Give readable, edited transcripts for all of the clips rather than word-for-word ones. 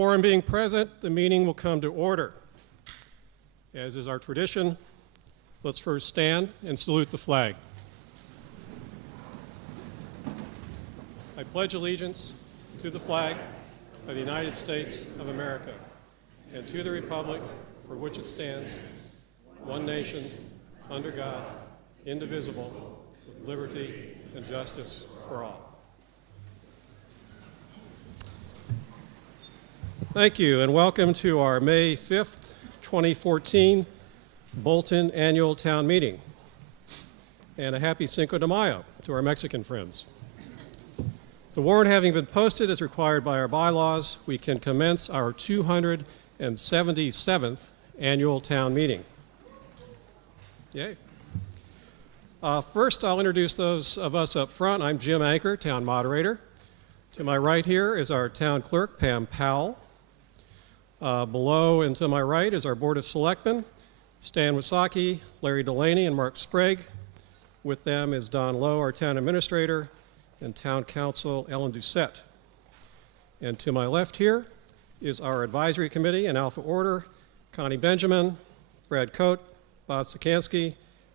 Quorum being present, the meeting will come to order. As is our tradition, let's first stand and salute the flag. I pledge allegiance to the flag of the United States of America and to the republic for which it stands, one nation, under God, indivisible, with liberty and justice for all. Thank you, and welcome to our May 5th, 2014 Bolton Annual Town Meeting. And a happy Cinco de Mayo to our Mexican friends. The warrant having been posted as required by our bylaws, we can commence our 277th Annual Town Meeting. Yay. First, I'll introduce those of us up front. I'm Jim Anker, Town Moderator. To my right here is our Town Clerk, Pam Powell. Below and to my right is our Board of Selectmen, Stan Wysocki, Larry Delaney, and Mark Sprague. With them is Don Lowe, our Town Administrator, and Town Council Ellen Doucette. And to my left here is our Advisory Committee in alpha order, Connie Benjamin, Brad Coate, Bob Sikansky,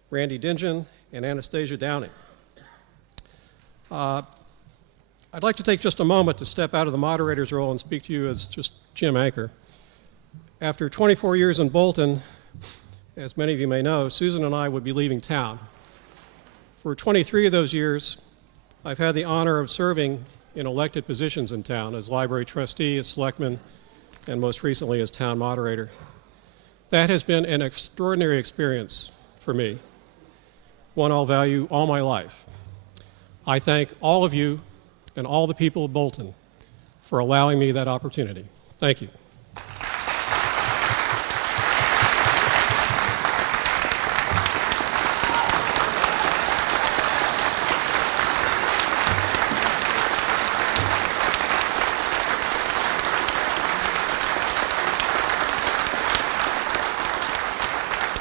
Randy Dingen, and Anastasia Downing. I'd like to take just a moment to step out of the moderator's role and speak to you as just Jim Anker. After 24 years in Bolton, as many of you may know, Susan and I would be leaving town. For 23 of those years, I've had the honor of serving in elected positions in town as library trustee, as selectman, and most recently as town moderator. That has been an extraordinary experience for me, one I'll value all my life. I thank all of you and all the people of Bolton for allowing me that opportunity. Thank you.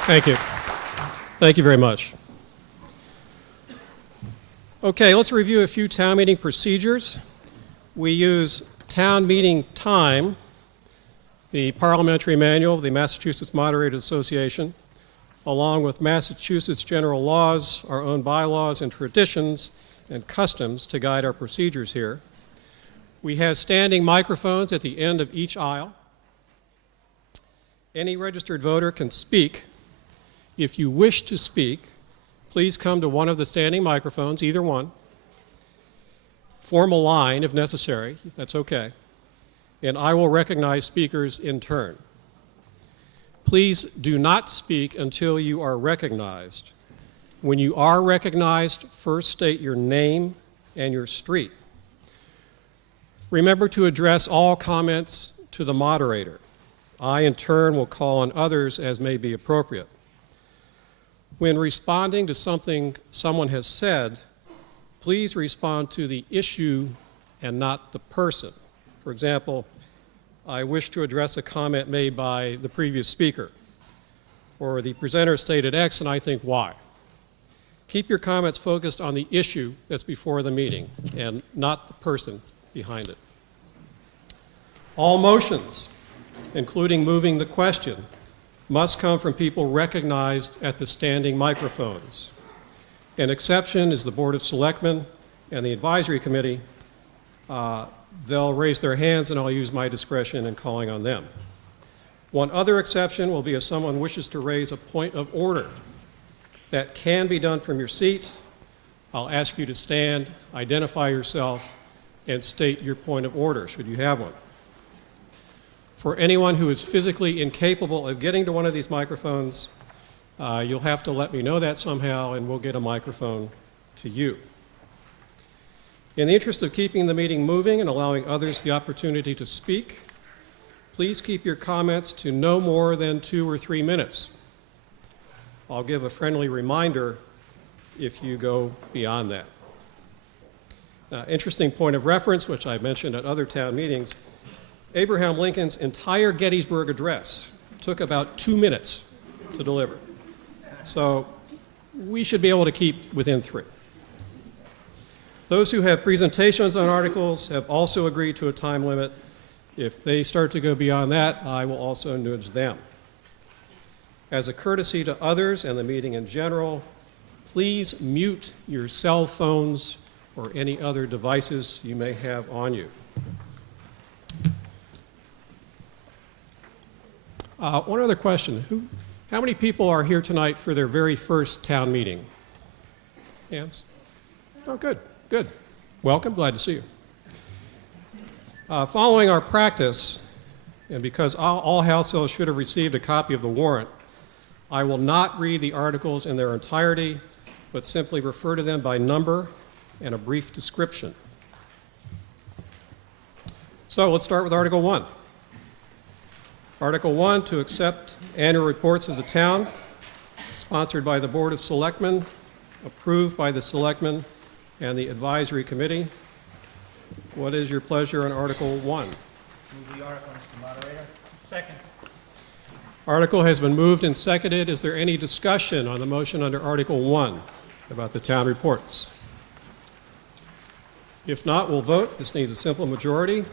Thank you. Thank you very much. Okay, let's review a few town meeting procedures. We use town meeting time, the parliamentary manual of the Massachusetts Moderators Association, along with Massachusetts general laws, our own bylaws and traditions and customs to guide our procedures here. We have standing microphones at the end of each aisle. Any registered voter can speak. If you wish to speak, please come to one of the standing microphones, either one. Form a line if necessary, that's okay. And I will recognize speakers in turn. Please do not speak until you are recognized. When you are recognized, first state your name and your street. Remember to address all comments to the moderator. I, in turn, will call on others as may be appropriate. When responding to something someone has said, please respond to the issue and not the person. For example, I wish to address a comment made by the previous speaker, or the presenter stated X and I think Y. Keep your comments focused on the issue that's before the meeting and not the person behind it. All motions, including moving the question, must come from people recognized at the standing microphones. An exception is the Board of Selectmen and the Advisory Committee. They'll raise their hands and I'll use my discretion in calling on them. One other exception will be if someone wishes to raise a point of order. That can be done from your seat. I'll ask you to stand, identify yourself, and state your point of order, should you have one. For anyone who is physically incapable of getting to one of these microphones, you'll have to let me know that somehow and we'll get a microphone to you. In the interest of keeping the meeting moving and allowing others the opportunity to speak, please keep your comments to no more than 2 or 3 minutes. I'll give a friendly reminder if you go beyond that. Interesting point of reference, which I mentioned at other town meetings, Abraham Lincoln's entire Gettysburg Address took about 2 minutes to deliver. So we should be able to keep within 3. Those who have presentations on articles have also agreed to a time limit, If they start to go beyond that, I will also nudge them. As a courtesy to others and the meeting in general, please mute your cell phones or any other devices you may have on you. One other question. How many people are here tonight for their very first town meeting? Hands? Oh, good, good. Welcome, glad to see you. Following our practice, and because all households should have received a copy of the warrant, I will not read the articles in their entirety, but simply refer to them by number and a brief description. So let's start with Article 1. Article 1, to accept annual reports of the town, sponsored by the Board of Selectmen, approved by the Selectmen and the Advisory Committee. What is your pleasure on Article 1? Move the article, Mr. Moderator. Second. Article has been moved and seconded. Is there any discussion on the motion under Article 1 about the town reports? If not, we'll vote. This needs a simple majority.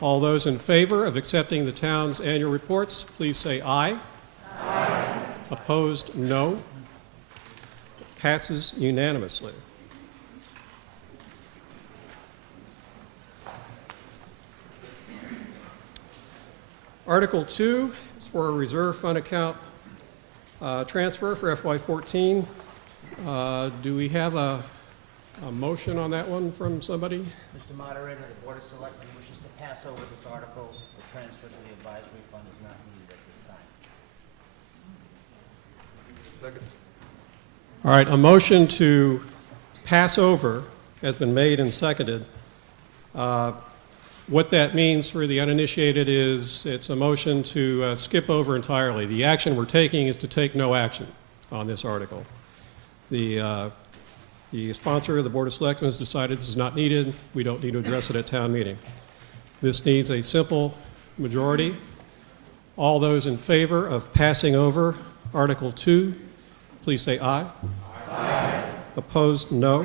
All those in favor of accepting the town's annual reports, please say aye. Aye. Opposed, no. Passes unanimously. Article 2 is for a reserve fund account transfer for FY14. Do we have a motion on that one from somebody? Mr. Moderator, the Board of Selectmen wishes to pass over this article. The transfer to the advisory fund is not needed at this time. Second. All right, a motion to pass over has been made and seconded. What that means for the uninitiated is it's a motion to skip over entirely. The action we're taking is to take no action on this article. The sponsor of the Board of Selectmen has decided this is not needed. We don't need to address it at town meeting. This needs a simple majority. All those in favor of passing over Article 2, please say aye. Aye. Opposed, no.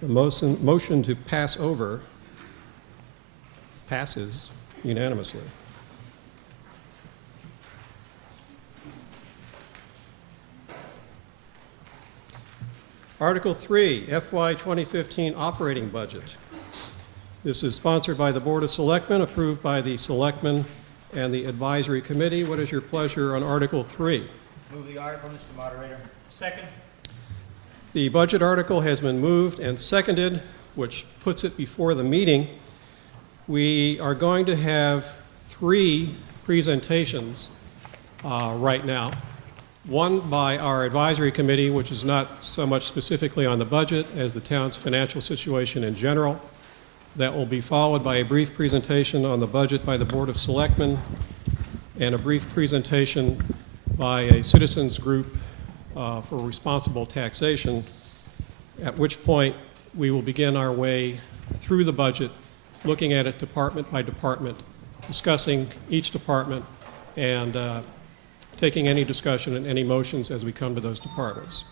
The motion to pass over passes unanimously. Article 3, FY 2015 operating budget. This is sponsored by the Board of Selectmen, approved by the Selectmen and the Advisory Committee. What is your pleasure on Article 3? Move the article, Mr. Moderator. Second. The budget article has been moved and seconded, which puts it before the meeting. We are going to have 3 presentations right now. One by our advisory committee, which is not so much specifically on the budget as the town's financial situation in general. That will be followed by a brief presentation on the budget by the Board of Selectmen and a brief presentation by a citizens group for responsible taxation, at which point we will begin our way through the budget, looking at it department by department, discussing each department, and taking any discussion and any motions as we come to those departments.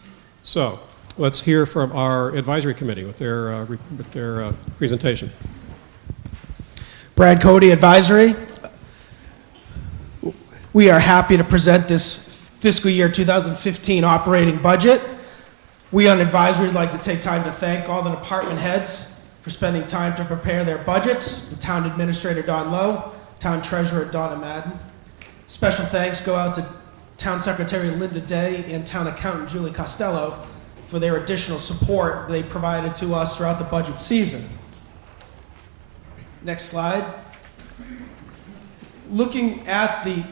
So let's hear from our advisory committee with their presentation. Brad Cody, Advisory. We are happy to present this fiscal year 2015 operating budget. We on Advisory would like to take time to thank all the department heads for spending time to prepare their budgets, the Town Administrator Don Lowe, Town Treasurer Donna Madden. Special thanks go out to Town Secretary Linda Day and Town Accountant Julie Costello for their additional support they provided to us throughout the budget season. Next slide. Looking at the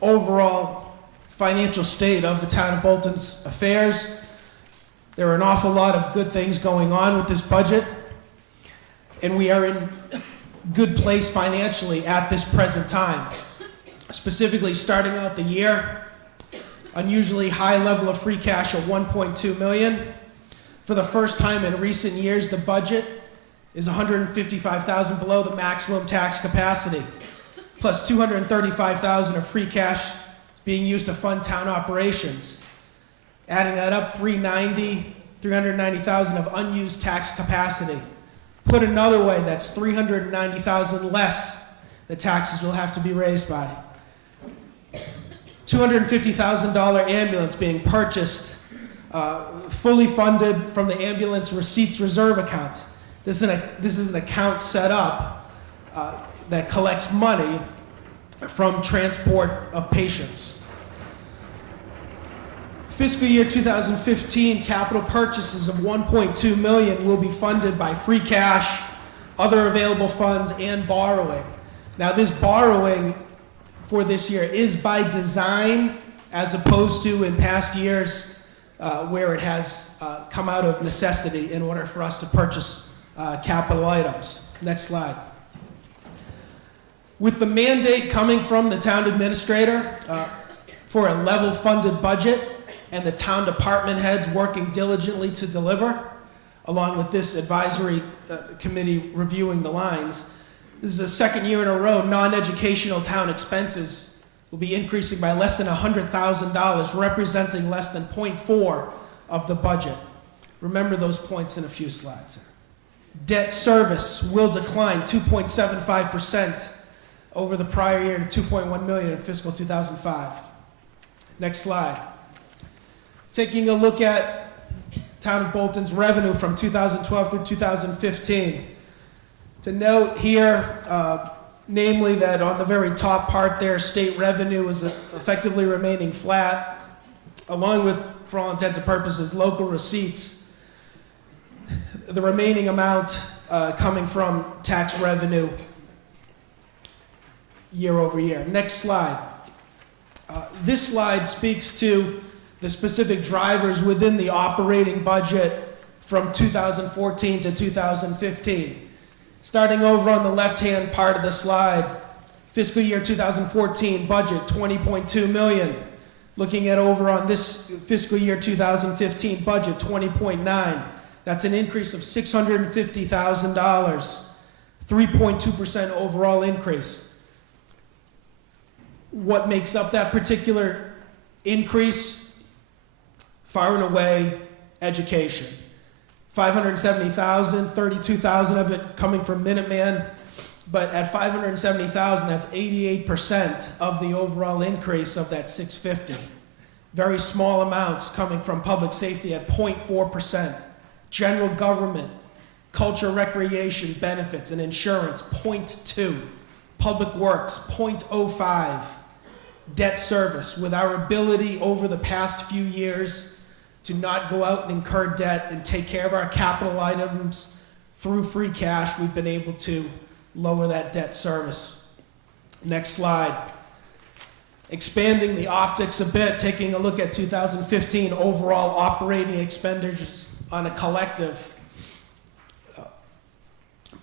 overall financial state of the town of Bolton's affairs, there are an awful lot of good things going on with this budget, and we are in good place financially at this present time. Specifically, starting out the year, unusually high level of free cash of $1.2 million. For the first time in recent years, the budget is $155,000 below the maximum tax capacity, plus $235,000 of free cash being used to fund town operations. Adding that up, $390,000 of unused tax capacity. Put another way, that's $390,000 less the taxes will have to be raised by. $250,000 ambulance being purchased, fully funded from the ambulance receipts reserve account. This is an account set up that collects money from transport of patients. Fiscal year 2015 capital purchases of $1.2 million will be funded by free cash, other available funds, and borrowing. Now, this borrowing for this year is by design, as opposed to in past years where it has come out of necessity in order for us to purchase capital items. Next slide. With the mandate coming from the town administrator for a level funded budget, and the town department heads working diligently to deliver, along with this advisory committee reviewing the lines, this is the second year in a row non-educational town expenses will be increasing by less than $100,000, representing less than 0.4 of the budget. Remember those points in a few slides. Debt service will decline 2.75% over the prior year to $2.1 million in fiscal 2005. Next slide. Taking a look at Town of Bolton's revenue from 2012 through 2015. To note here, namely that on the very top part there, state revenue is effectively remaining flat, along with, for all intents and purposes, local receipts. The remaining amount coming from tax revenue year over year. Next slide. This slide speaks to the specific drivers within the operating budget from 2014 to 2015. Starting over on the left-hand part of the slide, fiscal year 2014 budget, $20.2 million. Looking at over on this fiscal year 2015 budget, $20.9. That's an increase of $650,000, 3.2% overall increase. What makes up that particular increase? Far and away, education. $570,000, $32,000 of it coming from Minuteman, but at $570,000, that's 88% of the overall increase of that $650,000. Very small amounts coming from public safety at 0.4%. General government, culture, recreation, benefits, and insurance, 0.2. Public works, 0.05. Debt service, with our ability over the past few years to not go out and incur debt and take care of our capital items through free cash, we've been able to lower that debt service. Next slide. Expanding the optics a bit, taking a look at 2015 overall operating expenditures on a collective.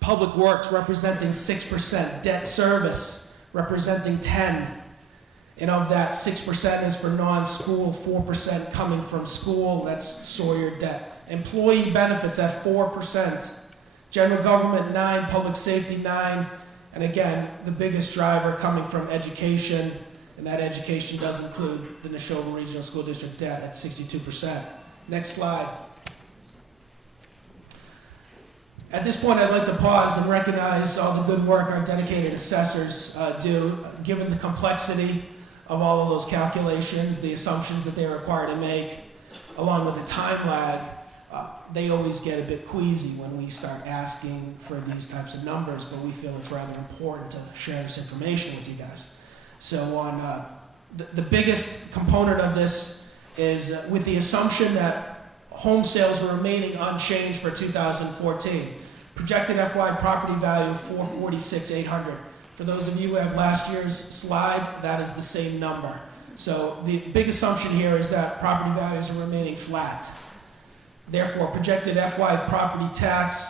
Public works representing 6%, debt service representing 10%. And of that, 6% is for non-school, 4% coming from school, that's Sawyer debt. Employee benefits at 4%. General government, 9%, public safety, 9%. And again, the biggest driver coming from education, and that education does include the Neshoba Regional School District debt at 62%. Next slide. At this point, I'd like to pause and recognize all the good work our dedicated assessors do, given the complexity of all of those calculations, the assumptions that they're required to make, along with the time lag. They always get a bit queasy when we start asking for these types of numbers, but we feel it's rather important to share this information with you guys. So on the biggest component of this is with the assumption that home sales are remaining unchanged for 2014. Projected FY property value of $446,800. For those of you who have last year's slide, that is the same number. So the big assumption here is that property values are remaining flat. Therefore, projected FY property tax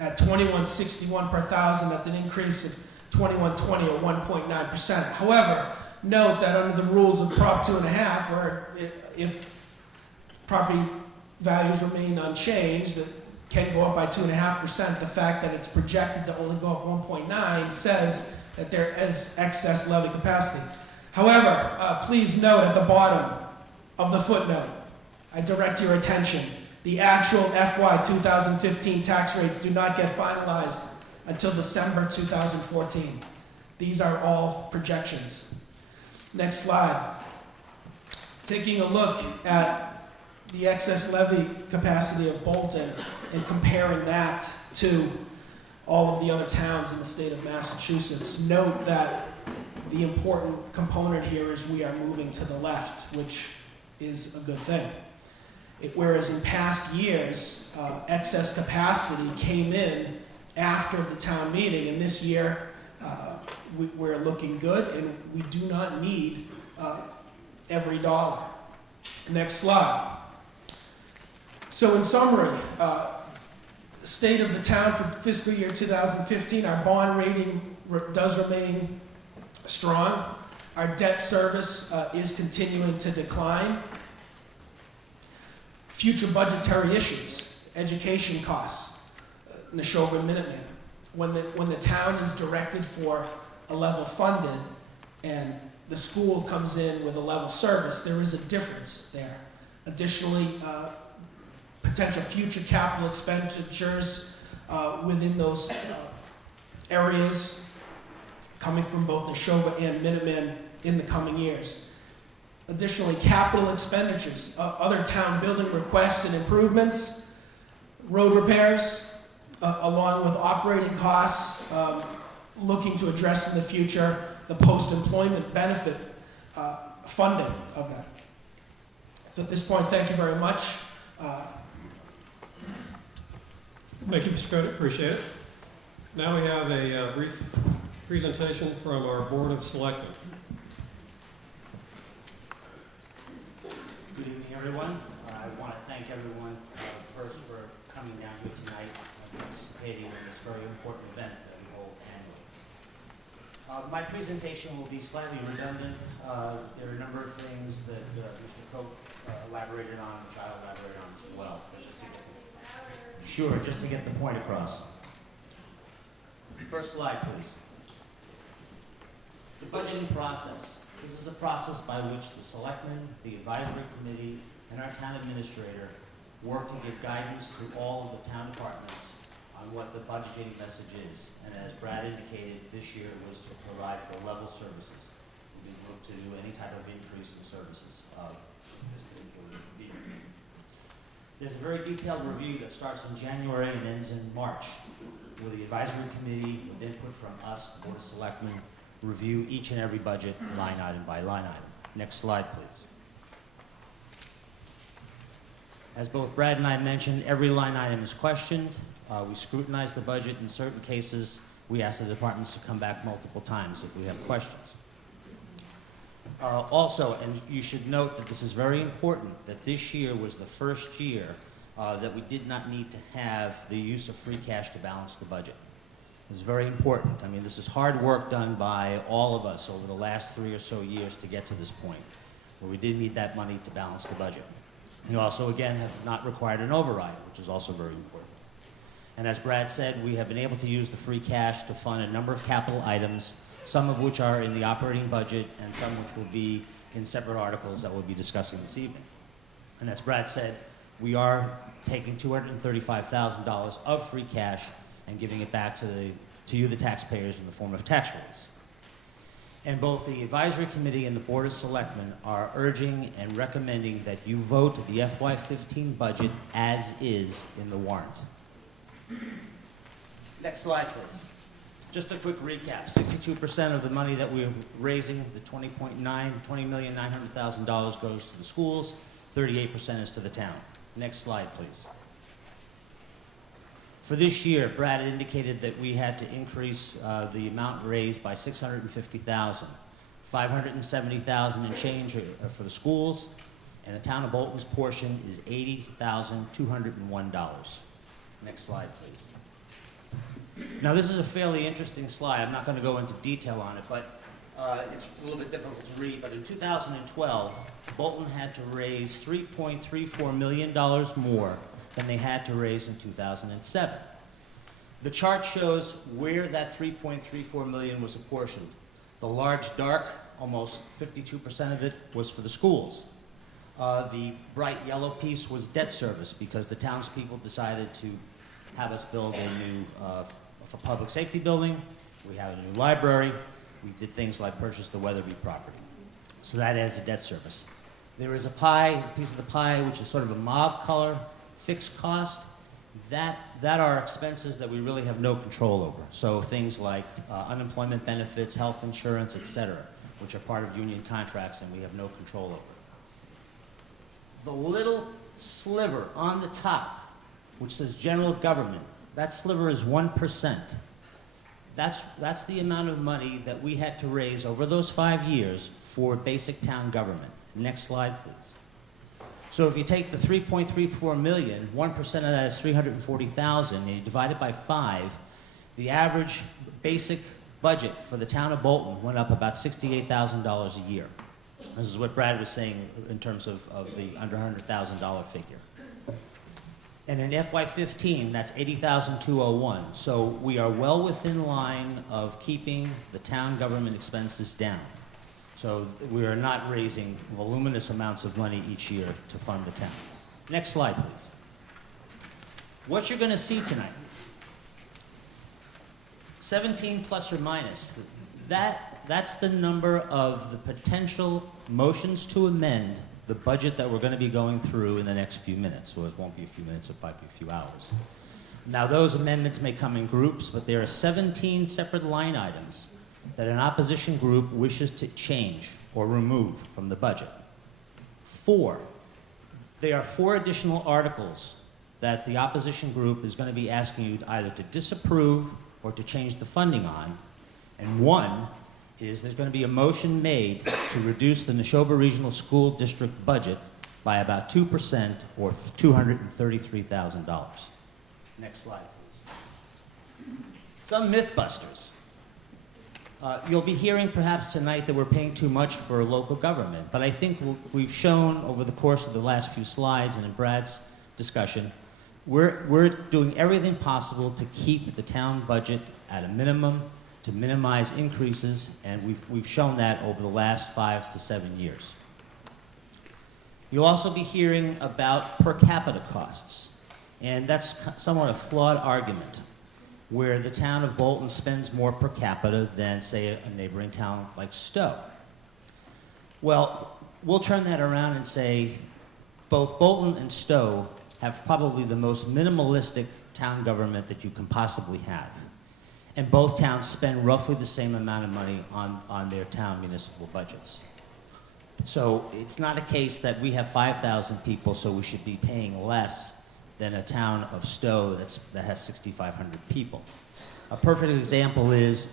at $21.61 per thousand, that's an increase of $21.20 or 1.9%. However, note that under the rules of Prop 2.5, where if property values remain unchanged, that can go up by 2.5%. The fact that it's projected to only go up 1.9 says that there is excess levy capacity. However, please note at the bottom of the footnote, I direct your attention The actual FY 2015 tax rates do not get finalized until December 2014. These are all projections. Next slide. Taking a look at the excess levy capacity of Bolton and comparing that to all of the other towns in the state of Massachusetts, note that the important component here is we are moving to the left, which is a good thing. Whereas in past years, excess capacity came in after the town meeting, and this year we're looking good, and we do not need every dollar. Next slide. So in summary, state of the town for fiscal year 2015, our bond rating does remain strong. Our debt service is continuing to decline. Future budgetary issues, education costs, Neshoba Minuteman. When the town is directed for a level funded and the school comes in with a level service, there is a difference there. Additionally, potential future capital expenditures within those areas coming from both Neshoba and Minuteman in the coming years. Additionally, capital expenditures, other town building requests and improvements, road repairs, along with operating costs, looking to address in the future the post-employment benefit funding of that. So at this point, thank you very much. Thank you, Mr. Cody. Appreciate it. Now we have a brief presentation from our Board of Selectmen. Good evening, everyone. I want to thank everyone first for coming down here tonight and participating in this very important event that we hold annually. My presentation will be slightly redundant. There are a number of things that Mr. Cope elaborated on, which I'll elaborate on as well. But just to get the point across. First slide, please. The budgeting process. This is a process by which the selectmen, the advisory committee, and our town administrator work to give guidance to all of the town departments on what the budgeting message is. And as Brad indicated, this year was to provide for level services. We didn't look to do any type of increase in services. There's a very detailed review that starts in January and ends in March, where the advisory committee, with input from us, the Board of Selectmen, review each and every budget line item by line item. Next slide, please. As both Brad and I mentioned, every line item is questioned. We scrutinize the budget. In certain cases, we ask the departments to come back multiple times if we have questions. Also, and you should note that this is very important, that this year was the first year that we did not need to have the use of free cash to balance the budget. It's very important. I mean, this is hard work done by all of us over the last 3 or so years to get to this point, where we did need that money to balance the budget. We also, again, have not required an override, which is also very important. And as Brad said, we have been able to use the free cash to fund a number of capital items, some of which are in the operating budget and some which will be in separate articles that we'll be discussing this evening. And as Brad said, we are taking $235,000 of free cash and giving it back to you, the taxpayers, in the form of tax rates. And both the Advisory Committee and the Board of Selectmen are urging and recommending that you vote the FY15 budget as is in the warrant. Next slide, please. Just a quick recap. 62% of the money that we're raising, the $20,900,000 goes to the schools, 38% is to the town. Next slide, please. For this year, Brad indicated that we had to increase the amount raised by $650,000, $570,000 and change for the schools, and the town of Bolton's portion is $80,201. Next slide, please. Now, this is a fairly interesting slide. I'm not going to go into detail on it, but it's a little bit difficult to read. But in 2012, Bolton had to raise $3.34 million more than they had to raise in 2007. The chart shows where that $3.34 million was apportioned. The large dark, almost 52% of it, was for the schools. The bright yellow piece was debt service because the townspeople decided to have us build a new public safety building. We have a new library. We did things like purchase the Weatherby property. So that adds a debt service. There is a piece of the pie, which is sort of a mauve color, fixed cost. That are expenses that we really have no control over. So things like unemployment benefits, health insurance, et cetera, which are part of union contracts and we have no control over. The little sliver on the top, which says general government, that sliver is 1%. That's the amount of money that we had to raise over those 5 years for basic town government. Next slide, please. So if you take the 3.34 million, 1% of that is 340,000, and you divide it by 5, the average basic budget for the town of Bolton went up about $68,000 a year. This is what Brad was saying in terms of the under $100,000 figure. And in FY15, that's $80,201. So we are well within line of keeping the town government expenses down. So we are not raising voluminous amounts of money each year to fund the town. Next slide, please. What you're going to see tonight, 17 plus or minus, that's the number of the potential motions to amend the budget that we're going to be going through in the next few minutes. Well, it won't be a few minutes, it might be a few hours. Now, those amendments may come in groups, but there are 17 separate line items that an opposition group wishes to change or remove from the budget. There are 4 additional articles that the opposition group is going to be asking you either to disapprove or to change the funding on. And one is there's going to be a motion made to reduce the Neshoba Regional School District budget by about 2% or $233,000. Next slide, please. Some mythbusters. You'll be hearing perhaps tonight that we're paying too much for local government, but I think we've shown over the course of the last few slides and in Brad's discussion, we're doing everything possible to keep the town budget at a minimum, to minimize increases, and we've shown that over the last 5 to 7 years. You'll also be hearing about per capita costs, and that's somewhat a flawed argument, where the town of Bolton spends more per capita than, say, a neighboring town like Stowe. Well, we'll turn that around and say both Bolton and Stowe have probably the most minimalistic town government that you can possibly have. And both towns spend roughly the same amount of money on their town municipal budgets. So it's not a case that we have 5,000 people, so we should be paying less than a town of Stowe that has 6,500 people. A perfect example is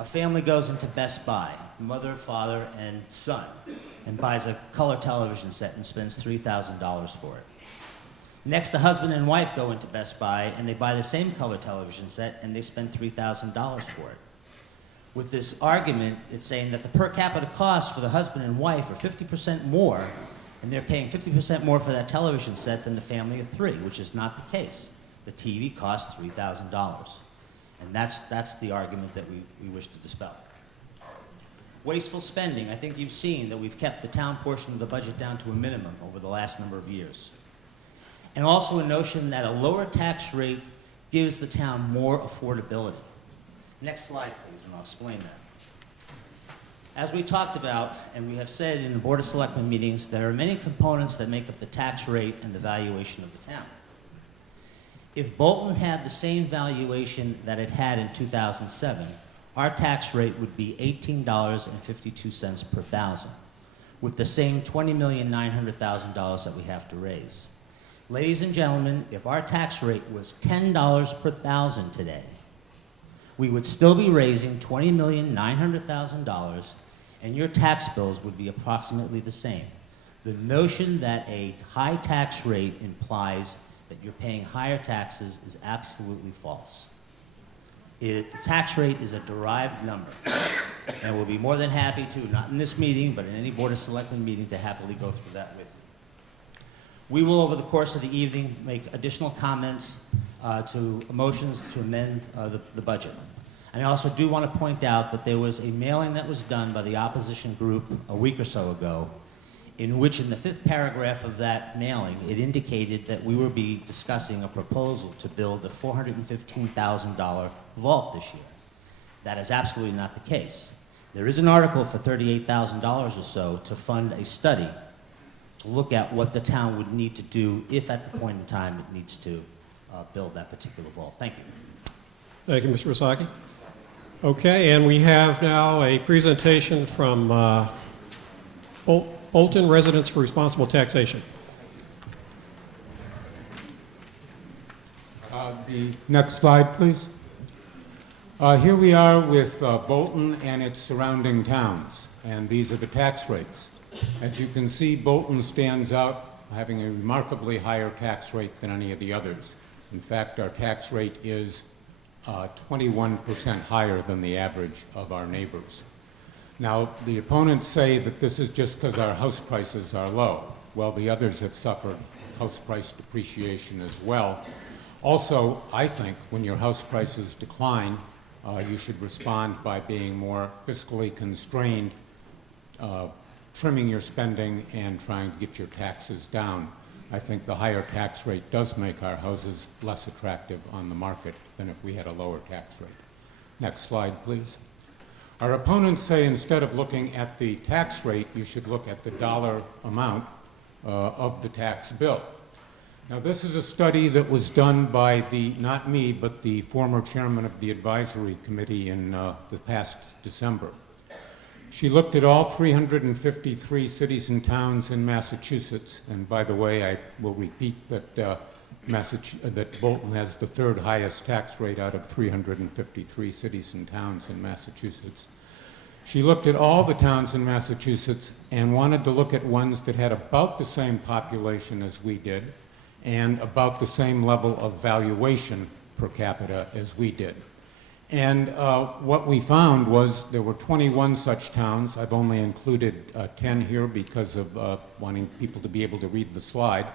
a family goes into Best Buy, mother, father, and son, and buys a color television set and spends $3,000 for it. Next, a husband and wife go into Best Buy and they buy the same color television set and they spend $3,000 for it. With this argument, it's saying that the per capita costs for the husband and wife are 50% more, and they're paying 50% more for that television set than the family of 3, which is not the case. The TV costs $3,000. And that's the argument that we wish to dispel. Wasteful spending. I think you've seen that we've kept the town portion of the budget down to a minimum over the last number of years. And also a notion that a lower tax rate gives the town more affordability. Next slide, please, and I'll explain that. As we talked about, and we have said in the Board of Selectmen meetings, there are many components that make up the tax rate and the valuation of the town. If Bolton had the same valuation that it had in 2007, our tax rate would be $18.52 per thousand, with the same $20,900,000 that we have to raise. Ladies and gentlemen, if our tax rate was $10 per thousand today, we would still be raising $20,900,000, and your tax bills would be approximately the same. The notion that a high tax rate implies that you're paying higher taxes is absolutely false. The tax rate is a derived number, and we'll be more than happy to, not in this meeting, but in any Board of Selectmen meeting, to happily go through that with you. We will, over the course of the evening, make additional comments to motions to amend the budget. And I also do want to point out that there was a mailing that was done by the opposition group a week or so ago in which in the 5th paragraph of that mailing, it indicated that we would be discussing a proposal to build a $415,000 vault this year. That is absolutely not the case. There is an article for $38,000 or so to fund a study to look at what the town would need to do if at the point in time it needs to build that particular vault. Thank you. Thank you, Mr. Wasaki. Okay, and we have now a presentation from Bolton Residents for Responsible Taxation. The next slide, please. Here we are with Bolton and its surrounding towns, and these are the tax rates. As you can see, Bolton stands out, having a remarkably higher tax rate than any of the others. In fact, our tax rate is 21% higher than the average of our neighbors. Now, the opponents say that this is just because our house prices are low. Well, the others have suffered house price depreciation as well. Also, I think when your house prices decline, you should respond by being more fiscally constrained, trimming your spending and trying to get your taxes down. I think the higher tax rate does make our houses less attractive on the market than if we had a lower tax rate. Next slide, please. Our opponents say instead of looking at the tax rate, you should look at the dollar amount of the tax bill. Now, this is a study that was done by not me, but the former chairman of the advisory committee in the past December. She looked at all 353 cities and towns in Massachusetts, and by the way, I will repeat that that Bolton has the 3rd highest tax rate out of 353 cities and towns in Massachusetts. She looked at all the towns in Massachusetts and wanted to look at ones that had about the same population as we did and about the same level of valuation per capita as we did. And what we found was there were 21 such towns. I've only included 10 here because of wanting people to be able to read the slide.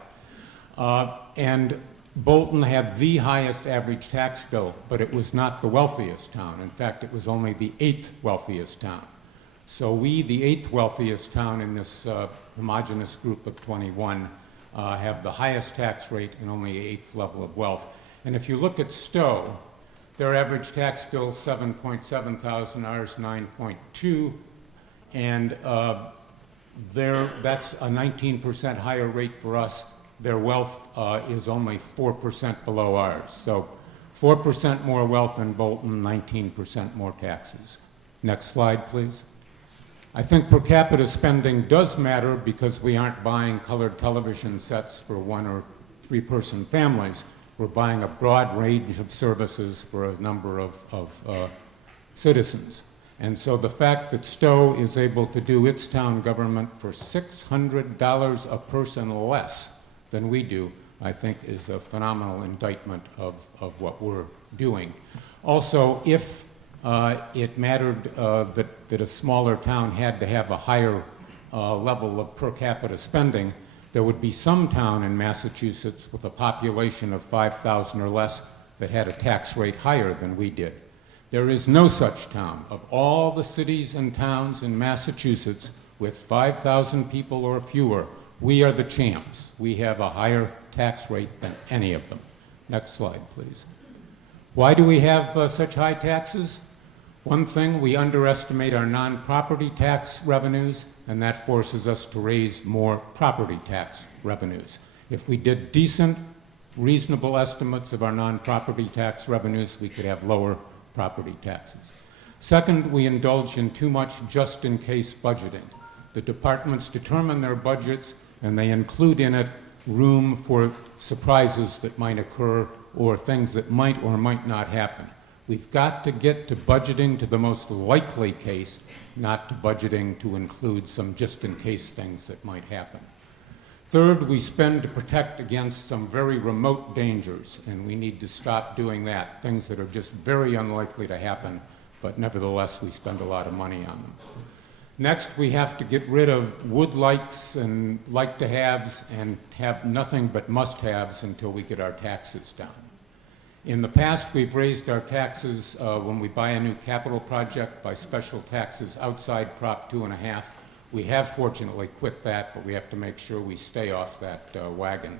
And Bolton had the highest average tax bill, but it was not the wealthiest town. In fact, it was only the 8th wealthiest town. So we, the 8th wealthiest town in this homogeneous group of 21, have the highest tax rate and only 8th level of wealth. And if you look at Stowe, their average tax bill is 7.7 thousand, ours 9.2, and that's a 19% higher rate for us. Their wealth is only 4% below ours. So 4% more wealth in Bolton, 19% more taxes. Next slide, please. I think per capita spending does matter because we aren't buying colored television sets for 1 or 3-person families. We're buying a broad range of services for a number of citizens. And so the fact that Stowe is able to do its town government for $600 a person less than we do, I think is a phenomenal indictment of what we're doing. Also, if it mattered that a smaller town had to have a higher level of per capita spending, there would be some town in Massachusetts with a population of 5,000 or less that had a tax rate higher than we did. There is no such town. Of all the cities and towns in Massachusetts with 5,000 people or fewer, we are the champs. We have a higher tax rate than any of them. Next slide, please. Why do we have such high taxes? One thing, we underestimate our non-property tax revenues, and that forces us to raise more property tax revenues. If we did decent, reasonable estimates of our non-property tax revenues, we could have lower property taxes. Second, we indulge in too much just-in-case budgeting. The departments determine their budgets, and they include in it room for surprises that might occur or things that might or might not happen. We've got to get to budgeting to the most likely case, not to budgeting to include some just-in-case things that might happen. Third, we spend to protect against some very remote dangers, and we need to stop doing that, things that are just very unlikely to happen, but nevertheless we spend a lot of money on them. Next, we have to get rid of would likes and like-to-haves and have nothing but must-haves until we get our taxes down. In the past, we've raised our taxes when we buy a new capital project by special taxes outside Prop 2.5. We have fortunately quit that, but we have to make sure we stay off that wagon.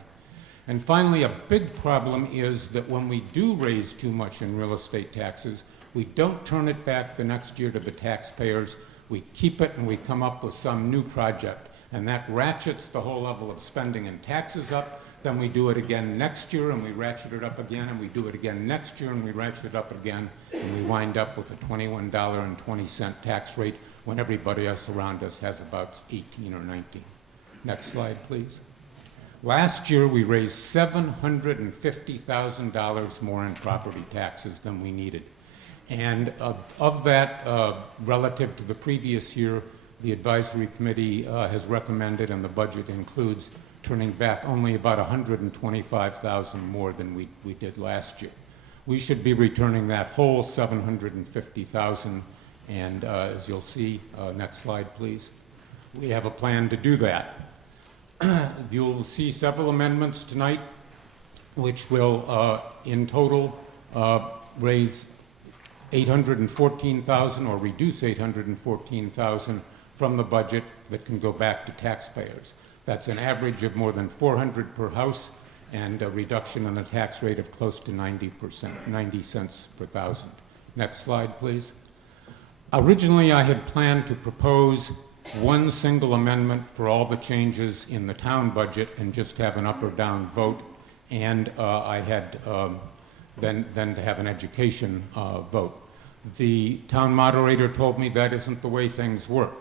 And finally, a big problem is that when we do raise too much in real estate taxes, we don't turn it back the next year to the taxpayers. We keep it and we come up with some new project. And that ratchets the whole level of spending and taxes up. Then we do it again next year and we ratchet it up again, and we do it again next year and we ratchet it up again, and we wind up with a $21.20 tax rate when everybody else around us has about 18 or 19. Next slide, please. Last year, we raised $750,000 more in property taxes than we needed. And of that, relative to the previous year, the advisory committee has recommended, and the budget includes, turning back only about $125,000 more than we did last year. We should be returning that whole $750,000, and as you'll see, next slide, please. We have a plan to do that. You'll see several amendments tonight, which will, in total, raise $814,000 or reduce $814,000 from the budget that can go back to taxpayers. That's an average of more than $400 per house and a reduction in the tax rate of close to 90%, 90 cents per thousand. Next slide, please. Originally, I had planned to propose one single amendment for all the changes in the town budget and just have an up or down vote, and I had then to have an education vote. The town moderator told me that isn't the way things work.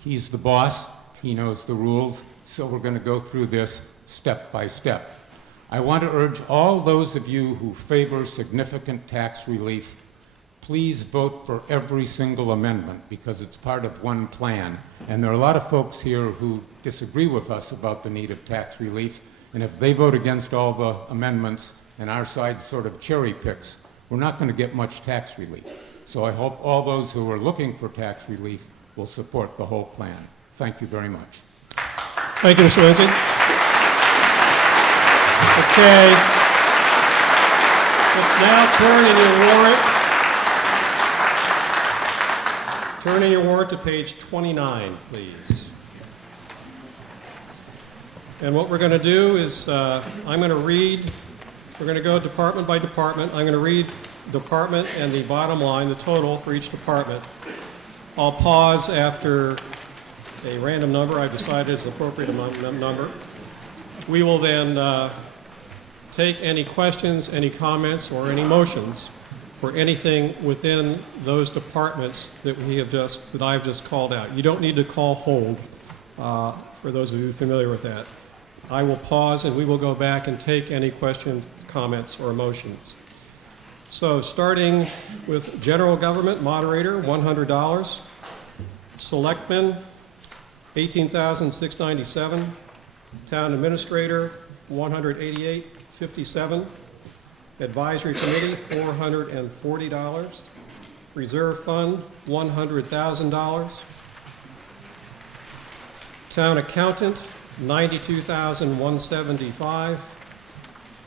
He's the boss, he knows the rules, so we're going to go through this step by step. I want to urge all those of you who favor significant tax relief, please vote for every single amendment because it's part of one plan. And there are a lot of folks here who disagree with us about the need of tax relief, and if they vote against all the amendments and our side sort of cherry picks, we're not going to get much tax relief. So I hope all those who are looking for tax relief will support the whole plan. Thank you very much. Thank you, Mr. Lindsay. Okay. Let's now turn in your warrant to page 29, please. And what we're going to do is I'm going to read, we're going to go department by department. I'm going to read department and the bottom line, the total for each department. I'll pause after a random number I've decided is appropriate number. We will then take any questions, any comments, or any motions for anything within those departments that I've just called out. You don't need to call hold for those of you familiar with that. I will pause and we will go back and take any questions, comments, or motions. So starting with general government, moderator, $100. Selectmen, $18,697. Town administrator, $188.57. Advisory committee, $440. Reserve fund, $100,000. Town accountant, $92,175.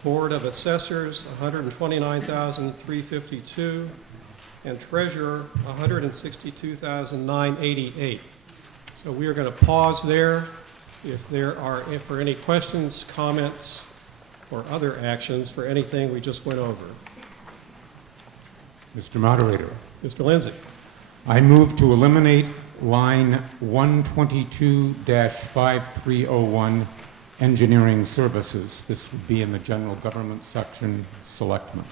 Board of Assessors, $129,352, and Treasurer, $162,988. So we are going to pause there. If for any questions, comments, or other actions for anything we just went over. Mr. Moderator. Mr. Lindsay. I move to eliminate line 122-5301, engineering services. This would be in the general government section, selectmen.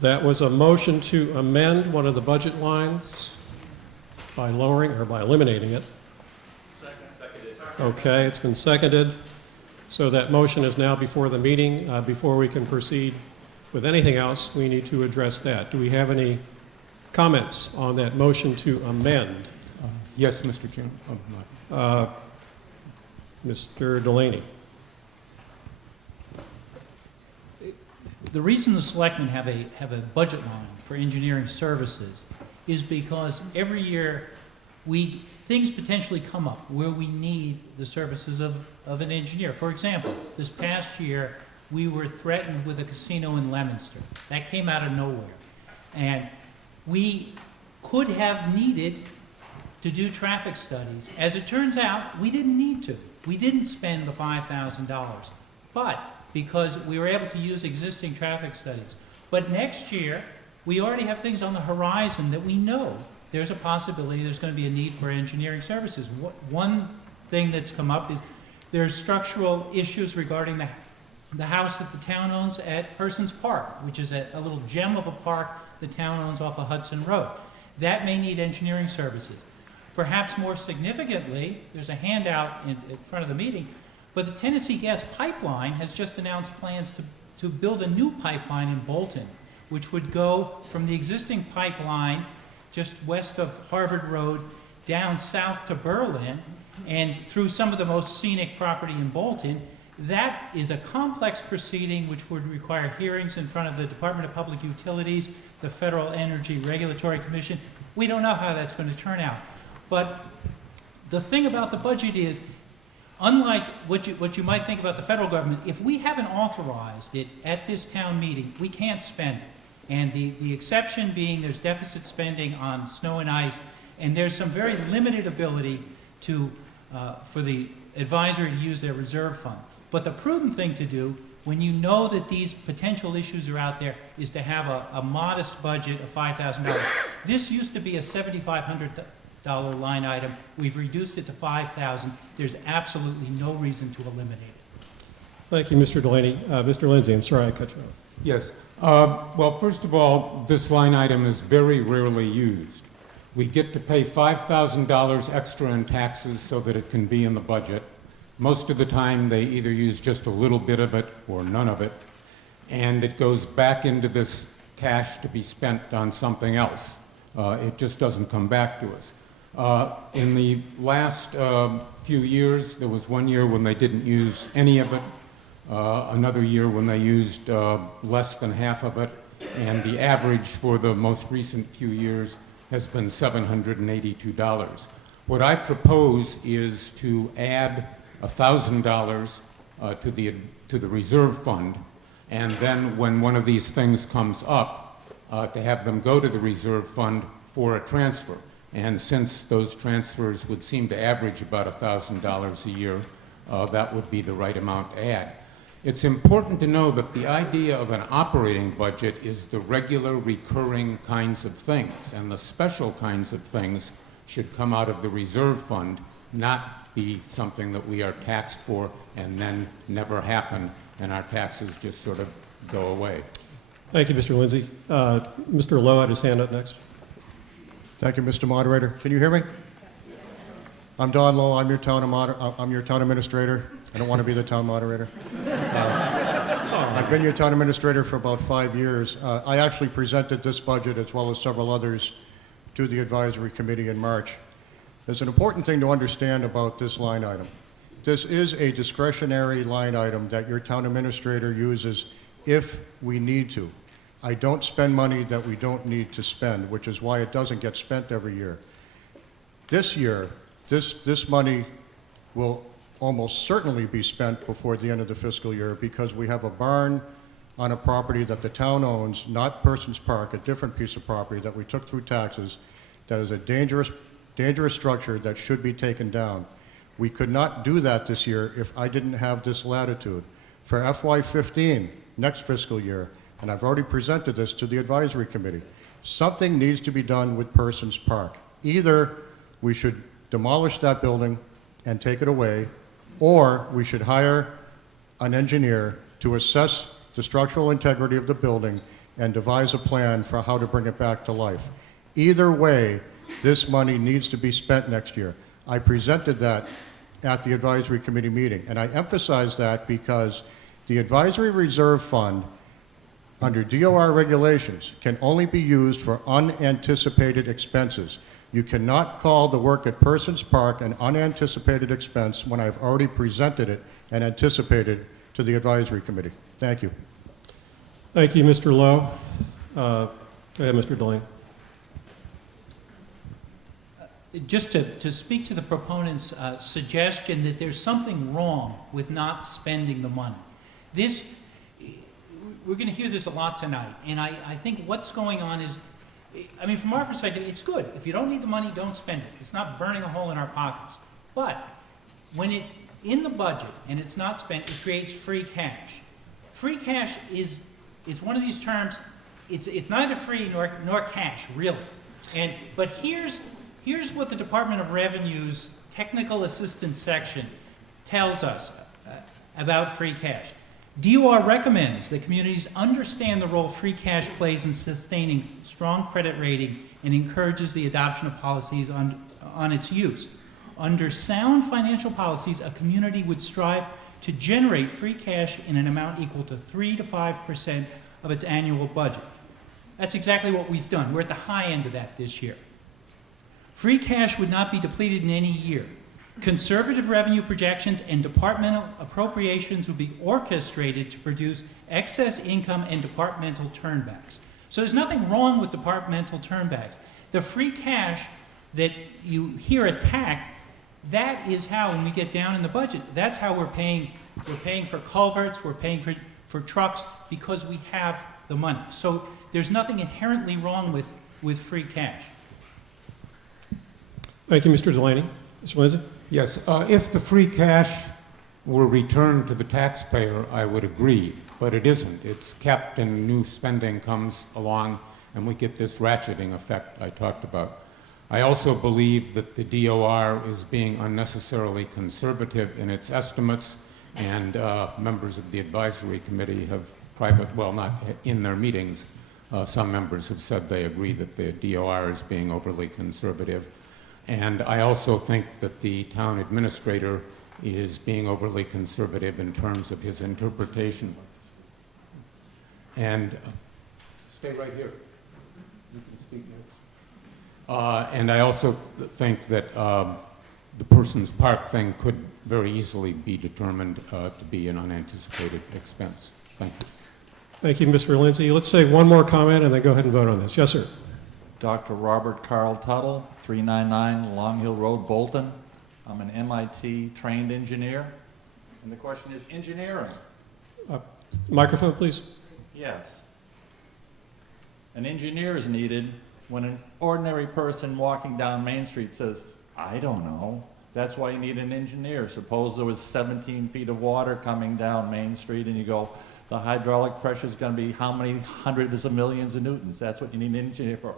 That was a motion to amend one of the budget lines by lowering or by eliminating it. Seconded. Okay, it's been seconded. So that motion is now before the meeting. Before we can proceed with anything else, we need to address that. Do we have any comments on that motion to amend? Yes, Mr. Chairman. Mr. Delaney. The reason the selectmen have a budget line for engineering services is because every year things potentially come up where we need the services of an engineer. For example, this past year we were threatened with a casino in Leominster. That came out of nowhere. And we could have needed to do traffic studies. As it turns out, we didn't need to. We didn't spend the $5,000, but because we were able to use existing traffic studies. But next year, we already have things on the horizon that we know there's a possibility there's going to be a need for engineering services. One thing that's come up is there's structural issues regarding the house that the town owns at Persons Park, which is a little gem of a park the town owns off of Hudson Road. That may need engineering services. Perhaps more significantly, there's a handout in front of the meeting, but the Tennessee Gas Pipeline has just announced plans to build a new pipeline in Bolton, which would go from the existing pipeline just west of Harvard Road down south to Berlin and through some of the most scenic property in Bolton. That is a complex proceeding which would require hearings in front of the Department of Public Utilities, the Federal Energy Regulatory Commission. We don't know how that's going to turn out. But the thing about the budget is, unlike what you might think about the federal government, if we haven't authorized it at this town meeting, we can't spend it. And the exception being there's deficit spending on snow and ice, and there's some very limited ability to, for the advisory to use their reserve fund. But the prudent thing to do, when you know that these potential issues are out there, is to have a modest budget of $5,000. This used to be a $7,500 line item. We've reduced it to $5,000. There's absolutely no reason to eliminate it. Thank you, Mr. Delaney. Mr. Lindsay, I'm sorry I cut you off. Yes. Well, first of all, this line item is very rarely used. We get to pay $5,000 extra in taxes so that it can be in the budget. Most of the time, they either use just a little bit of it or none of it, and it goes back into this cash to be spent on something else. It just doesn't come back to us. In the last few years, there was one year when they didn't use any of it, another year when they used less than half of it, and the average for the most recent few years has been $782. What I propose is to add $1,000 to the reserve fund, and then when one of these things comes up, to have them go to the reserve fund for a transfer. And since those transfers would seem to average about $1,000 a year, that would be the right amount to add. It's important to know that the idea of an operating budget is the regular, recurring kinds of things, and the special kinds of things should come out of the reserve fund, not be something that we are taxed for and then never happen, and our taxes just sort of go away. Thank you, Mr. Lindsay. Mr. Lowe had his hand up next. Thank you, Mr. Moderator. Can you hear me? I'm Don Lowe. I'm your town administrator. I don't want to be the town moderator. I've been your town administrator for about 5 years. I actually presented this budget, as well as several others, to the advisory committee in March. There's an important thing to understand about this line item. This is a discretionary line item that your town administrator uses if we need to. I don't spend money that we don't need to spend, which is why it doesn't get spent every year. This year, this money will almost certainly be spent before the end of the fiscal year because we have a barn on a property that the town owns, not Persons Park, a different piece of property that we took through taxes, that is a dangerous structure that should be taken down. We could not do that this year if I didn't have this latitude. For FY15, next fiscal year, and I've already presented this to the advisory committee, something needs to be done with Persons Park. Either we should demolish that building and take it away, or we should hire an engineer to assess the structural integrity of the building and devise a plan for how to bring it back to life. Either way, this money needs to be spent next year. I presented that at the advisory committee meeting, and I emphasize that because the advisory reserve fund under DOR regulations can only be used for unanticipated expenses. You cannot call the work at Persons Park an unanticipated expense when I've already presented it and anticipated to the advisory committee. Thank you. Thank you, Mr. Lowe. Go ahead, Mr. Delaney. Just to speak to the proponent's suggestion that there's something wrong with not spending the money. We're going to hear this a lot tonight, and I think what's going on is I mean, from our perspective, it's good. If you don't need the money, don't spend it. It's not burning a hole in our pockets. But when it's in the budget and it's not spent, it creates free cash. Free cash is one of these terms. It's neither free nor cash, really. But here's what the Department of Revenue's Technical Assistance section tells us about free cash. DOR recommends that communities understand the role free cash plays in sustaining strong credit rating and encourages the adoption of policies on its use. Under sound financial policies, a community would strive to generate free cash in an amount equal to 3 to 5% of its annual budget. That's exactly what we've done. We're at the high end of that this year. Free cash would not be depleted in any year. Conservative revenue projections and departmental appropriations would be orchestrated to produce excess income and departmental turnbacks. So there's nothing wrong with departmental turnbacks. The free cash that you hear attacked, that is how, when we get down in the budget, that's how we're paying for culverts, we're paying for trucks, because we have the money. So there's nothing inherently wrong with free cash. Thank you, Mr. Delaney. Mr. Lindsay? Yes, if the free cash were returned to the taxpayer, I would agree, but it isn't. It's kept and new spending comes along and we get this ratcheting effect I talked about. I also believe that the DOR is being unnecessarily conservative in its estimates, and members of the advisory committee have well, not in their meetings, some members have said they agree that the DOR is being overly conservative. And I also think that the town administrator is being overly conservative in terms of his interpretation. And stay right here. You can speak now. And I also think that the Persons Park thing could very easily be determined to be an unanticipated expense. Thank you. Thank you, Mr. Lindsay. Let's take one more comment and then go ahead and vote on this. Yes, sir. Dr. Robert Carl Tuttle, 399 Long Hill Road, Bolton. I'm an MIT trained engineer. And the question is engineering. Microphone, please. Yes. An engineer is needed when an ordinary person walking down Main Street says, I don't know. That's why you need an engineer. Suppose there was 17 feet of water coming down Main Street and you go, the hydraulic pressure is going to be how many hundreds of millions of newtons. That's what you need an engineer for.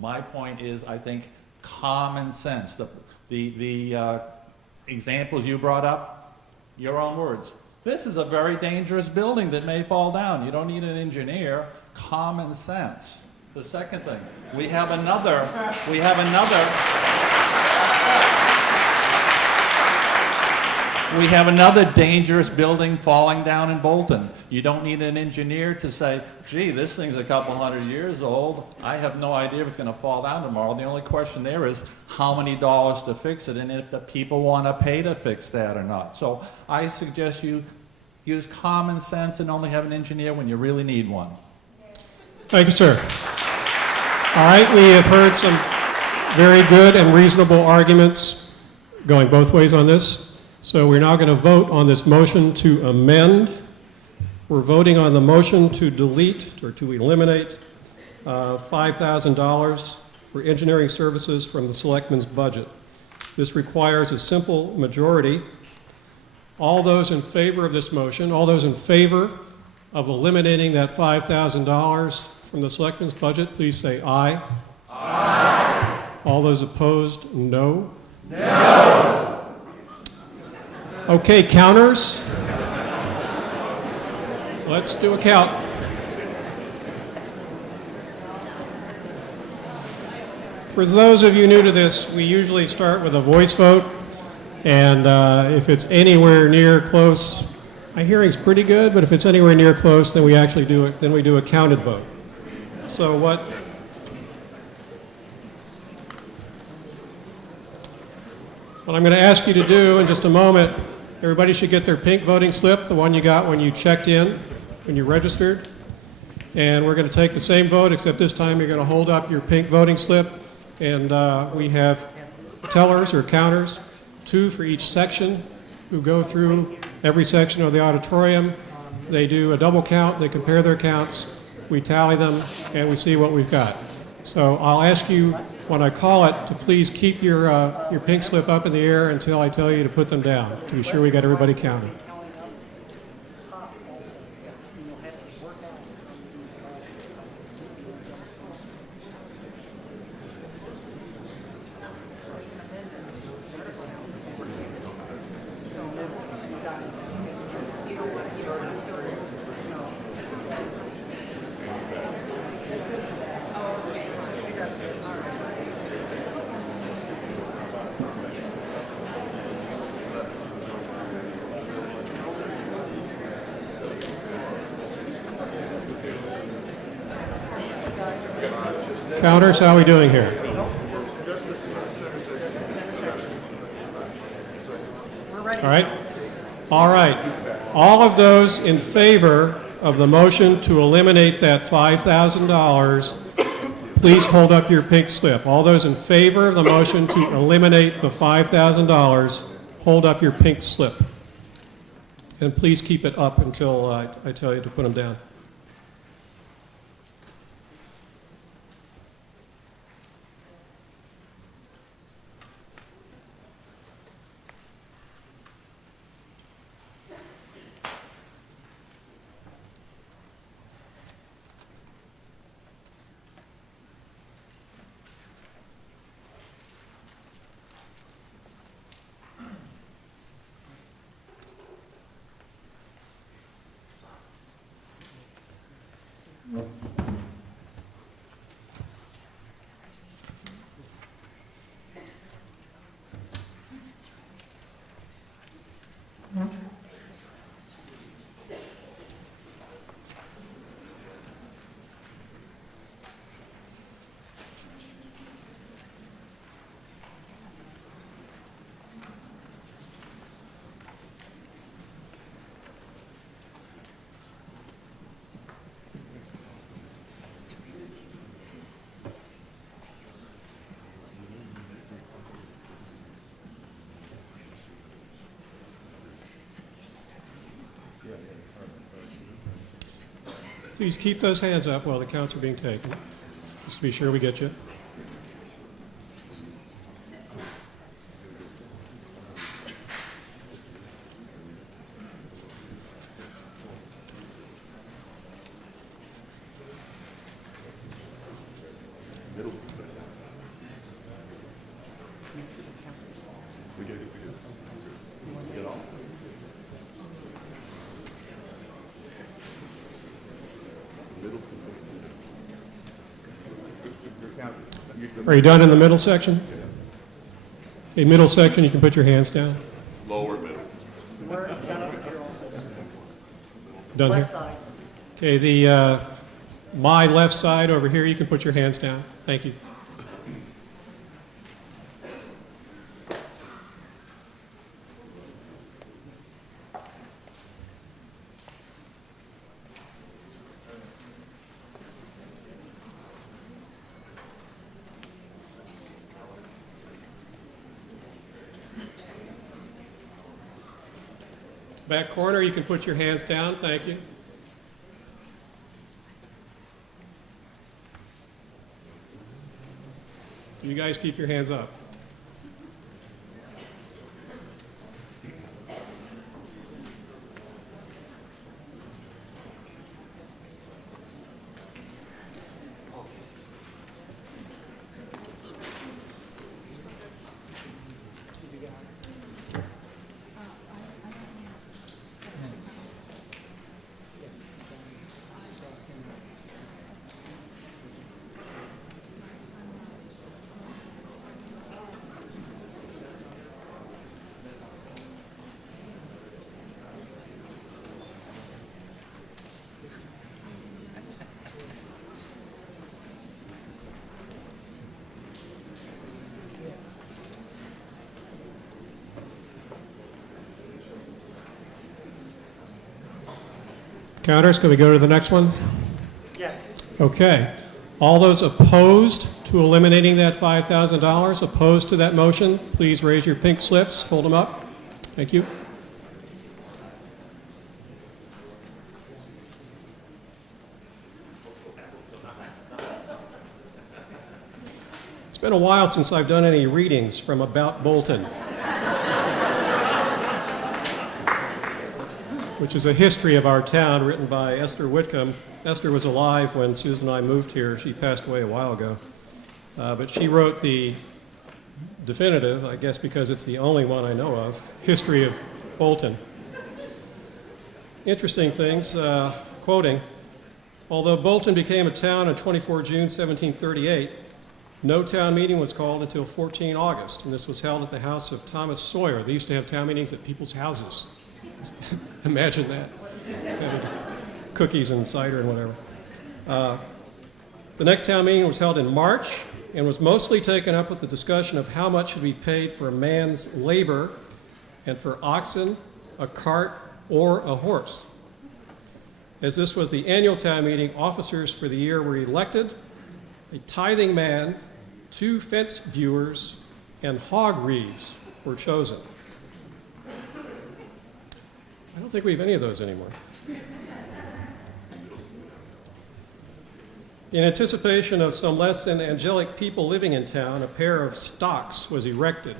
My point is, I think, common sense. The examples you brought up, your own words. This is a very dangerous building that may fall down. You don't need an engineer. Common sense. The second thing, we have another dangerous building falling down in Bolton. You don't need an engineer to say, gee, this thing's a couple hundred years old. I have no idea if it's going to fall down tomorrow. The only question there is how many dollars to fix it and if the people want to pay to fix that or not. So I suggest you use common sense and only have an engineer when you really need one. Thank you, sir. All right, we have heard some very good and reasonable arguments going both ways on this. So we're now going to vote on this motion to amend. We're voting on the motion to delete or to eliminate $5,000 for engineering services from the Selectmen's budget. This requires a simple majority. All those in favor of this motion, all those in favor of eliminating that $5,000 from the Selectmen's budget, please say aye. Aye. All those opposed, no. No. Okay, counters. Let's do a count. For those of you new to this, we usually start with a voice vote, and if it's anywhere near close, my hearing's pretty good, but if it's anywhere near close, then we actually do it. Then we do a counted vote. So what I'm going to ask you to do in just a moment, everybody should get their pink voting slip, the one you got when you checked in, when you registered. And we're going to take the same vote, except this time you're going to hold up your pink voting slip. And we have tellers or counters, 2 for each section, who go through every section of the auditorium. They do a double count, they compare their counts, we tally them, and we see what we've got. So I'll ask you, when I call it, to please keep your pink slip up in the air until I tell you to put them down, to be sure we got everybody counted. Counters, how are we doing here? All right. All right. All of those in favor of the motion to eliminate that $5,000, please hold up your pink slip. All those in favor of the motion to eliminate the $5,000, hold up your pink slip. And please keep it up until I tell you to put them down. Please keep those hands up while the counts are being taken, just to be sure we get you. Are you done in the middle section? Okay, middle section, you can put your hands down. Lower middle. Done here? Okay, the my left side over here, you can put your hands down. Thank you. Back corner, you can put your hands down. Thank you. You guys keep your hands up. Counters, can we go to the next one? Yes. Okay. All those opposed to eliminating that $5,000, opposed to that motion, please raise your pink slips. Hold them up. Thank you. It's been a while since I've done any readings from About Bolton, which is a history of our town written by Esther Whitcomb. Esther was alive when Susan and I moved here. She passed away a while ago. But she wrote the definitive, I guess because it's the only one I know of, history of Bolton. Interesting things, quoting, although Bolton became a town on 24 June 1738, no town meeting was called until 14 August, and this was held at the house of Thomas Sawyer. They used to have town meetings at people's houses. Imagine that. Cookies and cider and whatever. The next town meeting was held in March and was mostly taken up with the discussion of how much should be paid for a man's labor and for oxen, a cart, or a horse. As this was the annual town meeting, officers for the year were elected, a tithing man, 2 fence viewers, and hog reeves were chosen. I don't think we have any of those anymore. In anticipation of some less than angelic people living in town, a pair of stocks was erected.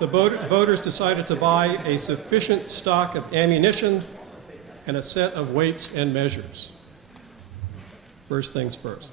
The voters decided to buy a sufficient stock of ammunition and a set of weights and measures. First things first.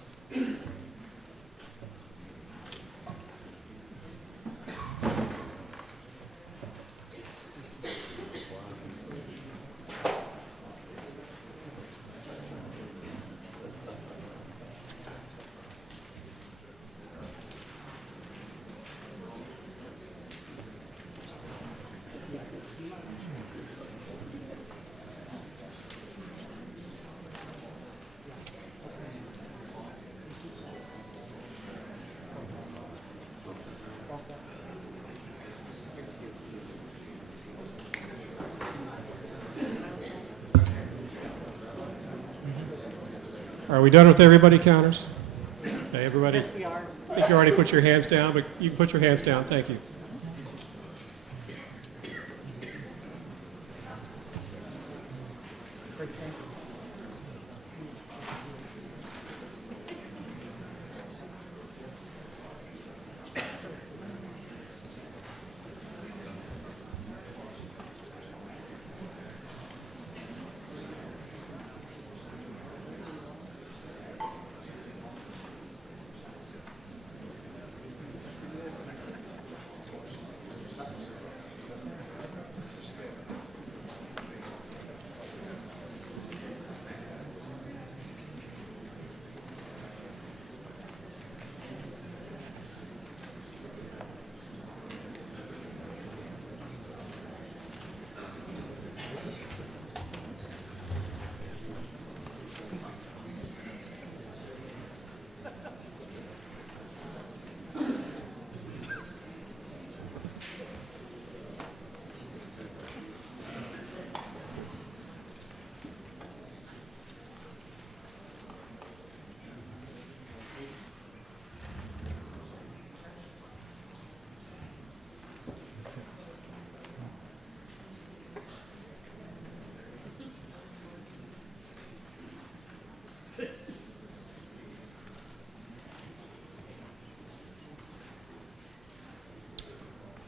Are we done with everybody, counters? Okay, everybody? Yes, we are. I think you already put your hands down, but you can put your hands down. Thank you.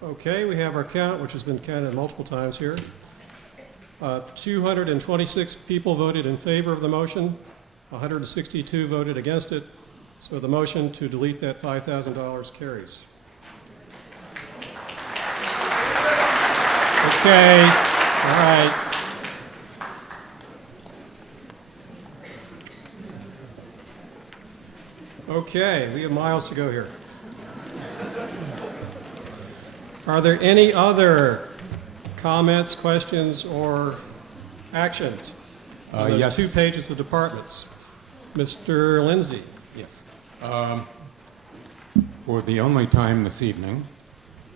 Okay, we have our count, which has been counted multiple times here. 226 people voted in favor of the motion, 162 voted against it, so the motion to delete that $5,000 carries. Okay, all right. Okay, we have miles to go here. Are there any other comments, questions, or actions on those yes. 2 pages of departments? Mr. Lindsay. Yes. For the only time this evening,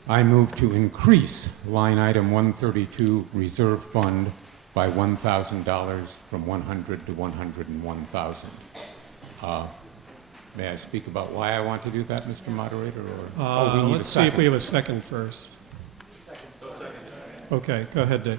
I move to increase line item 132 reserve fund by $1,000 from 100 to 101,000. May I speak about why I want to do that, Mr. Moderator? Or, we need let's a see if second. we have a second first. Okay, go ahead, Dick.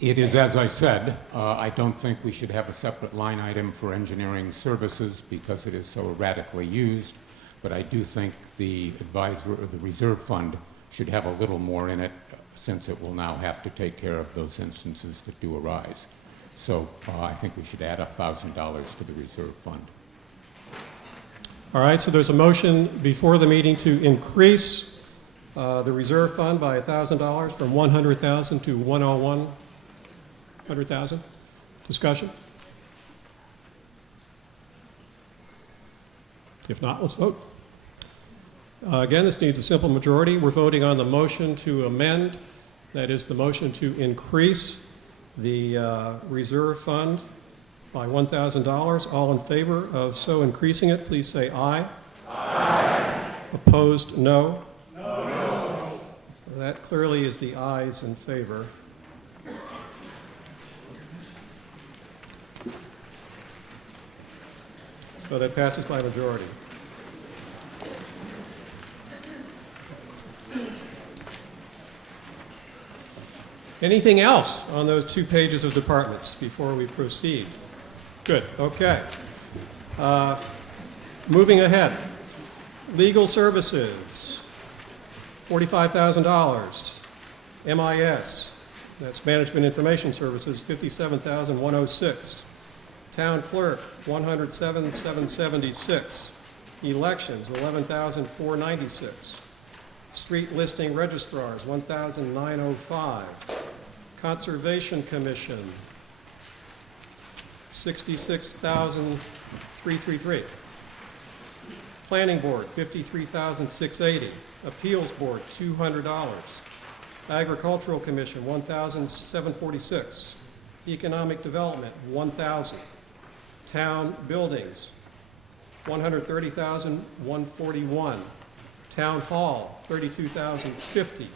It is as I said. I don't think we should have a separate line item for engineering services because it is so erratically used, but I do think the advisor or the reserve fund should have a little more in it since it will now have to take care of those instances that do arise. So I think we should add $1,000 to the reserve fund. All right, so there's a motion before the meeting to increase the reserve fund by $1,000 from 100,000 to 100,000. Discussion? If not, let's vote. Again, this needs a simple majority. We're voting on the motion to amend. That is the motion to increase the reserve fund by $1,000. All in favor of so increasing it, please say aye. Aye. Opposed, no. No. That clearly is the ayes in favor. So that passes by majority. Anything else on those 2 pages of departments before we proceed? Good, okay. Moving ahead. Legal services, $45,000. MIS, that's Management Information Services, $57,106. Town clerk, $107,776. Elections, $11,496. Street listing registrars, $1,905. Conservation Commission, $66,333. Planning Board, $53,680. Appeals Board, $200. Agricultural Commission, $1,746. Economic Development, $1,000. Town Buildings, $130,141. Town Hall, $32,050.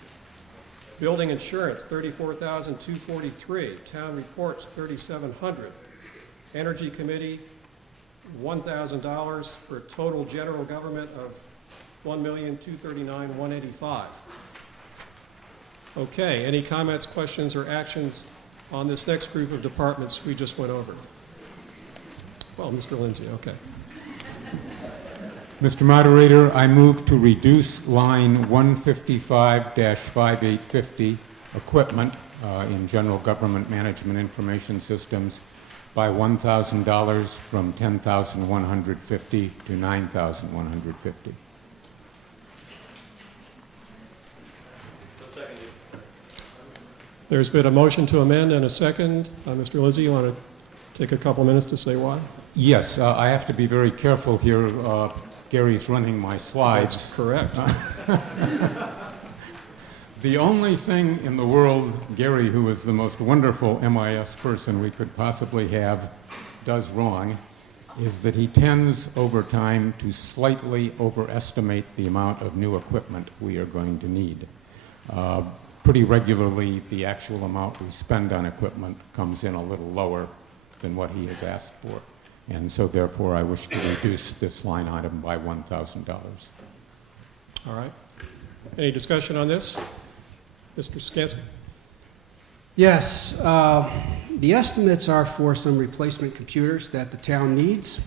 Building Insurance, $34,243. Town Reports, $3,700. Energy Committee, $1,000 for a total general government of $1,239,185. Okay, any comments, questions, or actions on this next group of departments we just went over? Well, Mr. Lindsay, okay. Mr. Moderator, I move to reduce line 155-5850, equipment in General Government Management Information Systems, by $1,000 from $10,150 to $9,150. There's been a motion to amend and a second. Mr. Lindsay, you want to take a couple minutes to say why? Yes, I have to be very careful here. Gary's running my slides. That's correct. The only thing in the world Gary, who is the most wonderful MIS person we could possibly have, does wrong is that he tends over time to slightly overestimate the amount of new equipment we are going to need. Pretty regularly, the actual amount we spend on equipment comes in a little lower than what he has asked for. And so therefore, I wish to reduce this line item by $1,000. All right. Any discussion on this? Mr. Skansky? Yes, the estimates are for some replacement computers that the town needs.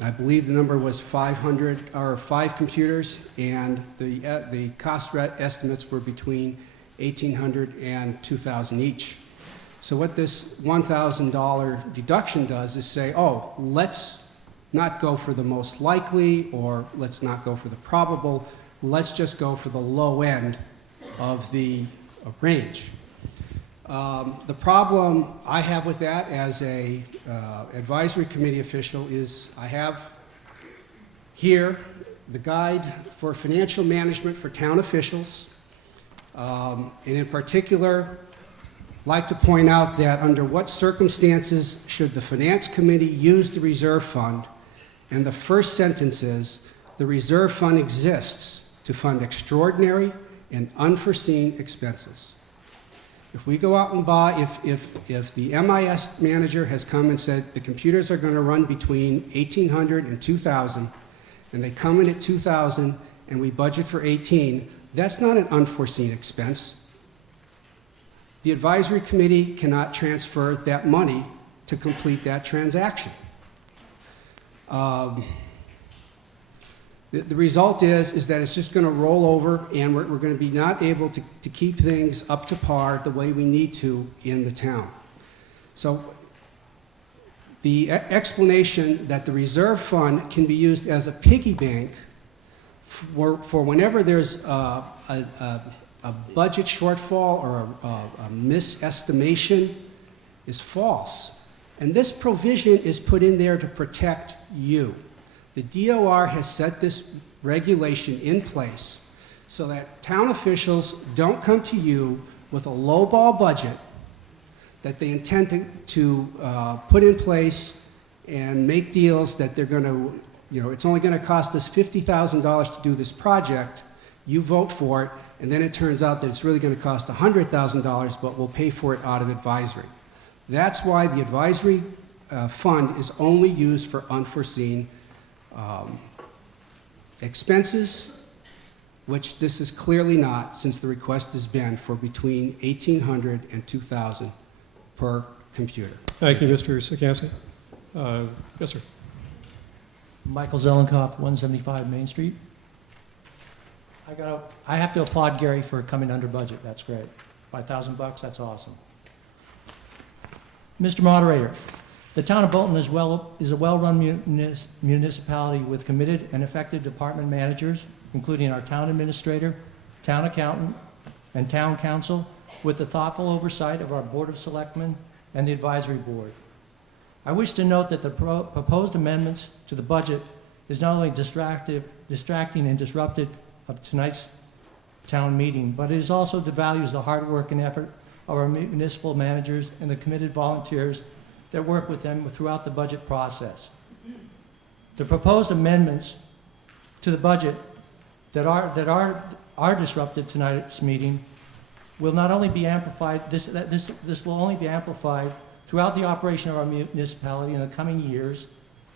I believe the number was 500 or 5 computers, and the cost estimates were between $1,800 and $2,000 each. So what this $1,000 deduction does is say, oh, let's not go for the most likely, or let's not go for the probable. Let's just go for the low end of the range. The problem I have with that as a advisory committee official is I have here the guide for financial management for town officials, and in particular, like to point out that under what circumstances should the finance committee use the reserve fund, and the first sentence is, the reserve fund exists to fund extraordinary and unforeseen expenses. If we go out and buy, if the MIS manager has come and said the computers are going to run between $1,800 and $2,000, and they come in at $2,000 and we budget for $18,000, that's not an unforeseen expense. the advisory committee cannot transfer that money to complete that transaction. The result is that it's just going to roll over, and we're going to be not able to keep things up to par the way we need to in the town. So the explanation that the reserve fund can be used as a piggy bank for whenever there's a budget shortfall or a misestimation is false. And this provision is put in there to protect you. The DOR has set this regulation in place so that town officials don't come to you with a lowball budget that they intend to put in place and make deals that they're going to, it's only going to cost us $50,000 to do this project. You vote for it, and then it turns out that it's really going to cost $100,000, but we'll pay for it out of advisory. That's why the advisory fund is only used for unforeseen expenses, which this is clearly not, since the request has been for between $1,800 and $2,000 per computer. Thank you, Mr. Sikansky. Yes, sir. Michael Zelenkoff, 175 Main Street. I have to applaud Gary for coming under budget. That's great. $5,000, that's awesome. Mr. Moderator, the town of Bolton is a well-run municipality with committed and effective department managers, including our town administrator, town accountant, and town council, with the thoughtful oversight of our Board of Selectmen and the Advisory Board. I wish to note that the proposed amendments to the budget is not only distracting and disruptive of tonight's town meeting, but it is also devalues the hard work and effort of our municipal managers and the committed volunteers that work with them throughout the budget process. The proposed amendments to the budget that are disruptive tonight's meeting will not only be amplified, this will only be amplified throughout the operation of our municipality in the coming years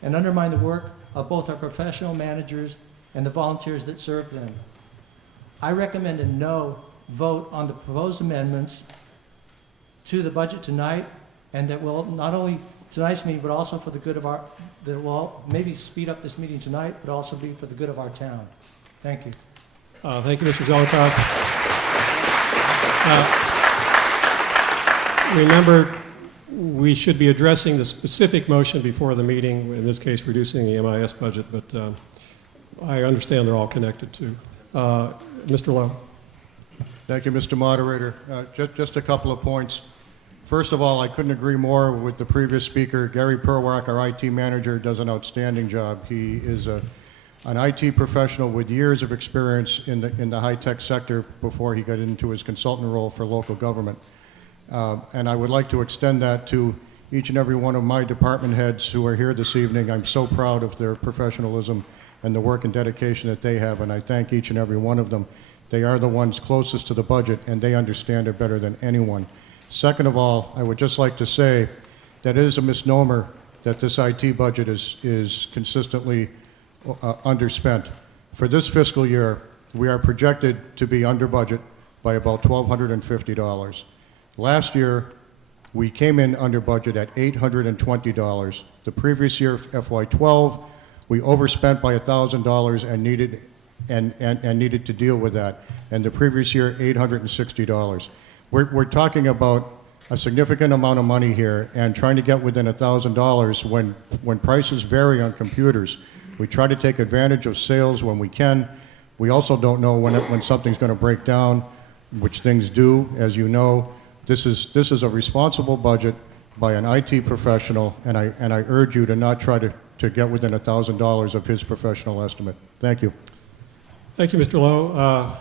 and undermine the work of both our professional managers and the volunteers that serve them. I recommend a no vote on the proposed amendments to the budget tonight, and that will not only tonight's meeting, but also for the good of that will maybe speed up this meeting tonight, but also be for the good of our town. Thank you. Thank you, Mr. Zelenkoff. Remember, we should be addressing the specific motion before the meeting, in this case reducing the MIS budget, but I understand they're all connected too. Mr. Lowe. Thank you, Mr. Moderator. Just a couple of points. First of all, I couldn't agree more with the previous speaker. Gary Perwack, our IT manager, does an outstanding job. He is an IT professional with years of experience in the high-tech sector before he got into his consultant role for local government. And I would like to extend that to each and every one of my department heads who are here this evening. I'm so proud of their professionalism and the work and dedication that they have, and I thank each and every one of them. They are the ones closest to the budget, and they understand it better than anyone. Second of all, I would just like to say that it is a misnomer that this IT budget is consistently underspent. For this fiscal year, we are projected to be under budget by about $1,250. Last year, we came in under budget at $820. The previous year, FY12, we overspent by $1,000 and needed to deal with that. And the previous year, $860. We're talking about a significant amount of money here and trying to get within $1,000 when prices vary on computers. We try to take advantage of sales when we can. We also don't know when something's going to break down, which things do, as you know. This is a responsible budget by an IT professional, and I urge you to not try to get within $1,000 of his professional estimate. Thank you. Thank you, Mr. Lowe.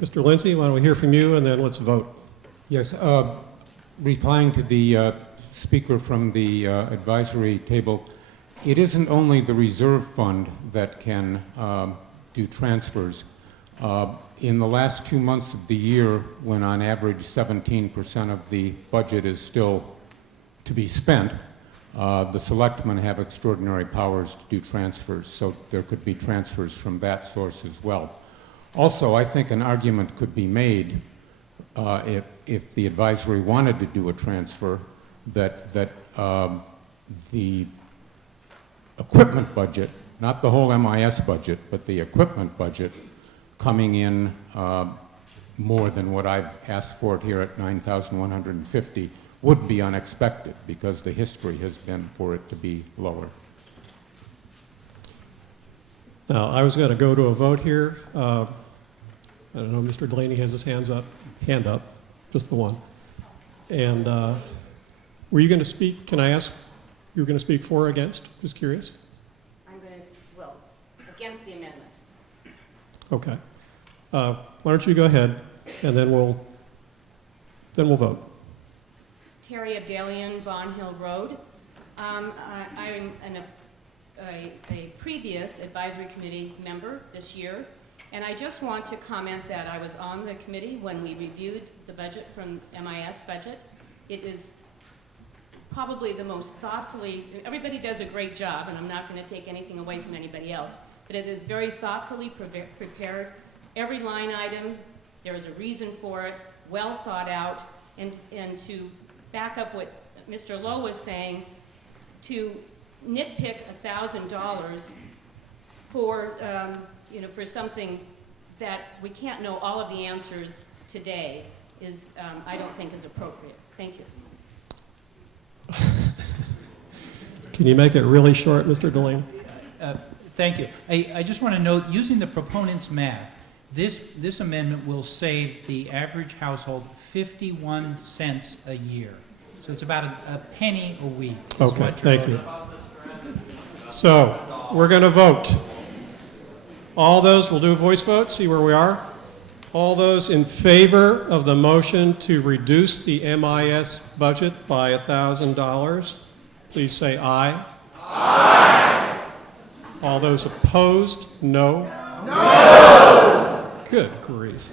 Mr. Lindsay, why don't we hear from you, and then let's vote. Yes, replying to the speaker from the advisory table, it isn't only the reserve fund that can do transfers. In the last 2 months of the year, when on average 17% of the budget is still to be spent, the selectmen have extraordinary powers to do transfers, so there could be transfers from that source as well. Also, I think an argument could be made if the advisory wanted to do a transfer, that the equipment budget, not the whole MIS budget, but the equipment budget coming in more than what I've asked for it here at $9,150 would be unexpected, because the history has been for it to be lower. Now, I was going to go to a vote here. I don't know, Mr. Delaney has his hand up, just the one. And were you going to speak? Can I ask, you were going to speak for or against? Just curious. I'm going to, well, against the amendment. Okay. Why don't you go ahead, and then we'll vote. Terry Abdalian, Bond Hill Road. I'm a previous advisory committee member this year, and I just want to comment that I was on the committee when we reviewed the budget from MIS budget. It is probably the most thoughtfully, everybody does a great job, and I'm not going to take anything away from anybody else, but it is very thoughtfully prepared. Every line item, there is a reason for it, well thought out, and to back up what Mr. Lowe was saying, to nitpick $1,000 for, for something that we can't know all of the answers today is, I don't think is appropriate. Thank you. Can you make it really short, Mr. Delaney? Thank you. I just want to note, using the proponent's math, this amendment will save the average household 51 cents a year. So it's about a penny a week. Okay, thank you. So we're going to vote. All those, we'll do a voice vote, see where we are. All those in favor of the motion to reduce the MIS budget by $1,000, please say aye. Aye. All those opposed, no. No. Good grief.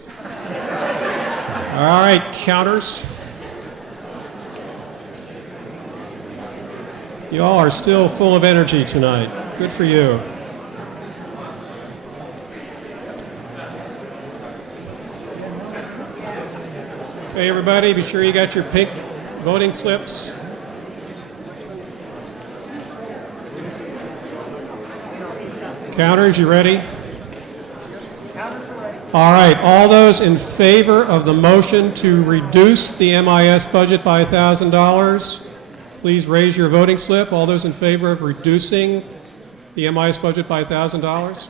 All right, counters. You all are still full of energy tonight. Good for you. Okay, everybody, be sure you got your pink voting slips. Counters, you ready? All right, all those in favor of the motion to reduce the MIS budget by $1,000, please raise your voting slip. All those in favor of reducing the MIS budget by $1,000?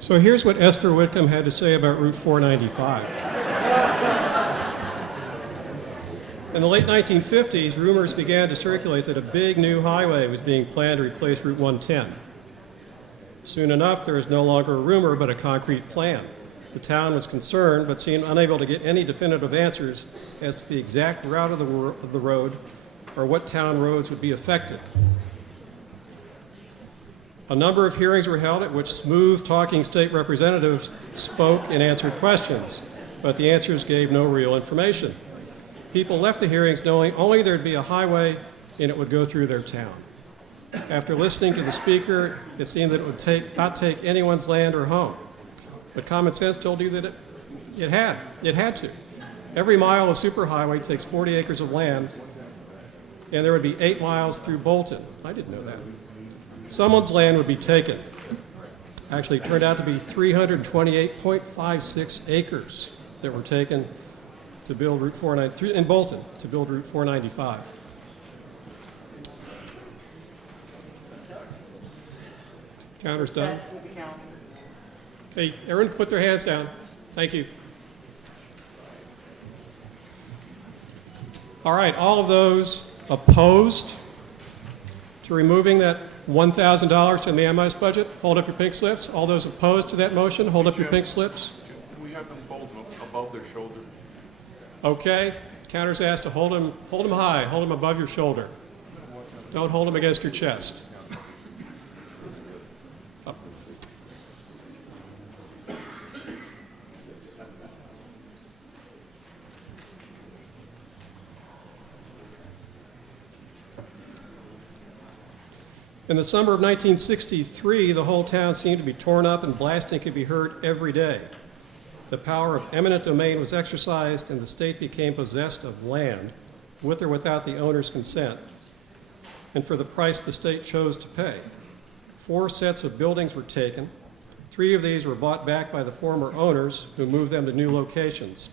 So here's what Esther Whitcomb had to say about Route 495. In the late 1950s, rumors began to circulate that a big new highway was being planned to replace Route 110. Soon enough, there was no longer a rumor, but a concrete plan. The town was concerned, but seemed unable to get any definitive answers as to the exact route of the road or what town roads would be affected. A number of hearings were held at which smooth-talking state representatives spoke and answered questions, but the answers gave no real information. People left the hearings knowing only there'd be a highway and it would go through their town. After listening to the speaker, it seemed that it would not take anyone's land or home. But common sense told you that it had to. Every mile of superhighway takes 40 acres of land, and there would be 8 miles through Bolton. I didn't know that. Someone's land would be taken. Actually, it turned out to be 328.56 acres that were taken to build Route 495 in Bolton, to build Route 495. Counter's done. Okay, everyone put their hands down. Thank you. All right, all of those opposed to removing that $1,000 from the MIS budget, hold up your pink slips. All those opposed to that motion, hold up your pink slips. Can we have them hold above their shoulder? Okay, counter's asked to hold them high, hold them above your shoulder. Don't hold them against your chest. Up. In the summer of 1963, the whole town seemed to be torn up and blasting could be heard every day. The power of eminent domain was exercised and the state became possessed of land, with or without the owner's consent, and for the price the state chose to pay. 4 sets of buildings were taken. 3 of these were bought back by the former owners who moved them to new locations.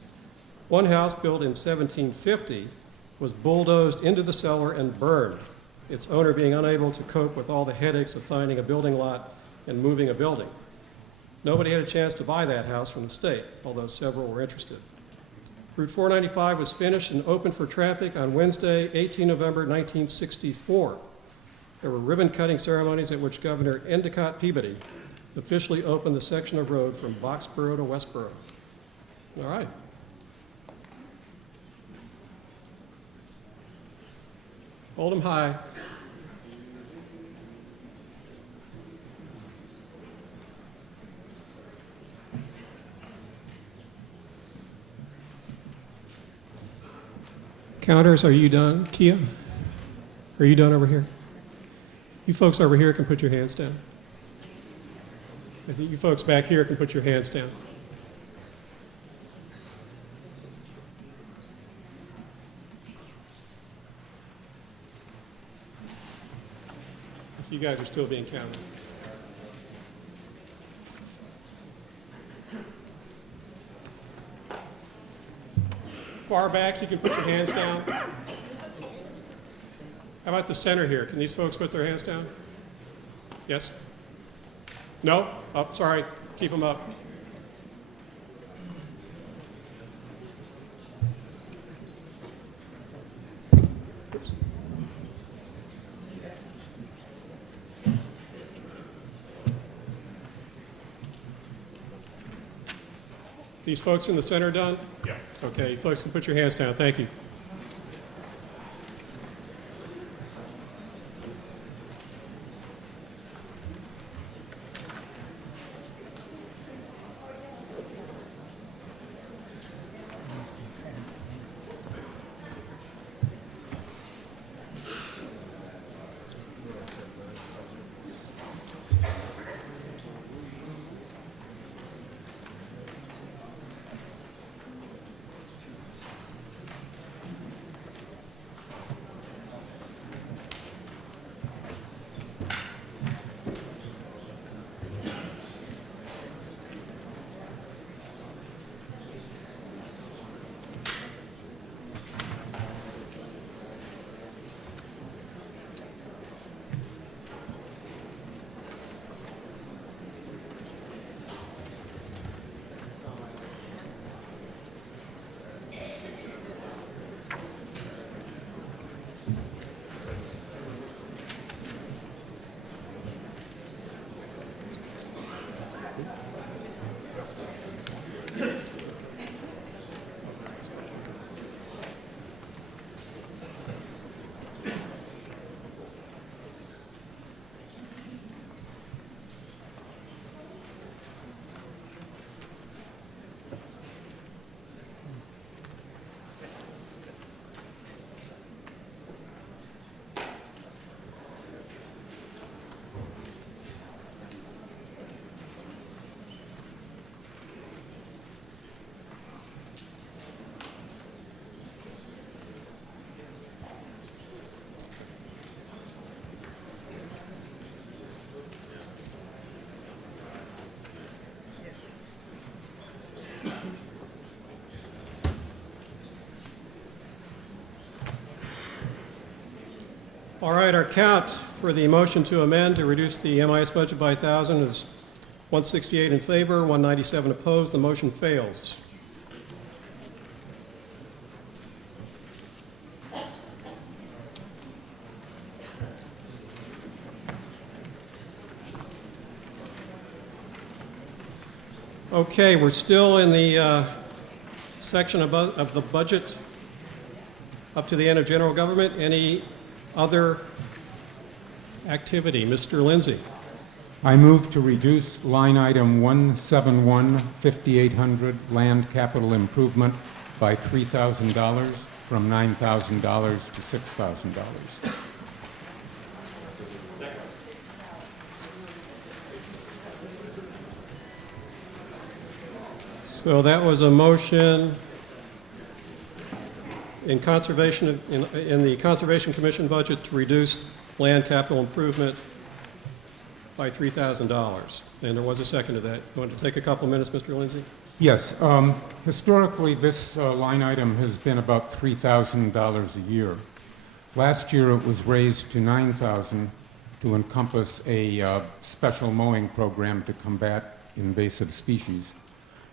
One house built in 1750 was bulldozed into the cellar and burned, its owner being unable to cope with all the headaches of finding a building lot and moving a building. Nobody had a chance to buy that house from the state, although several were interested. Route 495 was finished and opened for traffic on Wednesday, 18 November 1964. There were ribbon-cutting ceremonies at which Governor Endicott Peabody officially opened the section of road from Boxborough to Westboro. All right. Hold them high. Counters, are you done? Kia, are you done over here? You folks over here can put your hands down. I think you folks back here can put your hands down. You guys are still being counted. Far back, you can put your hands down. How about the center here? Can these folks put their hands down? Yes? No? Oh, sorry. Keep them up. These folks in the center done? Yeah. Okay, you folks can put your hands down. Thank you. All right, our count for the motion to amend to reduce the MIS budget by 1,000 is 168 in favor, 197 opposed. The motion fails. Okay, we're still in the section of the budget up to the end of general government. Any other activity? Mr. Lindsay. I move to reduce line item 171, 5800, land capital improvement by $3,000 from $9,000 to $6,000. So that was a motion in conservation, in the Conservation Commission budget to reduce land capital improvement by $3,000. And there was a second to that. You want to take a couple minutes, Mr. Lindsay? Yes. Historically, this line item has been about $3,000 a year. Last year, it was raised to $9,000 to encompass a special mowing program to combat invasive species.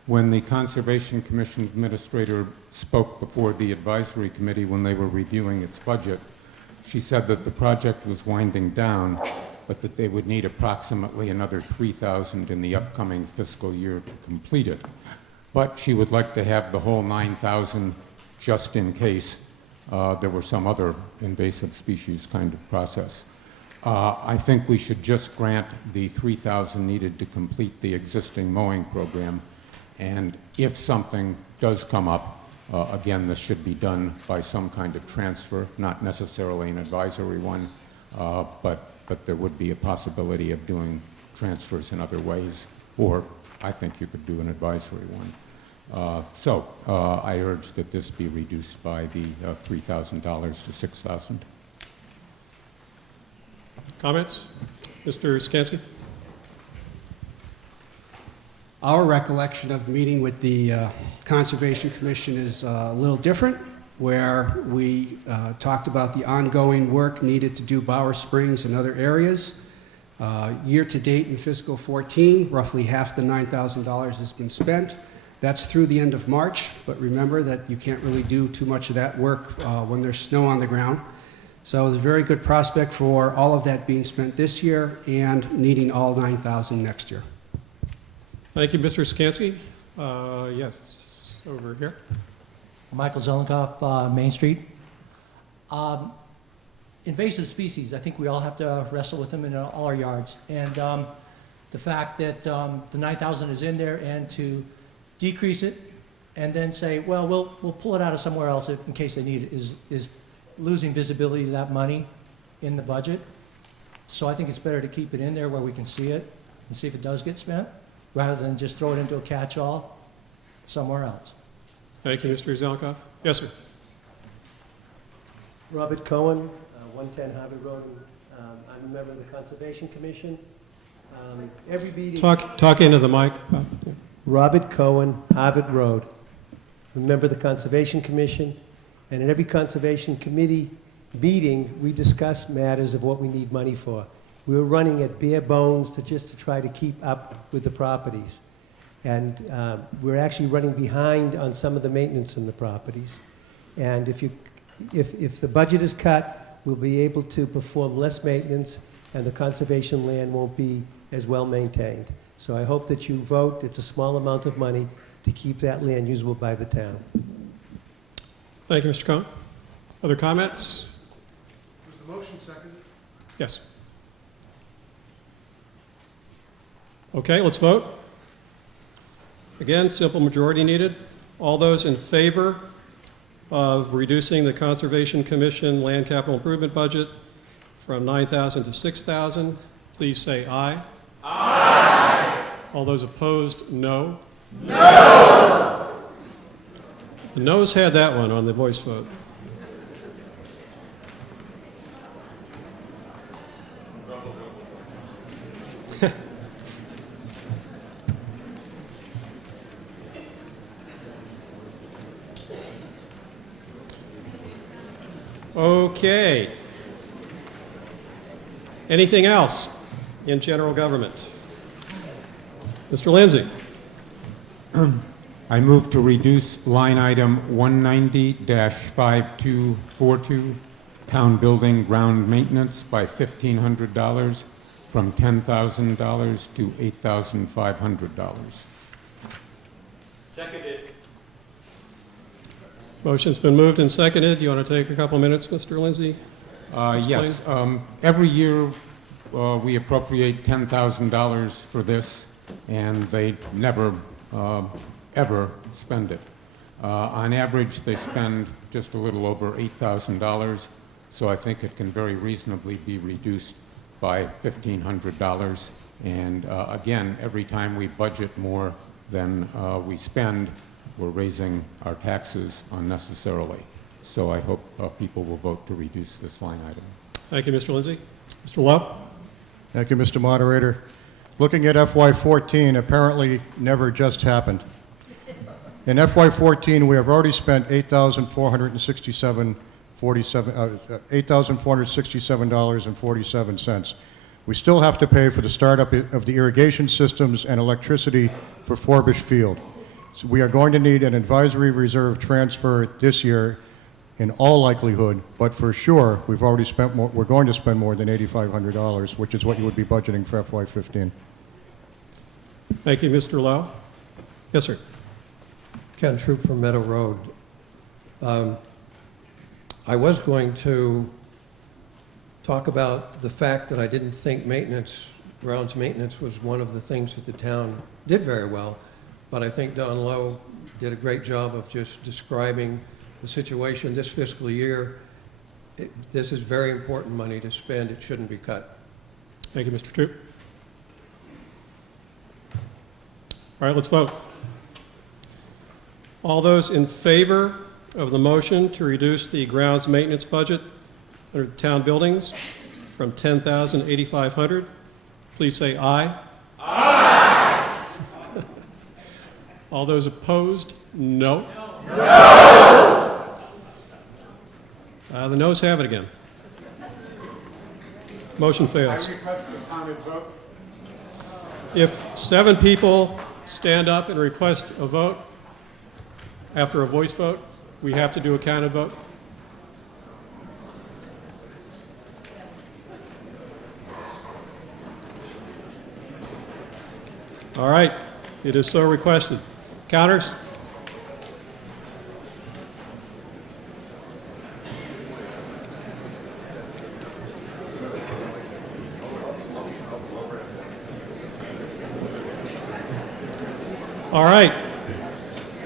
When the Conservation Commission administrator spoke before the advisory committee when they were reviewing its budget, she said that the project was winding down, but that they would need approximately another $3,000 in the upcoming fiscal year to complete it. But she would like to have the whole $9,000 just in case there were some other invasive species kind of process. I think we should just grant the $3,000 needed to complete the existing mowing program. And if something does come up, again, this should be done by some kind of transfer, not necessarily an advisory one, but there would be a possibility of doing transfers in other ways, or I think you could do an advisory one. So I urge that this be reduced by the $3,000 to $6,000. Comments? Mr. Skansky? Our recollection of the meeting with the Conservation Commission is a little different, where we talked about the ongoing work needed to do Bower Springs and other areas. Year to date in fiscal 14, roughly half the $9,000 has been spent. That's through the end of March, but remember that you can't really do too much of that work when there's snow on the ground. So there's a very good prospect for all of that being spent this year and needing all $9,000 next year. Thank you, Mr. Skansky. Yes, over here. Michael Zelenkoff, Main Street. Invasive species, I think we all have to wrestle with them in all our yards. And the fact that the 9,000 is in there, and to decrease it and then say, well, we'll pull it out of somewhere else in case they need it, is losing visibility to that money in the budget. So I think it's better to keep it in there where we can see it and see if it does get spent, rather than just throw it into a catch-all somewhere else. Thank you, Mr. Zelenkoff. Yes, sir. Robert Cohen, 110 Harvard Road. I'm a member of the Conservation Commission. Every meeting... Talk into the mic. Robert Cohen, Harvard Road. I'm a member of the Conservation Commission. And in every Conservation Committee meeting, we discuss matters of what we need money for. We were running at bare bones to try to keep up with the properties. And we're actually running behind on some of the maintenance in the properties. And if the budget is cut, we'll be able to perform less maintenance, and the conservation land won't be as well maintained. So I hope that you vote. It's a small amount of money to keep that land usable by the town. Thank you, Mr. Cohen. Other comments? Was the motion seconded? Yes. Okay, let's vote. Again, simple majority needed. All those in favor of reducing the Conservation Commission land capital improvement budget from $9,000 to $6,000, please say aye. Aye. All those opposed, no. No. The noes had that one on the voice vote. Okay. Anything else in general government? Mr. Lindsay. I move to reduce line item 190-5242, town building ground maintenance, by $1,500 from $10,000 to $8,500. Seconded. Motion's been moved and seconded. You want to take a couple minutes, Mr. Lindsay? Yes. Every year we appropriate $10,000 for this, and they never, ever spend it. On average, they spend just a little over $8,000, so I think it can very reasonably be reduced by $1,500. And again, every time we budget more than we spend, we're raising our taxes unnecessarily. So I hope people will vote to reduce this line item. Thank you, Mr. Lindsay. Mr. Lowe? Thank you, Mr. Moderator. Looking at FY14, apparently never just happened. In FY14, we have already spent $8,467.47. We still have to pay for the startup of the irrigation systems and electricity for Forbush Field. So we are going to need an advisory reserve transfer this year in all likelihood, but for sure, we've already spent more, we're going to spend more than $8,500, which is what you would be budgeting for FY15. Thank you, Mr. Lowe. Yes, sir. Ken Troop from Meadow Road. I was going to talk about the fact that I didn't think maintenance, grounds maintenance, was one of the things that the town did very well, but I think Don Lowe did a great job of just describing the situation this fiscal year. This is very important money to spend. It shouldn't be cut. Thank you, Mr. Troop. All right, let's vote. All those in favor of the motion to reduce the grounds maintenance budget under the town buildings from $10,000 to $8,500, please say aye. Aye. All those opposed, no. No. The noes have it again. Motion fails. I request a counted vote. If 7 people stand up and request a vote after a voice vote, we have to do a counted vote. All right, it is so requested. Counters? All right.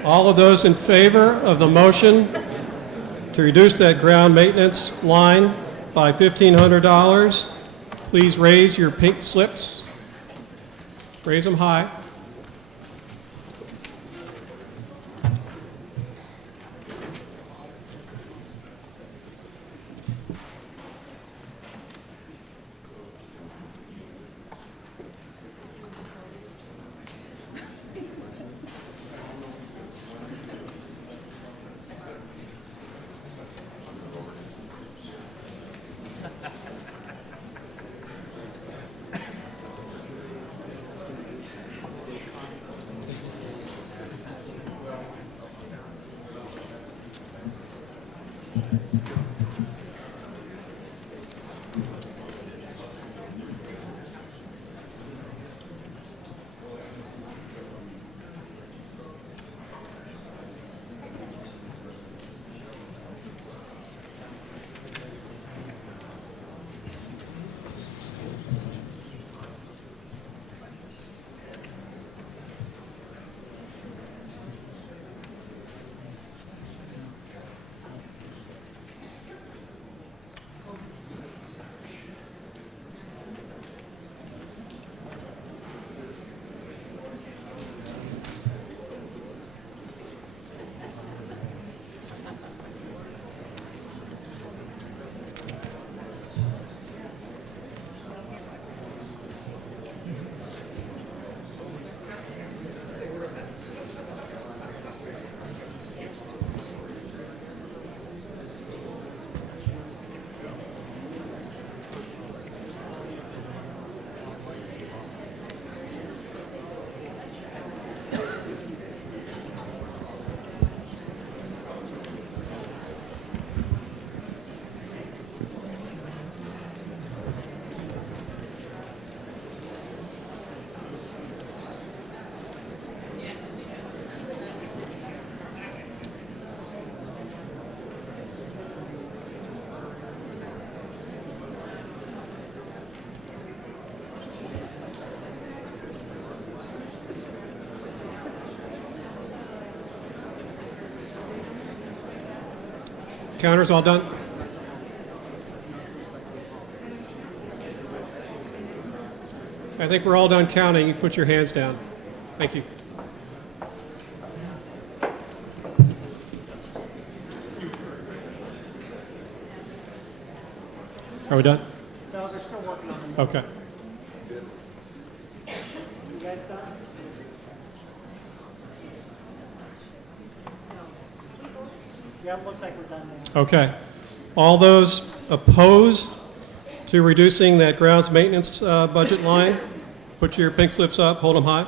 All of those in favor of the motion to reduce that ground maintenance line by $1,500, please raise your pink slips. Raise them high. Counters all done? I think we're all done counting. You put your hands down. Thank you. Are we done? No, they're still working on it. Okay. You guys done? Yeah, it looks like we're done now. Okay. All those opposed to reducing that grounds maintenance budget line, put your pink slips up, hold them high.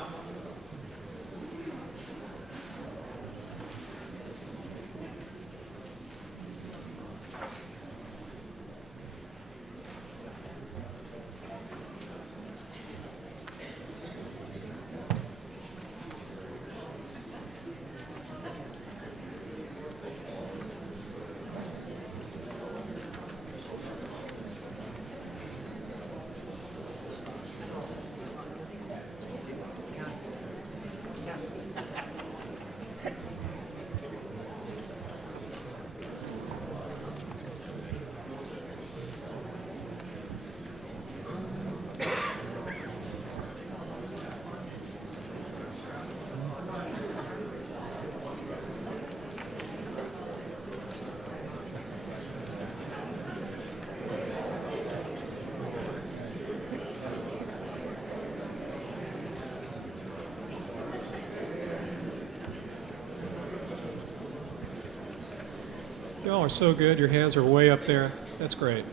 Y'all are so good. Your hands are way up there. That's great.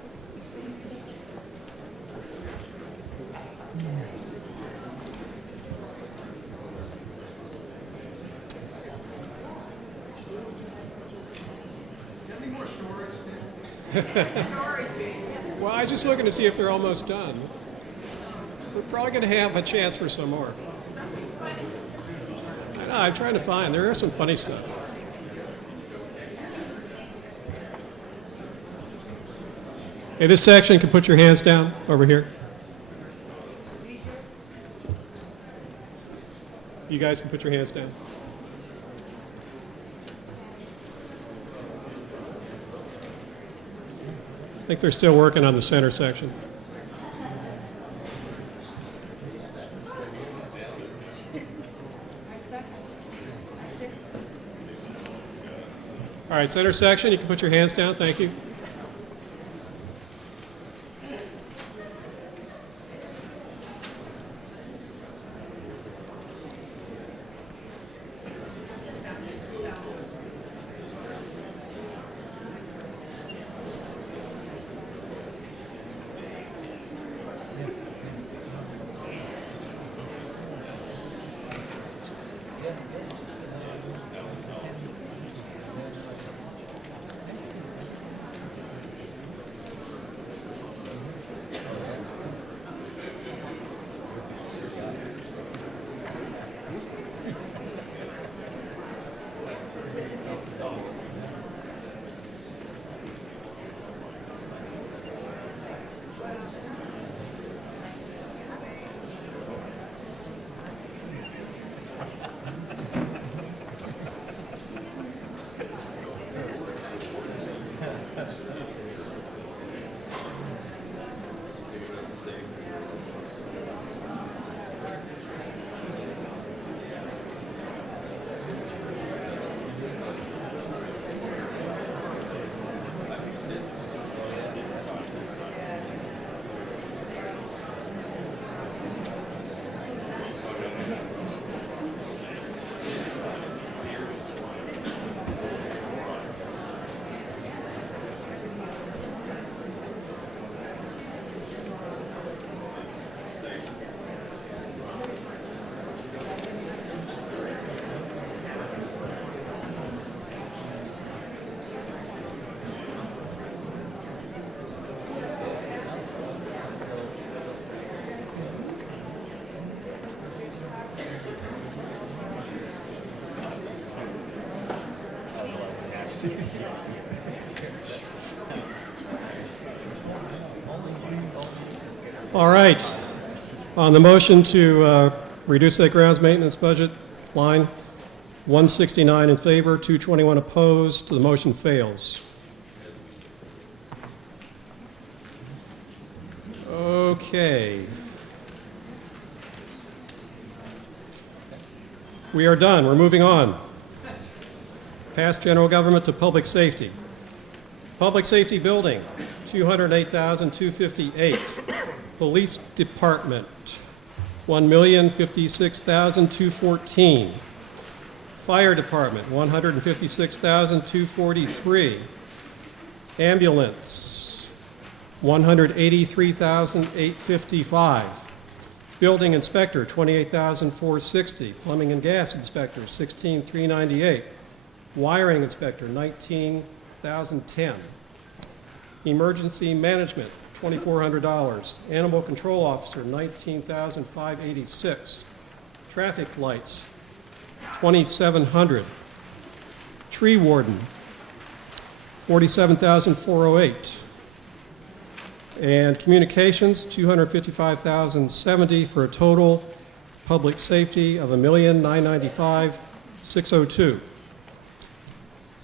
Well, I'm just looking to see if they're almost done. We're probably going to have a chance for some more. I know, I'm trying to find. There is some funny stuff. Okay, this section can put your hands down over here. You guys can put your hands down. I think they're still working on the center section. All right, center section, you can put your hands down. Thank you. All right. On the motion to reduce that grounds maintenance budget line, 169 in favor, 221 opposed. The motion fails. Okay. We are done. We're moving on. Past general government to public safety. Public safety building, $208,258. Police department, $1,056,214. Fire department, $156,243. Ambulance, $183,855. Building inspector, $28,460. Plumbing and gas inspector, $16,398. Wiring inspector, $19,010. Emergency management, $2,400. Animal control officer, $19,586. Traffic lights, $2,700. Tree warden, $47,408. And communications, $255,070 for a total public safety of $1,995,602.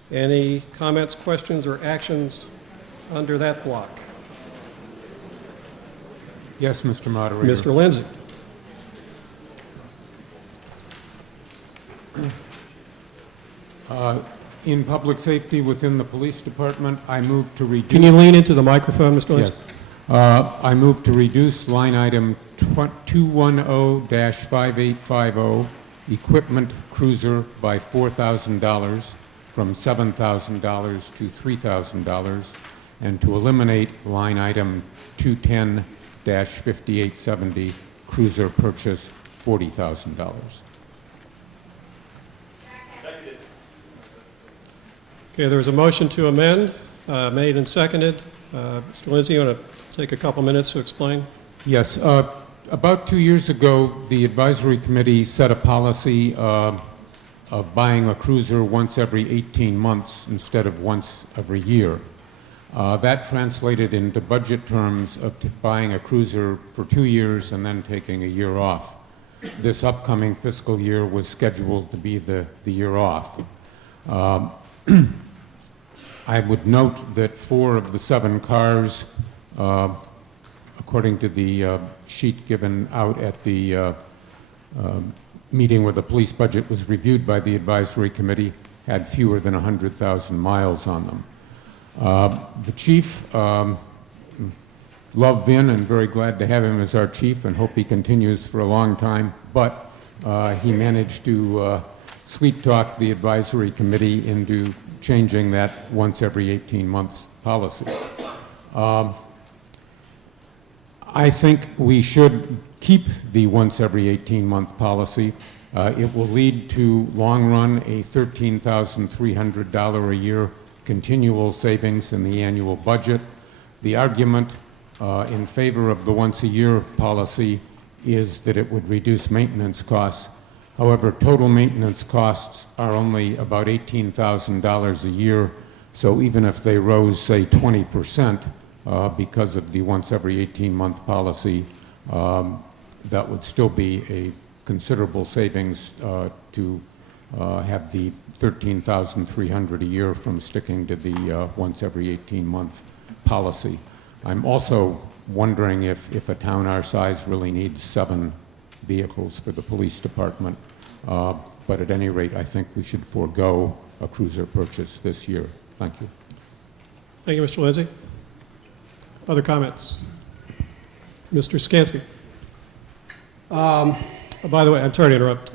Any comments, questions, or actions under that block? Yes, Mr. Moderator. Mr. Lindsay. In public safety within the police department, I move to reduce... Can you lean into the microphone, Mr. Lindsay? Yes. I move to reduce line item 210-5850, equipment cruiser, by $4,000 from $7,000 to $3,000, and to eliminate line item 210-5870, cruiser purchase, $40,000. Okay, there's a motion to amend, made and seconded. Mr. Lindsay, you want to take a couple minutes to explain? Yes. About 2 years ago, the advisory committee set a policy of buying a cruiser once every 18 months instead of once every year. That translated into budget terms of buying a cruiser for 2 years and then taking a year off. This upcoming fiscal year was scheduled to be the year off. I would note that 4 of the 7 cars, according to the sheet given out at the meeting where the police budget was reviewed by the advisory committee, had fewer than 100,000 miles on them. The chief, love Vin and very glad to have him as our chief and hope he continues for a long time, but he managed to sweet talk the advisory committee into changing that once every 18 months policy. I think we should keep the once every 18-month policy. It will lead to, long run, a $13,300 a year continual savings in the annual budget. The argument in favor of the once a year policy is that it would reduce maintenance costs. However, total maintenance costs are only about $18,000 a year, so even if they rose, say, 20% because of the once every 18-month policy, that would still be a considerable savings to have the $13,300 a year from sticking to the once every 18-month policy. I'm also wondering if a town our size really needs 7 vehicles for the police department. But at any rate, I think we should forego a cruiser purchase this year. Thank you. Thank you, Mr. Lindsay. Other comments? Mr. Skansky. By the way, I'm sorry to interrupt.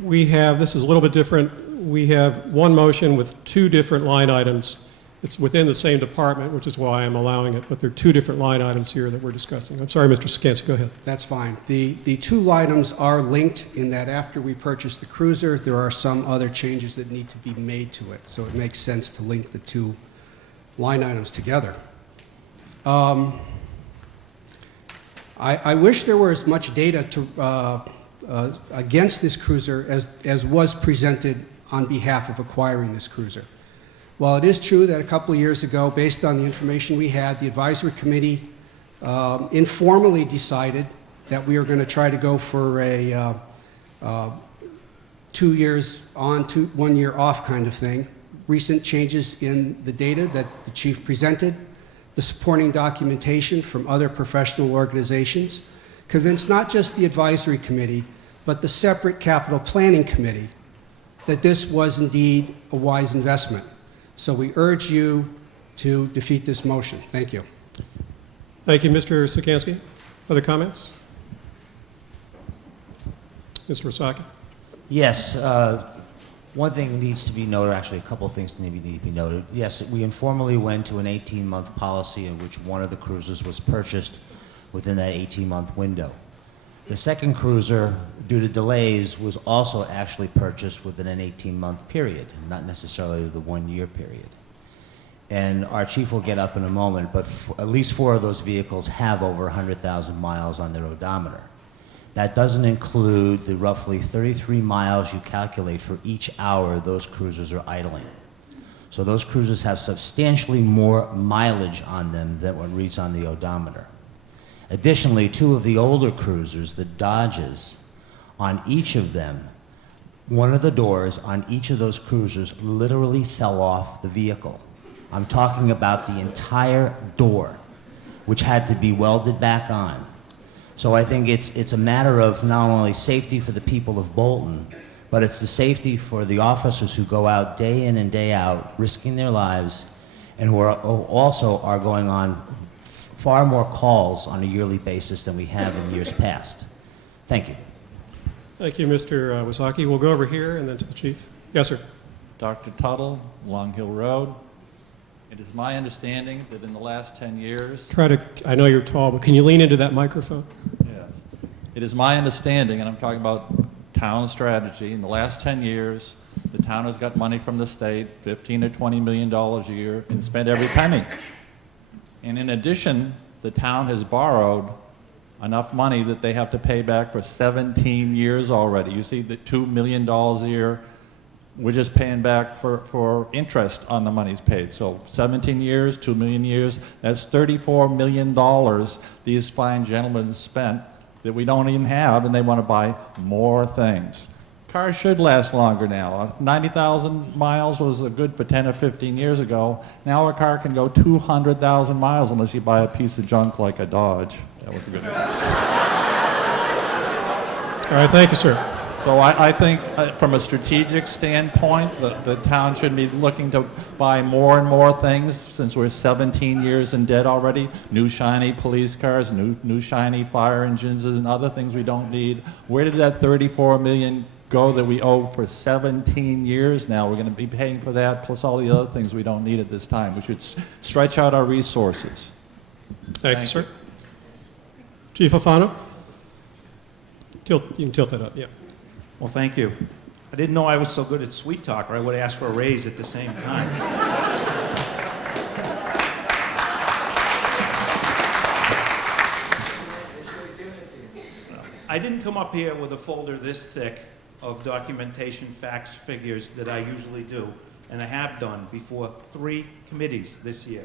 This is a little bit different. We have one motion with 2 different line items. It's within the same department, which is why I'm allowing it, but there are 2 different line items here that we're discussing. I'm sorry, Mr. Skansky, go ahead. That's fine. The 2 items are linked in that after we purchase the cruiser, there are some other changes that need to be made to it. So it makes sense to link the 2 line items together. I wish there were as much data to, against this cruiser as was presented on behalf of acquiring this cruiser. While it is true that a couple of years ago, based on the information we had, the advisory committee informally decided that we were going to try to go for a 2 years on, 1 year off kind of thing. Recent changes in the data that the chief presented the supporting documentation from other professional organizations, convinced not just the advisory committee, but the separate capital planning committee that this was indeed a wise investment. So we urge you to defeat this motion. Thank you. Thank you, Mr. Sikansky. Other comments? Mr. Wasaki? Yes, one thing needs to be noted, actually a couple of things need to be noted. Yes, we informally went to an 18-month policy in which one of the cruisers was purchased within that 18-month window. The second cruiser, due to delays, was also actually purchased within an 18-month period, not necessarily the one-year period. And our chief will get up in a moment, but at least 4 of those vehicles have over 100,000 miles on their odometer. That doesn't include the roughly 33 miles you calculate for each hour those cruisers are idling. So those cruisers have substantially more mileage on them than what reads on the odometer. Additionally, 2 of the older cruisers, the Dodges, on each of them, one of the doors on each of those cruisers literally fell off the vehicle. I'm talking about the entire door, which had to be welded back on. So I think it's a matter of not only safety for the people of Bolton, but it's the safety for the officers who go out day in and day out, risking their lives, and who also are going on far more calls on a yearly basis than we have in years past. Thank you. Thank you, Mr. Wasaki. We'll go over here and then to the chief. Yes, sir. Dr. Tuttle, Long Hill Road. It is my understanding that in the last 10 years... I know you're tall, but can you lean into that microphone? Yes. It is my understanding, and I'm talking about town strategy, in the last 10 years, the town has got money from the state, $15 to $20 million a year, and spent every penny. And in addition, the town has borrowed enough money that they have to pay back for 17 years already. You see the $2 million a year, we're just paying back for interest on the monies paid. So 17 years, 2 million years, that's $34 million these fine gentlemen spent that we don't even have, and they want to buy more things. Cars should last longer now. 90,000 miles was good for 10 or 15 years ago. Now a car can go 200,000 miles unless you buy a piece of junk like a Dodge. That was a good one. All right, thank you, sir. So I think from a strategic standpoint, the town should be looking to buy more and more things since we're 17 years in debt already. New shiny police cars, new shiny fire engines and other things we don't need. Where did that $34 million go that we owe for 17 years now? We're going to be paying for that plus all the other things we don't need at this time. We should stretch out our resources. Thank you, sir. Chief Alfano? You can tilt that up, yeah. Well, thank you. I didn't know I was so good at sweet talk, or I would ask for a raise at the same time. I didn't come up here with a folder this thick of documentation, facts, figures that I usually do, and I have done before 3 committees this year: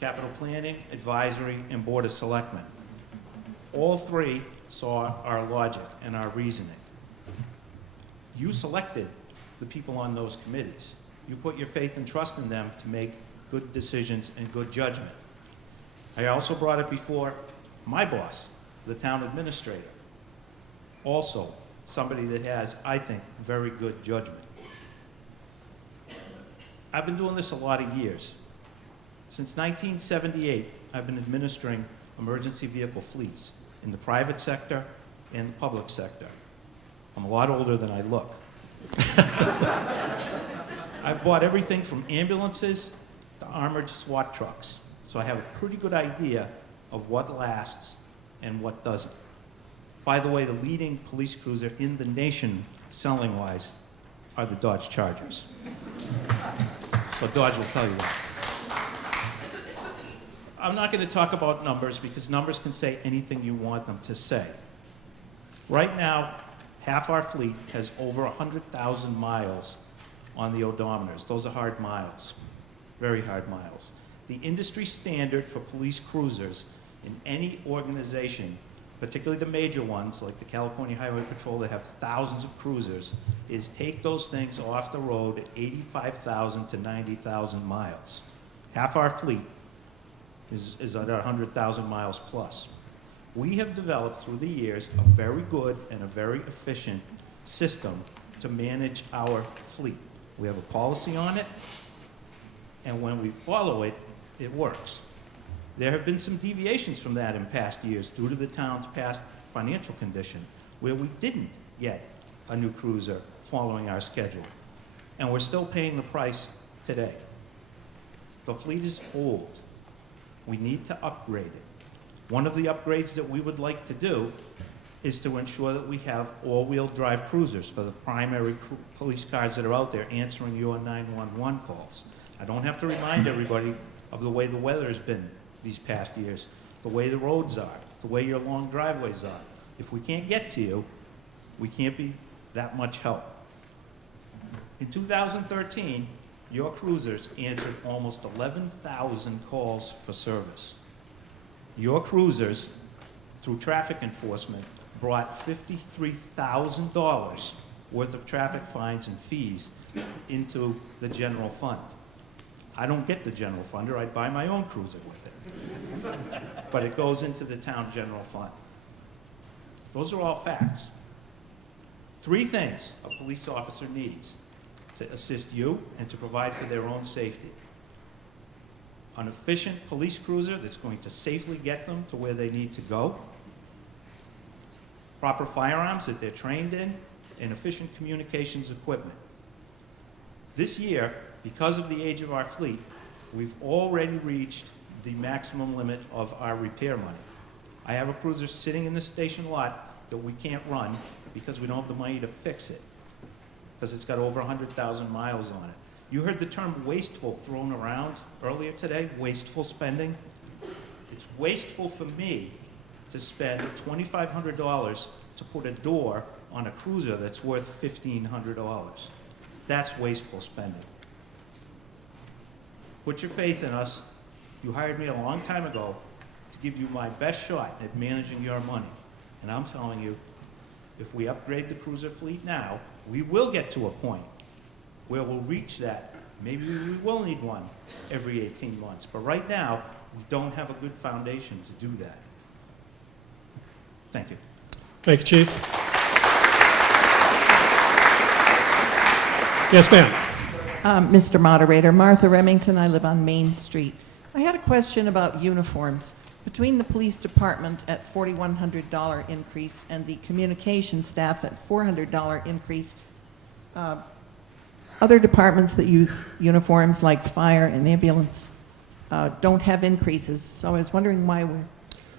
Capital Planning, Advisory, and Board of Selectmen. All 3 saw our logic and our reasoning. You selected the people on those committees. You put your faith and trust in them to make good decisions and good judgment. I also brought it before my boss, the town administrator. Also, somebody that has, I think, very good judgment. I've been doing this a lot of years. Since 1978, I've been administering emergency vehicle fleets in the private sector and the public sector. I'm a lot older than I look. I've bought everything from ambulances to armored SWAT trucks, so I have a pretty good idea of what lasts and what doesn't. By the way, the leading police cruiser in the nation, selling-wise, are the Dodge Chargers. So Dodge will tell you that. I'm not going to talk about numbers because numbers can say anything you want them to say. Right now, half our fleet has over 100,000 miles on the odometers. Those are hard miles, very hard miles. The industry standard for police cruisers in any organization, particularly the major ones like the California Highway Patrol that have thousands of cruisers, is take those things off the road at 85,000 to 90,000 miles. Half our fleet is at 100,000 miles plus. We have developed through the years a very good and a very efficient system to manage our fleet. We have a policy on it, and when we follow it, it works. There have been some deviations from that in past years due to the town's past financial condition, where we didn't get a new cruiser following our schedule. And we're still paying the price today. The fleet is old. We need to upgrade it. One of the upgrades that we would like to do is to ensure that we have all-wheel drive cruisers for the primary police cars that are out there answering your 911 calls. I don't have to remind everybody of the way the weather has been these past years, the way the roads are, the way your long driveways are. If we can't get to you, we can't be that much help. In 2013, your cruisers answered almost 11,000 calls for service. Your cruisers, through traffic enforcement, brought $53,000 worth of traffic fines and fees into the general fund. I don't get the general fund, or I'd buy my own cruiser with it. But it goes into the town general fund. Those are all facts. 3 things a police officer needs to assist you and to provide for their own safety: an efficient police cruiser that's going to safely get them to where they need to go, proper firearms that they're trained in, and efficient communications equipment. This year, because of the age of our fleet, we've already reached the maximum limit of our repair money. I have a cruiser sitting in the station lot that we can't run because we don't have the money to fix it, because it's got over 100,000 miles on it. You heard the term wasteful thrown around earlier today, wasteful spending. It's wasteful for me to spend $2,500 to put a door on a cruiser that's worth $1,500. That's wasteful spending. Put your faith in us. You hired me a long time ago to give you my best shot at managing your money. And I'm telling you, if we upgrade the cruiser fleet now, we will get to a point where we'll reach that. Maybe we will need one every 18 months. But right now, we don't have a good foundation to do that. Thank you. Thank you, Chief. Yes, ma'am. Mr. Moderator, Martha Remington, I live on Main Street. I had a question about uniforms. Between the police department at $4,100 increase and the communication staff at $400 increase, other departments that use uniforms like fire and ambulance don't have increases. So I was wondering why we're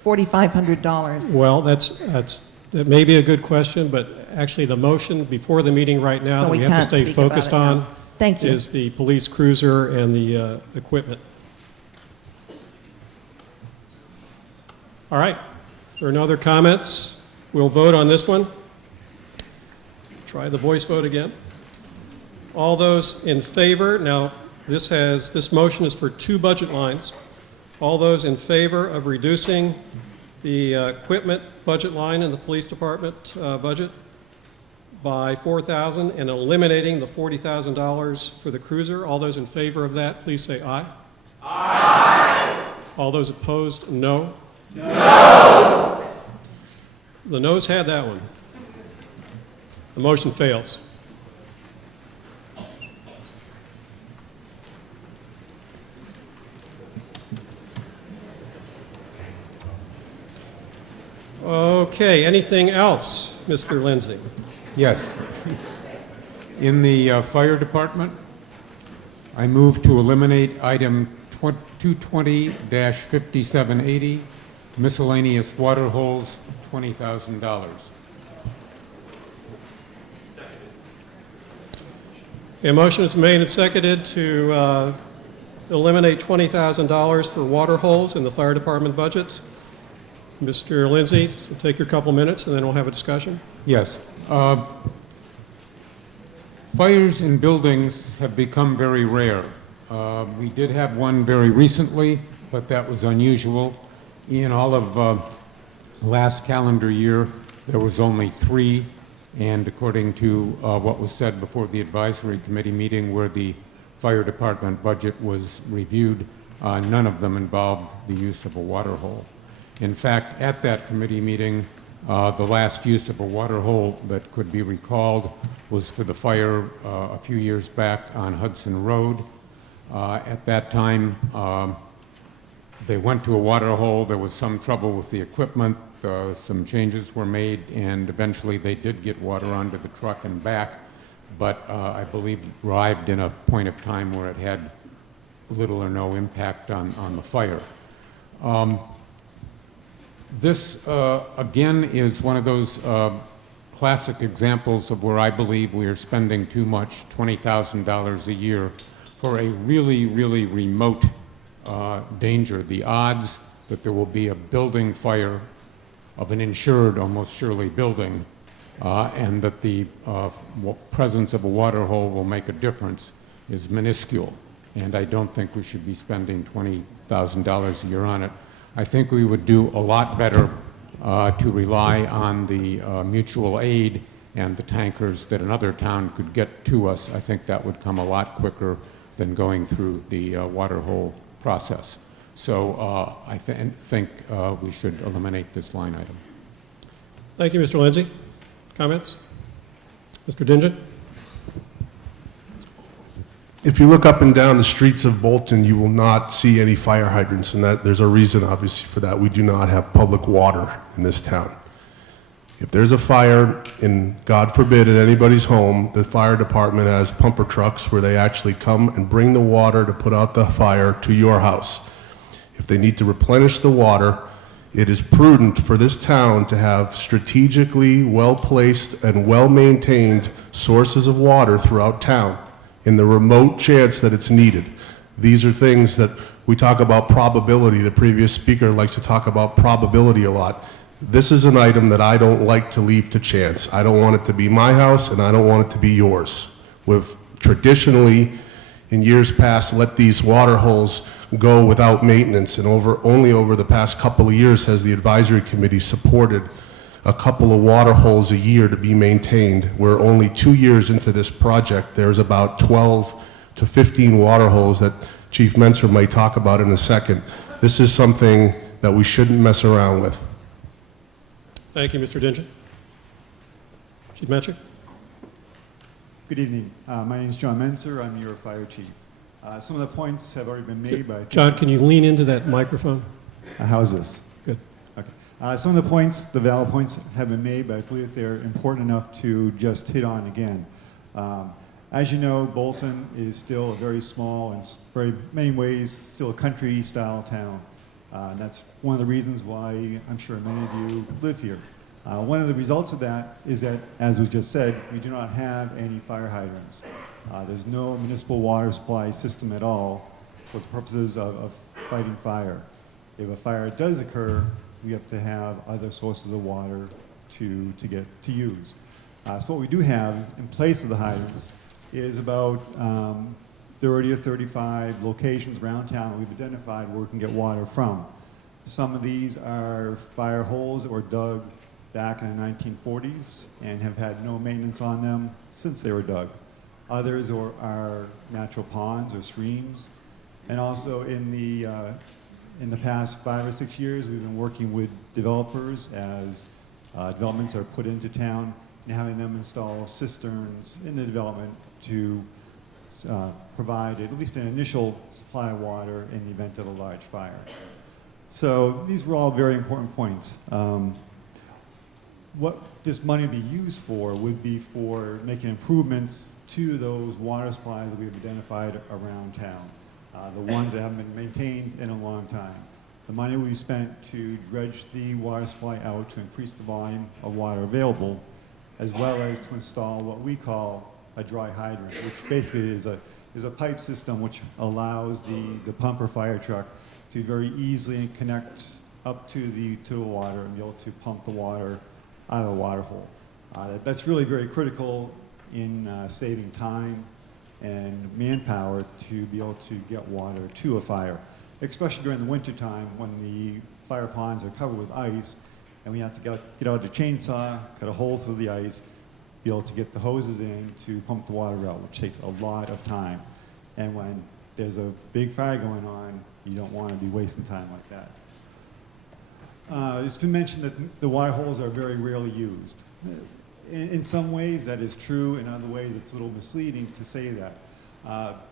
$4,500. Well, that may be a good question, but actually the motion before the meeting right now that we have to stay focused on is the police cruiser and the equipment. All right. If there are no other comments, we'll vote on this one. Try the voice vote again. All those in favor, now this motion is for 2 budget lines. All those in favor of reducing the equipment budget line in the police department budget by $4,000 and eliminating the $40,000 for the cruiser, all those in favor of that, please say aye. Aye. All those opposed, no. No. The noes had that one. The motion fails. Okay, anything else, Mr. Lindsay? Yes. In the fire department, I move to eliminate item 220-5780, miscellaneous water holes, $20,000. A motion is made and seconded to eliminate $20,000 for water holes in the fire department budget. Mr. Lindsay, take your couple minutes and then we'll have a discussion. Yes. Fires in buildings have become very rare. We did have one very recently, but that was unusual. In all of last calendar year, there was only 3, and according to what was said before the advisory committee meeting where the fire department budget was reviewed, None of them involved the use of a water hole. In fact, at that committee meeting, the last use of a water hole that could be recalled was for the fire a few years back on Hudson Road. At that time, they went to a water hole. There was some trouble with the equipment. Some changes were made, and eventually they did get water onto the truck and back, but I believe arrived in a point of time where it had little or no impact on the fire. This, again, is one of those classic examples of where I believe we are spending too much, $20,000 a year, for a really, really remote danger. The odds that there will be a building fire of an insured, almost surely building, and that the presence of a water hole will make a difference is minuscule. And I don't think we should be spending $20,000 a year on it. I think we would do a lot better to rely on the mutual aid and the tankers that another town could get to us. I think that would come a lot quicker than going through the water hole process. So I think we should eliminate this line item. Thank you, Mr. Lindsay. Comments? Mr. Dingent? If you look up and down the streets of Bolton, you will not see any fire hydrants, and there's a reason, obviously, for that. We do not have public water in this town. If there's a fire, and God forbid, at anybody's home, the fire department has pumper trucks where they actually come and bring the water to put out the fire to your house. If they need to replenish the water, it is prudent for this town to have strategically well-placed and well-maintained sources of water throughout town in the remote chance that it's needed. These are things that we talk about probability. The previous speaker likes to talk about probability a lot. This is an item that I don't like to leave to chance. I don't want it to be my house, and I don't want it to be yours. We've traditionally, in years past, let these water holes go without maintenance, and only over the past couple of years has the advisory committee supported a couple of water holes a year to be maintained. We're only 2 years into this project. There's about 12 to 15 water holes that Chief Menser might talk about in a second. This is something that we shouldn't mess around with. Thank you, Mr. Dingent. Chief Menser? Good evening. My name is John Menser. I'm your fire chief. Some of the points have already been made by... John, can you lean into that microphone? How's this? Good. Okay. Some of the points, the valid points, have been made, but I believe that they're important enough to just hit on again. As you know, Bolton is still a very small and very many ways still a country-style town. And that's one of the reasons why I'm sure many of you live here. One of the results of that is that, as was just said, we do not have any fire hydrants. There's no municipal water supply system at all for the purposes of fighting fire. If a fire does occur, we have to have other sources of water to use. So what we do have in place of the hydrants is about 30 or 35 locations around town that we've identified where we can get water from. Some of these are fire holes that were dug back in the 1940s and have had no maintenance on them since they were dug. Others are natural ponds or streams. And also in the past 5 or 6 years, we've been working with developers as developments are put into town and having them install cisterns in the development to provide at least an initial supply of water in the event of a large fire. So these were all very important points. What this money would be used for would be for making improvements to those water supplies that we've identified around town, the ones that haven't been maintained in a long time. The money we spent to dredge the water supply out to increase the volume of water available, as well as to install what we call a dry hydrant, which basically is a pipe system which allows the pump or fire truck to very easily connect up to the water and be able to pump the water out of the water hole. That's really very critical in saving time and manpower to be able to get water to a fire, especially during the winter time when the fire ponds are covered with ice and we have to get out a chainsaw, cut a hole through the ice, be able to get the hoses in to pump the water out, which takes a lot of time. And when there's a big fire going on, you don't want to be wasting time like that. It's been mentioned that the water holes are very rarely used. In some ways that is true, in other ways it's a little misleading to say that.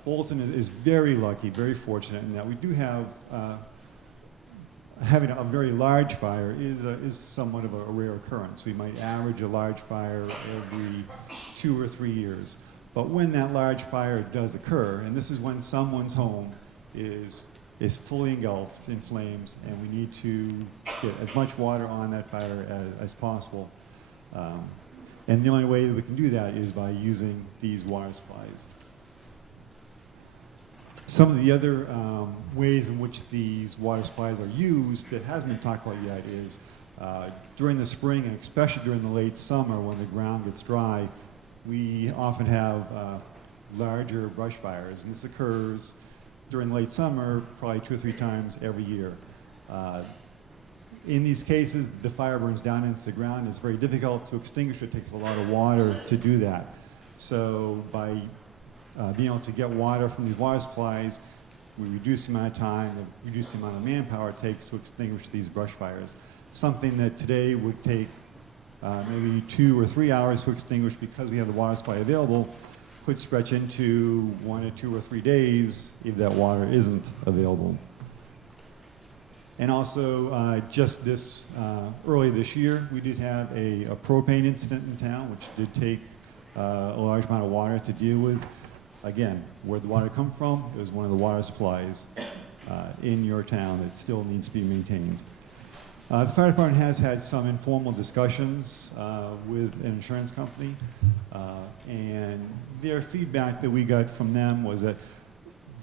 Bolton is very lucky, very fortunate in that we do have, having a very large fire is somewhat of a rare occurrence. We might average a large fire every 2 or 3 years. But when that large fire does occur, and this is when someone's home is fully engulfed in flames, and we need to get as much water on that fire as possible. And the only way that we can do that is by using these water supplies. Some of the other ways in which these water supplies are used that hasn't been talked about yet is during the spring, and especially during the late summer when the ground gets dry, we often have larger brush fires, and this occurs during late summer probably 2 or 3 times every year. In these cases, the fire burns down into the ground. It's very difficult to extinguish. It takes a lot of water to do that. So by being able to get water from these water supplies, we reduce the amount of time, reduce the amount of manpower it takes to extinguish these brush fires. Something that today would take maybe 2 or 3 hours to extinguish because we have the water supply available could stretch into 1 or 2 or 3 days if that water isn't available. And also, just this early this year, we did have a propane incident in town, which did take a large amount of water to deal with. Again, where'd the water come from? It was one of the water supplies in your town that still needs to be maintained. The fire department has had some informal discussions with an insurance company, and their feedback that we got from them was that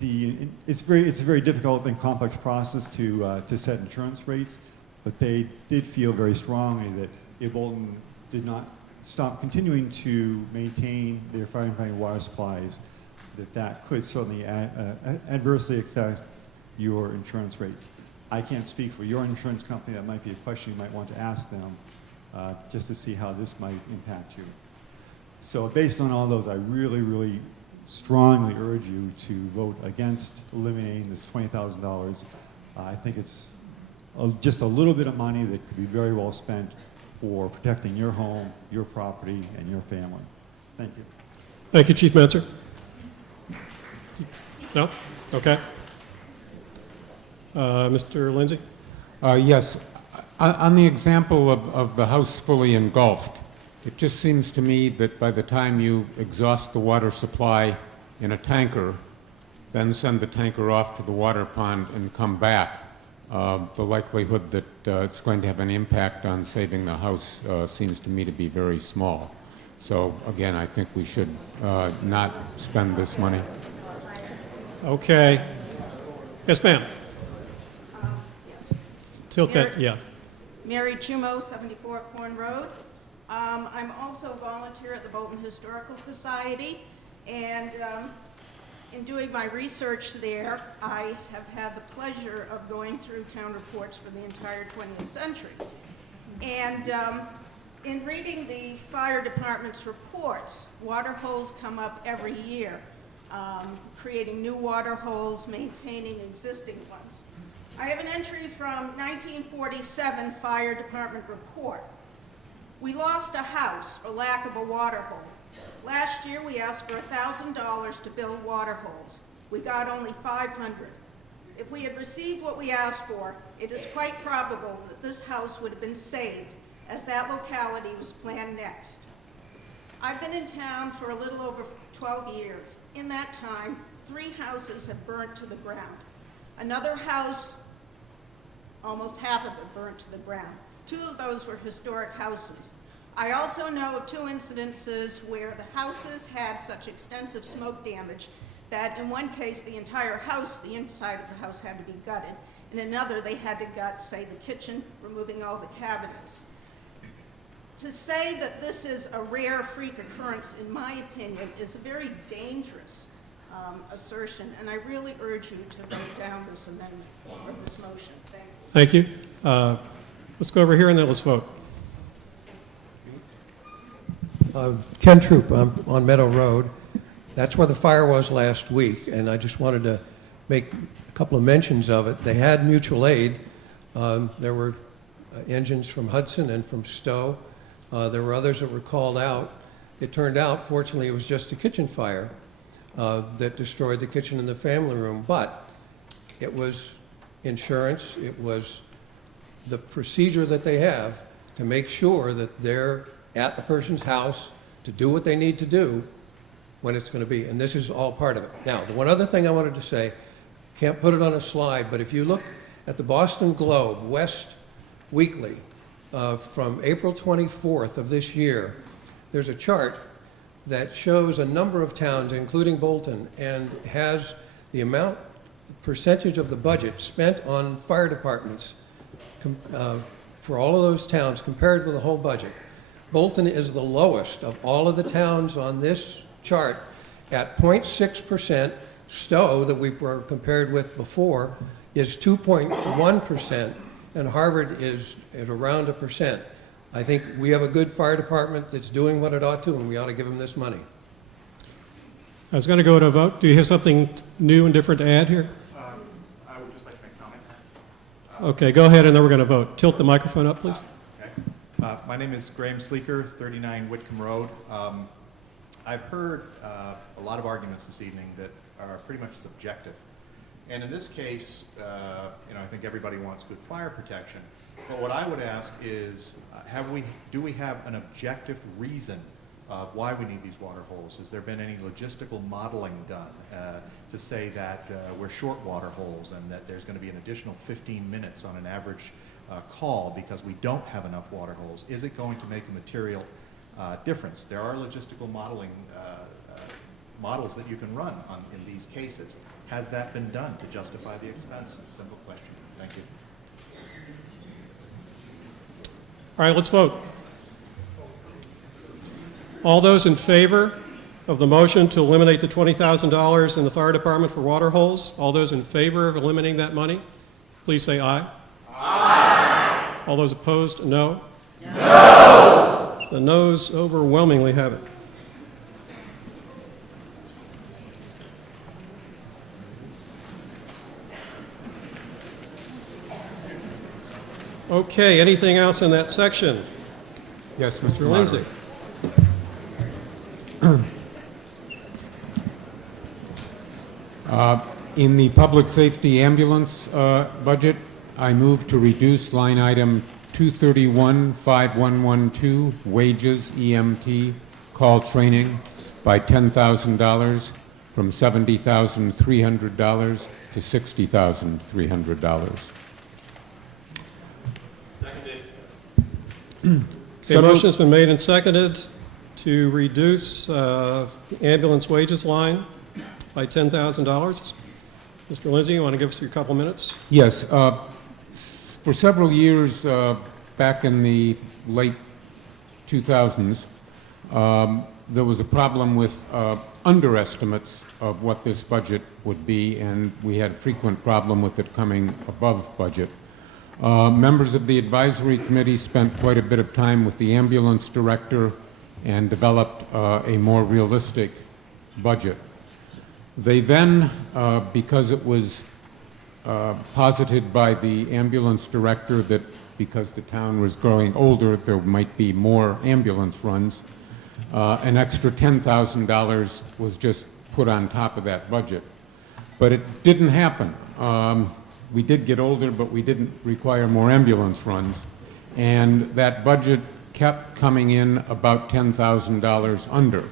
it's a very difficult and complex process to set insurance rates, but they did feel very strongly that if Bolton did not stop continuing to maintain their fire and fighting water supplies, that could certainly adversely affect your insurance rates. I can't speak for your insurance company. That might be a question you might want to ask them just to see how this might impact you. So based on all those, I really, really strongly urge you to vote against eliminating this $20,000. I think it's just a little bit of money that could be very well spent for protecting your home, your property, and your family. Thank you. Thank you, Chief Menser. No? Okay. Mr. Lindsay? Yes. On the example of the house fully engulfed, it just seems to me that by the time you exhaust the water supply in a tanker, then send the tanker off to the water pond and come back, the likelihood that it's going to have an impact on saving the house seems to me to be very small. So again, I think we should not spend this money. Okay. Yes, ma'am. Yes. Till 10, yeah. Mary Chumo, 74 Corn Road. I'm also a volunteer at the Bolton Historical Society, and in doing my research there, I have had the pleasure of going through town reports for the entire 20th century. And in reading the fire department's reports, water holes come up every year, creating new water holes, maintaining existing ones. I have an entry from 1947 fire department report. We lost a house for lack of a water hole. Last year we asked for $1,000 to build water holes. We got only $500. If we had received what we asked for, it is quite probable that this house would have been saved, as that locality was planned next. I've been in town for a little over 12 years. In that time, 3 houses have burnt to the ground. Another house, almost half of it burnt to the ground. 2 of those were historic houses. I also know of 2 incidences where the houses had such extensive smoke damage that in one case the entire house, the inside of the house, had to be gutted. In another, they had to gut, say, the kitchen, removing all the cabinets. To say that this is a rare freak occurrence, in my opinion, is a very dangerous assertion, and I really urge you to vote down this amendment or this motion. Thank you. Thank you. Let's go over here and then let's vote. Ken Troop, I'm on Meadow Road. That's where the fire was last week, and I just wanted to make a couple of mentions of it. They had mutual aid. There were engines from Hudson and from Stowe. There were others that were called out. It turned out, fortunately, it was just a kitchen fire that destroyed the kitchen and the family room. But it was insurance. It was the procedure that they have to make sure that they're at the person's house to do what they need to do when it's going to be. And this is all part of it. Now, the one other thing I wanted to say, can't put it on a slide, but if you look at the Boston Globe West Weekly from April 24th of this year, there's a chart that shows a number of towns, including Bolton, and has the percentage of the budget spent on fire departments for all of those towns compared with the whole budget. Bolton is the lowest of all of the towns on this chart at 0.6%. Stowe, that we were compared with before, is 2.1%, and Harvard is at around 1%. I think we have a good fire department that's doing what it ought to, and we ought to give them this money. I was going to go to a vote. Do you have something new and different to add here? I would just like to make a comment. Okay, go ahead, and then we're going to vote. Tilt the microphone up, please. Okay. My name is Graham Sleeker, 39 Whitcomb Road. I've heard a lot of arguments this evening that are pretty much subjective. And in this case, I think everybody wants good fire protection. But what I would ask is, do we have an objective reason of why we need these water holes? Has there been any logistical modeling done to say that we're short water holes and that there's going to be an additional 15 minutes on an average call because we don't have enough water holes? Is it going to make a material difference? There are logistical models that you can run in these cases. Has that been done to justify the expense? Simple question. Thank you. All right, let's vote. All those in favor of the motion to eliminate the $20,000 in the fire department for water holes, all those in favor of eliminating that money, please say aye. Aye. All those opposed, no? No. The noes overwhelmingly have it. Okay, anything else in that section? Yes, Mr. Lindsay. In the public safety ambulance budget, I move to reduce line item 231-5112, wages, EMT, call training, by $10,000 from $70,300 to $60,300. Okay, motion has been made and seconded to reduce ambulance wages line by $10,000. Mr. Lindsay, you want to give us your couple minutes? Yes. For several years back in the late 2000s, there was a problem with underestimates of what this budget would be, and we had a frequent problem with it coming above budget. Members of the advisory committee spent quite a bit of time with the ambulance director and developed a more realistic budget. They then, because it was posited by the ambulance director that because the town was growing older, there might be more ambulance runs, an extra $10,000 was just put on top of that budget. But it didn't happen. We did get older, but we didn't require more ambulance runs. And that budget kept coming in about $10,000 under.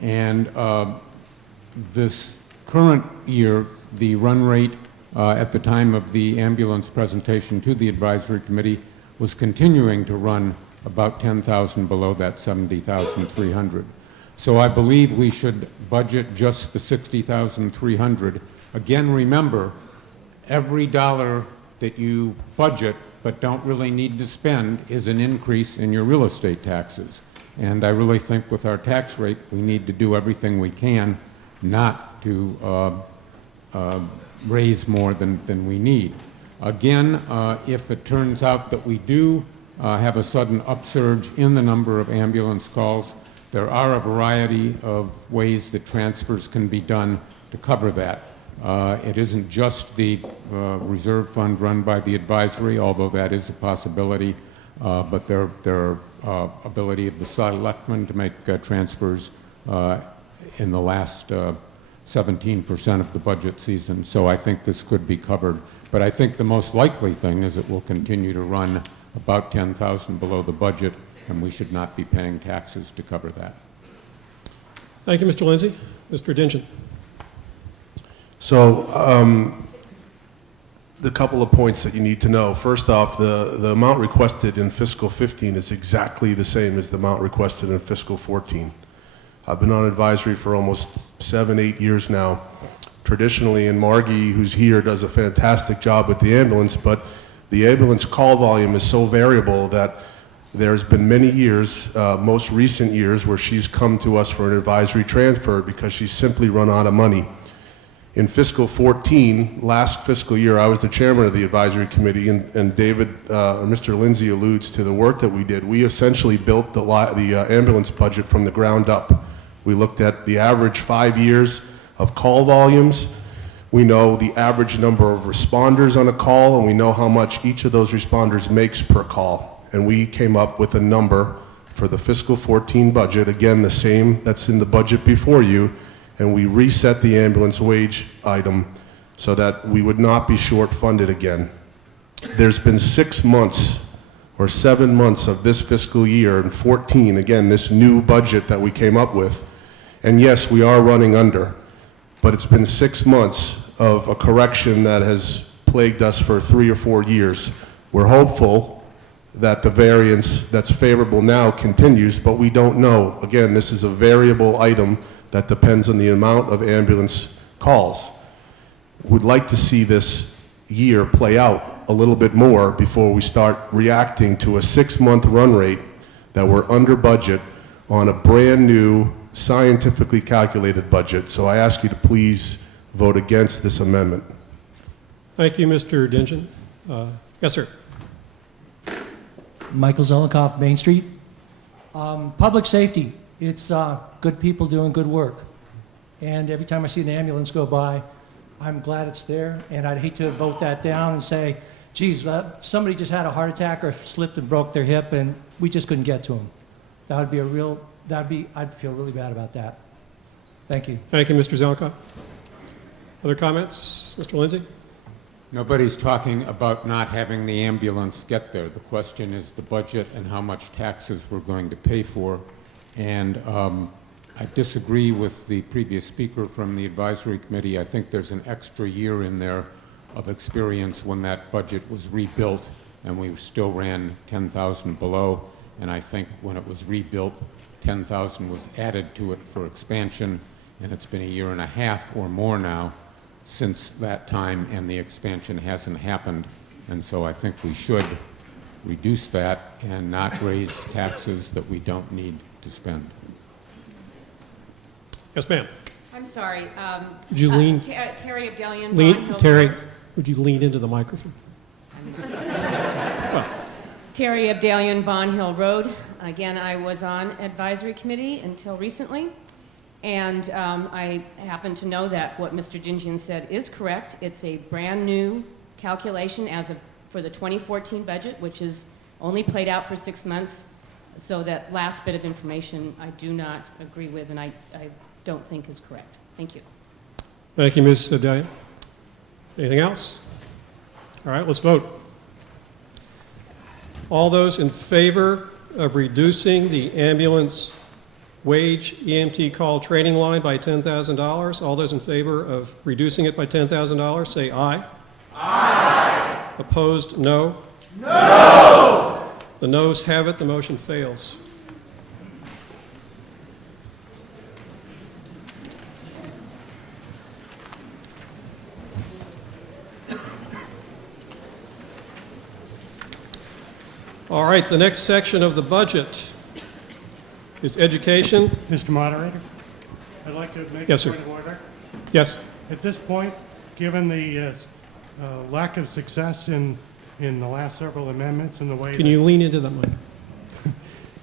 And this current year, the run rate at the time of the ambulance presentation to the advisory committee was continuing to run about 10,000 below that 70,300. So I believe we should budget just the 60,300. Again, remember, every dollar that you budget but don't really need to spend is an increase in your real estate taxes. And I really think with our tax rate, we need to do everything we can not to raise more than we need. Again, if it turns out that we do have a sudden upsurge in the number of ambulance calls, there are a variety of ways that transfers can be done to cover that. It isn't just the reserve fund run by the advisory, although that is a possibility, but their ability of the selectmen to make transfers in the last 17% of the budget season. So I think this could be covered. But I think the most likely thing is it will continue to run about 10,000 below the budget, and we should not be paying taxes to cover that. Thank you, Mr. Lindsay. Mr. Dingen. So the couple of points that you need to know. First off, the amount requested in fiscal 15 is exactly the same as the amount requested in fiscal 14. I've been on advisory for almost 7-8 years now. Traditionally, and Margie, who's here, does a fantastic job with the ambulance, but the ambulance call volume is so variable that there's been many years, most recent years, where she's come to us for an advisory transfer because she's simply run out of money. In fiscal 14, last fiscal year, I was the chairman of the advisory committee, and David, Mr. Lindsay alludes to the work that we did. We essentially built the ambulance budget from the ground up. We looked at the average 5 years of call volumes. We know the average number of responders on a call, and we know how much each of those responders makes per call. And we came up with a number for the fiscal 14 budget, again, the same that's in the budget before you, and we reset the ambulance wage item so that we would not be short funded again. There's been 6 months or 7 months of this fiscal year in 14, again, this new budget that we came up with. And yes, we are running under, but it's been 6 months of a correction that has plagued us for 3 or 4 years. We're hopeful that the variance that's favorable now continues, but we don't know. Again, this is a variable item that depends on the amount of ambulance calls. We'd like to see this year play out a little bit more before we start reacting to a 6-month run rate that we're under budget on a brand new scientifically calculated budget. So I ask you to please vote against this amendment. Thank you, Mr. Dingen. Yes, sir. Michael Zelikoff, Main Street. Public safety, it's good people doing good work. And every time I see an ambulance go by, I'm glad it's there, and I'd hate to vote that down and say, geez, somebody just had a heart attack or slipped and broke their hip, and we just couldn't get to them. That would be I'd feel really bad about that. Thank you. Thank you, Mr. Zelikoff. Other comments? Mr. Lindsay? Nobody's talking about not having the ambulance get there. The question is the budget and how much taxes we're going to pay for. And I disagree with the previous speaker from the advisory committee. I think there's an extra year in there of experience when that budget was rebuilt and we still ran 10,000 below. And I think when it was rebuilt, 10,000 was added to it for expansion, and it's been 1.5 years or more now since that time, and the expansion hasn't happened. And so I think we should reduce that and not raise taxes that we don't need to spend. Yes, ma'am. I'm sorry. Would you lean? Terry Abdelian, Vaughn Hill Terry, Road. would you lean into the microphone? Terry Abdelian, Vaughn Hill Road. Again, I was on advisory committee until recently, and I happen to know that what Mr. Dingen said is correct. It's a brand new calculation for the 2014 budget, which is only played out for 6 months. So that last bit of information I do not agree with, and I don't think is correct. Thank you. Thank you, Ms. Abdelian. Anything else? All right, let's vote. All those in favor of reducing the ambulance wage EMT call training line by $10,000, all those in favor of reducing it by $10,000, say aye. Aye. Opposed, no. No. The noes have it, the motion fails. All right, the next section of the budget is education. Mr. Moderator, I'd like to make Yes, a sir. point of order. Yes. At this point, given the lack of success in the last several amendments and the way Can you lean into the mic?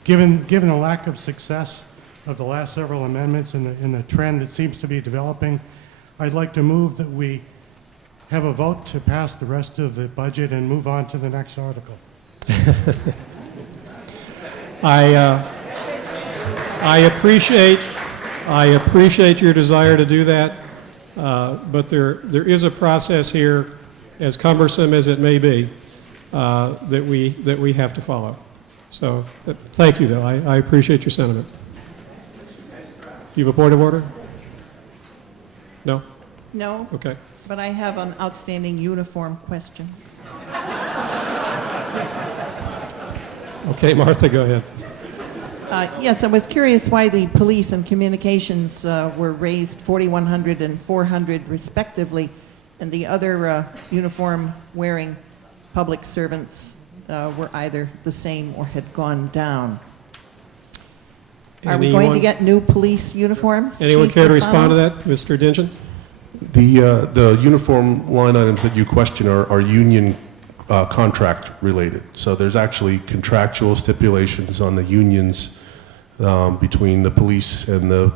given the lack of success of the last several amendments and the trend that seems to be developing, I'd like to move that we have a vote to pass the rest of the budget and move on to the next article. I appreciate your desire to do that, but there is a process here, as cumbersome as it may be, that we have to follow. So thank you, though. I appreciate your sentiment. You have a point of order? No? No. Okay. But I have an outstanding uniform question. Okay, Martha, go ahead. Yes, I was curious why the police and communications were raised $4,100 and $400 respectively, and the other uniform-wearing public servants were either the same or had gone down. Are we going to get new police uniforms? Anyone Chief care to Rufano? respond to that? Mr. Dingeon? The uniform line items that you question are union contract related. So there's actually contractual stipulations on the unions between the police and the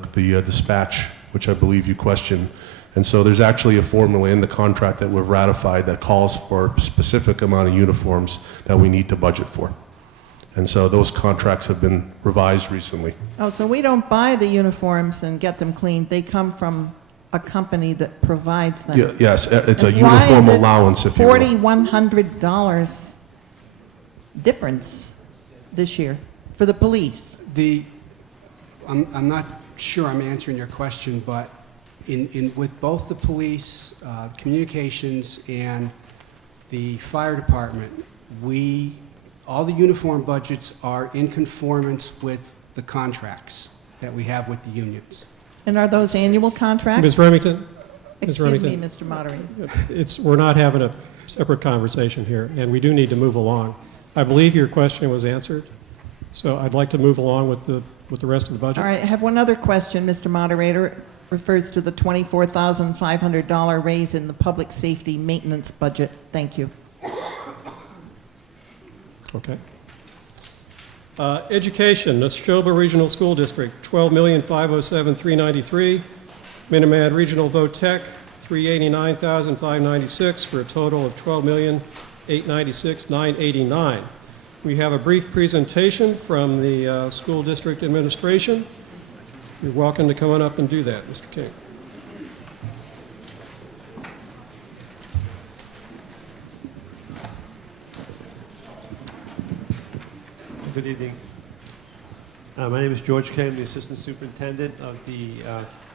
dispatch, which I believe you question. And so there's actually a formula in the contract that we've ratified that calls for a specific amount of uniforms that we need to budget for. And so those contracts have been revised recently. Oh, so we don't buy the uniforms and get them cleaned. They come from a company that provides them. Yeah, yes, it's a And why is uniform it allowance, if you will. $4,100 difference this year for the police. I'm not sure I'm answering your question, but with both the police, communications, and the fire department, all the uniform budgets are in conformance with the contracts that we have with the unions. And are those annual contracts? Ms. Remington? Ms. Excuse me, Remington? Mr. Moderator. We're not having a separate conversation here, and we do need to move along. I believe your question was answered, so I'd like to move along with the rest of the budget. All right, I have one other question, Mr. Moderator. It refers to the $24,500 raise in the public safety maintenance budget. Thank you. Okay. Education, Neshoba Regional School District, $12,507,393. Minimad Regional Voc Tech, $389,596 for a total of $12,896,989. We have a brief presentation from the school district administration. You're welcome to come on up and do that, Mr. King. Good evening. My name is George King, the Assistant Superintendent of the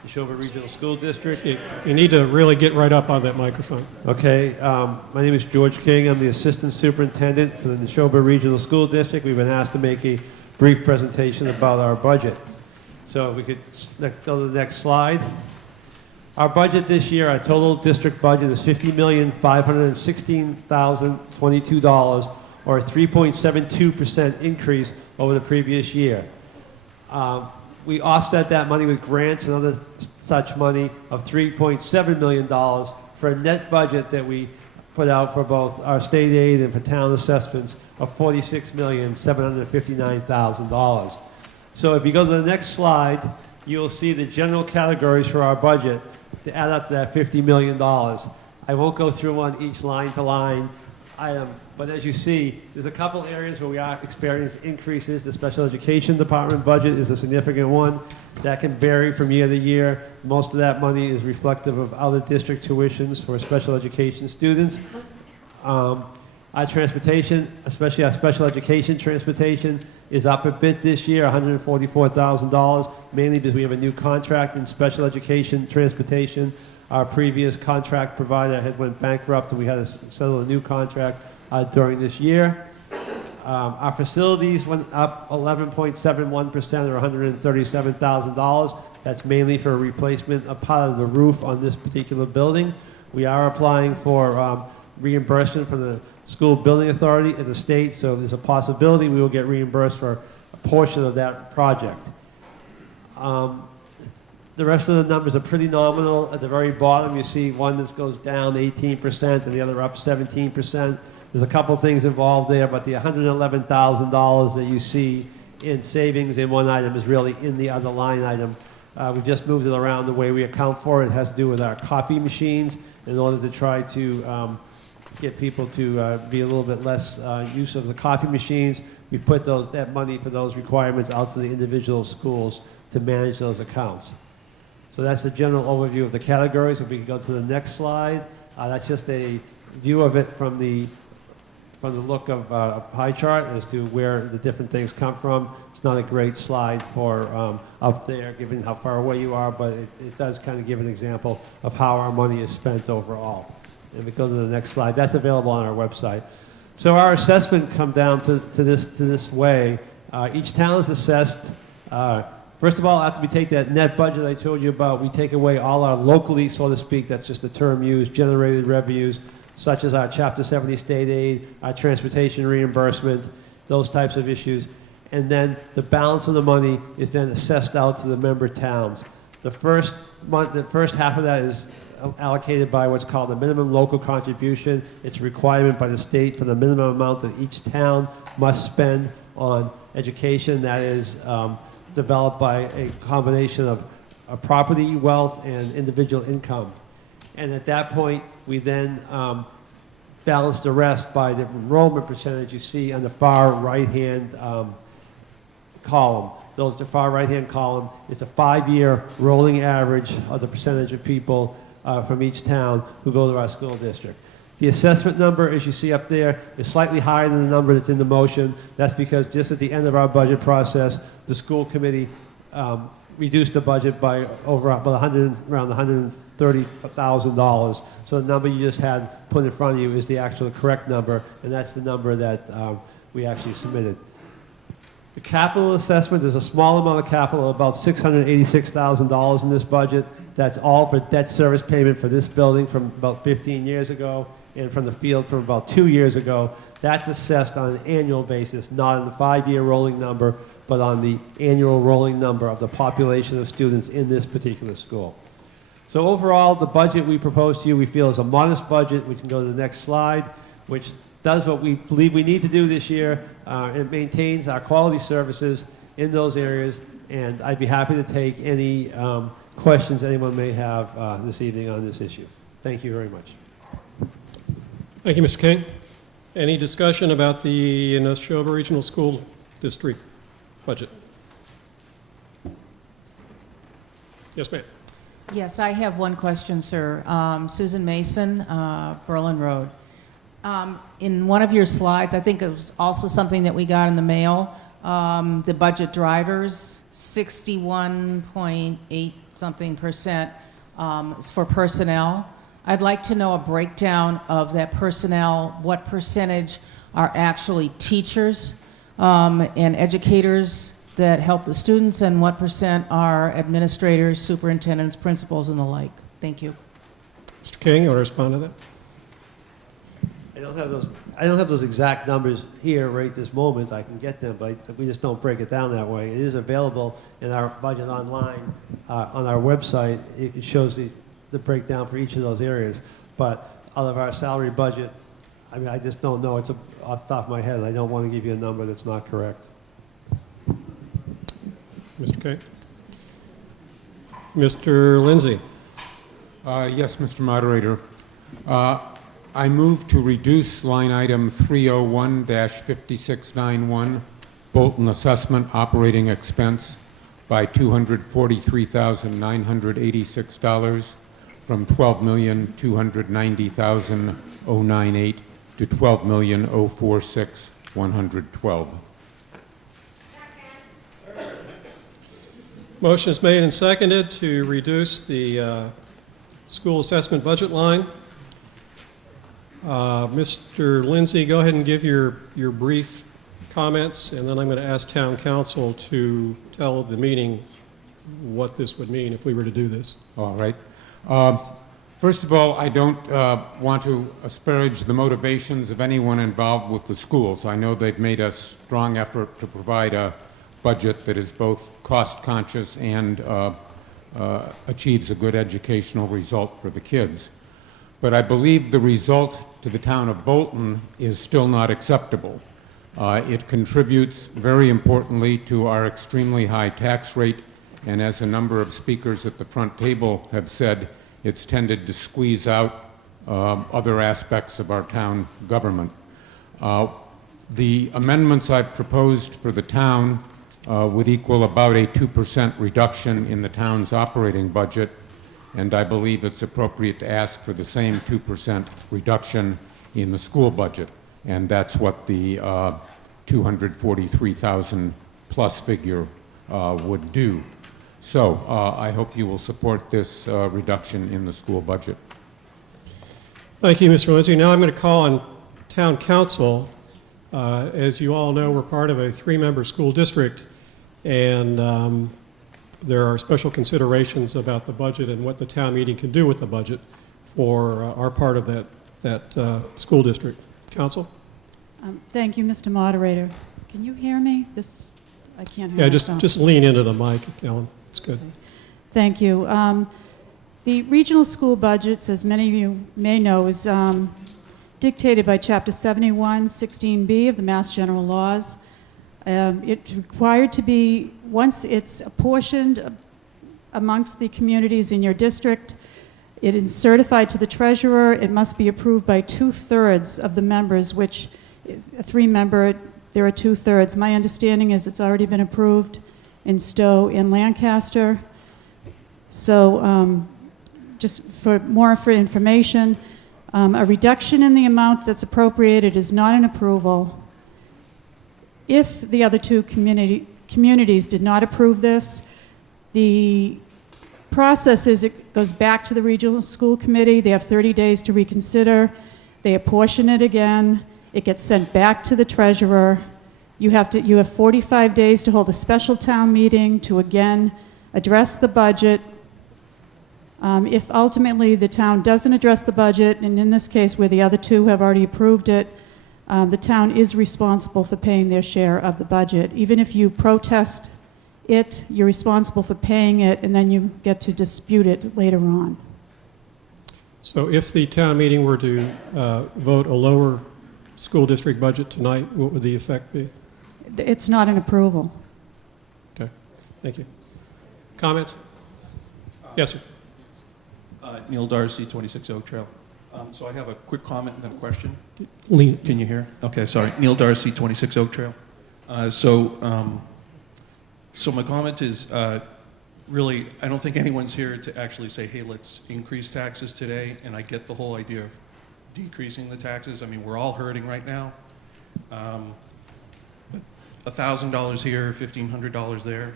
Neshoba Regional School District. You need to really get right up on that microphone. Okay. My name is George King. I'm the Assistant Superintendent for the Neshoba Regional School District. We've been asked to make a brief presentation about our budget. So if we could go to the next slide. Our budget this year, our total district budget is $50,516,022, or a 3.72% increase over the previous year. We offset that money with grants and other such money of $3.7 million for a net budget that we put out for both our state aid and for town assessments of $46,759,000. So if you go to the next slide, you'll see the general categories for our budget to add up to that $50 million. I won't go through on each line to line item, but as you see, there's a couple areas where we are experiencing increases. The special education department budget is a significant one. That can vary from year to year. Most of that money is reflective of other district tuitions for special education students. Our transportation, especially our special education transportation, is up a bit this year, $144,000, mainly because we have a new contract in special education transportation. Our previous contract provider had went bankrupt, and we had to settle a new contract during this year. Our facilities went up 11.71%, or $137,000. That's mainly for a replacement of part of the roof on this particular building. We are applying for reimbursement from the School Building Authority at the state, so there's a possibility we will get reimbursed for a portion of that project. The rest of the numbers are pretty nominal. At the very bottom, you see one that goes down 18% and the other up 17%. There's a couple things involved there, but the $111,000 that you see in savings in one item is really in the other line item. We've just moved it around the way we account for it. It has to do with our copy machines in order to try to get people to be a little bit less use of the copy machines. We put that money for those requirements out to the individual schools to manage those accounts. So that's the general overview of the categories. If we can go to the next slide, that's just a view of it from the look of a pie chart as to where the different things come from. It's not a great slide for up there, given how far away you are, but it does kind of give an example of how our money is spent overall. If we go to the next slide, that's available on our website. So our assessment come down to this way. Each town is assessed. First of all, after we take that net budget I told you about, we take away all our locally, so to speak, that's just a term used, generated revenues, such as our Chapter 70 state aid, our transportation reimbursement, those types of issues. And then the balance of the money is then assessed out to the member towns. The first half of that is allocated by what's called the minimum local contribution. It's a requirement by the state for the minimum amount that each town must spend on education. That is developed by a combination of property, wealth, and individual income. And at that point, we then balance the rest by the enrollment percentage you see on the far right-hand column. The far right-hand column is a 5-year rolling average of the percentage of people from each town who go to our school district. The assessment number, as you see up there, is slightly higher than the number that's in the motion. That's because just at the end of our budget process, the school committee reduced the budget by around $130,000. So the number you just had put in front of you is the actual correct number, and that's the number that we actually submitted. The capital assessment, there's a small amount of capital, about $686,000 in this budget. That's all for debt service payment for this building from about 15 years ago and from the field from about 2 years ago. That's assessed on an annual basis, not on the 5-year rolling number, but on the annual rolling number of the population of students in this particular school. So overall, the budget we propose to you, we feel is a modest budget. We can go to the next slide, which does what we believe we need to do this year. It maintains our quality services in those areas, and I'd be happy to take any questions anyone may have this evening on this issue. Thank you very much. Thank you, Mr. King. Any discussion about the Neshoba Regional School District budget? Yes, ma'am. Yes, I have one question, sir. Susan Mason, Berlin Road. In one of your slides, I think it was also something that we got in the mail, the budget drivers, 61.8 something percent is for personnel. I'd like to know a breakdown of that personnel, what percentage are actually teachers and educators that help the students, and what percent are administrators, superintendents, principals, and the like. Thank you. Mr. King, you want to respond to that? I don't have those exact numbers here right this moment. I can get them, but we just don't break it down that way. It is available in our budget online on our website. It shows the breakdown for each of those areas. But out of our salary budget, I mean, I just don't know. It's off the top of my head. I don't want to give you a number that's not correct. Mr. King. Mr. Lindsay. Yes, Mr. Moderator. I move to reduce line item 301-5691, Bolton Assessment Operating Expense, by $243,986 from $12,290,098 to $12,046,112. Motion is made and seconded to reduce the school assessment budget line. Mr. Lindsay, go ahead and give your brief comments, and then I'm going to ask town council to tell the meeting what this would mean if we were to do this. All right. First of all, I don't want to asparage the motivations of anyone involved with the schools. I know they've made a strong effort to provide a budget that is both cost-conscious and achieves a good educational result for the kids. But I believe the result to the town of Bolton is still not acceptable. It contributes very importantly to our extremely high tax rate And as a number of speakers at the front table have said, it's tended to squeeze out other aspects of our town government. The amendments I've proposed for the town would equal about a 2% reduction in the town's operating budget, and I believe it's appropriate to ask for the same 2% reduction in the school budget, and that's what the 243,000 plus figure would do. So I hope you will support this reduction in the school budget. Thank you, Mr. Lindsay. Now I'm going to call on Town Council. As you all know, we're part of a 3-member school district, and there are special considerations about the budget and what the town meeting can do with the budget for our part of that school district. Council? Thank you, Mr. Moderator. Can you hear me? I can't hear Yeah, myself. just lean into the mic, Ellen. It's good. Okay. Thank you. The regional school budgets, as many of you may know, is dictated by Chapter 71, 16B of the Mass General Laws. It's required to be, once it's apportioned amongst the communities in your district, it is certified to the treasurer. It must be approved by 2/3 of the members, which a 3-member, there are 2/3. My understanding is it's already been approved in Stowe and Lancaster. So just for more information, a reduction in the amount that's appropriated is not an approval. If the other two communities did not approve this, the process is it goes back to the regional school committee. They have 30 days to reconsider. They apportion it again. It gets sent back to the treasurer. You have 45 days to hold a special town meeting to again address the budget. If ultimately the town doesn't address the budget, and in this case where the other two have already approved it, the town is responsible for paying their share of the budget. Even if you protest it, you're responsible for paying it, and then you get to dispute it later on. So if the town meeting were to vote a lower school district budget tonight, what would the effect be? It's not an approval. Okay, thank you. Comments? Yes, sir. Neil Darcy, 26 Oak Trail. So I have a quick comment and then a question. Lean. Can you hear? Okay, sorry. Neil Darcy, 26 Oak Trail. So my comment is really, I don't think anyone's here to actually say, hey, let's increase taxes today. And I get the whole idea of decreasing the taxes. I mean, we're all hurting right now. But $1,000 here, $1,500 there,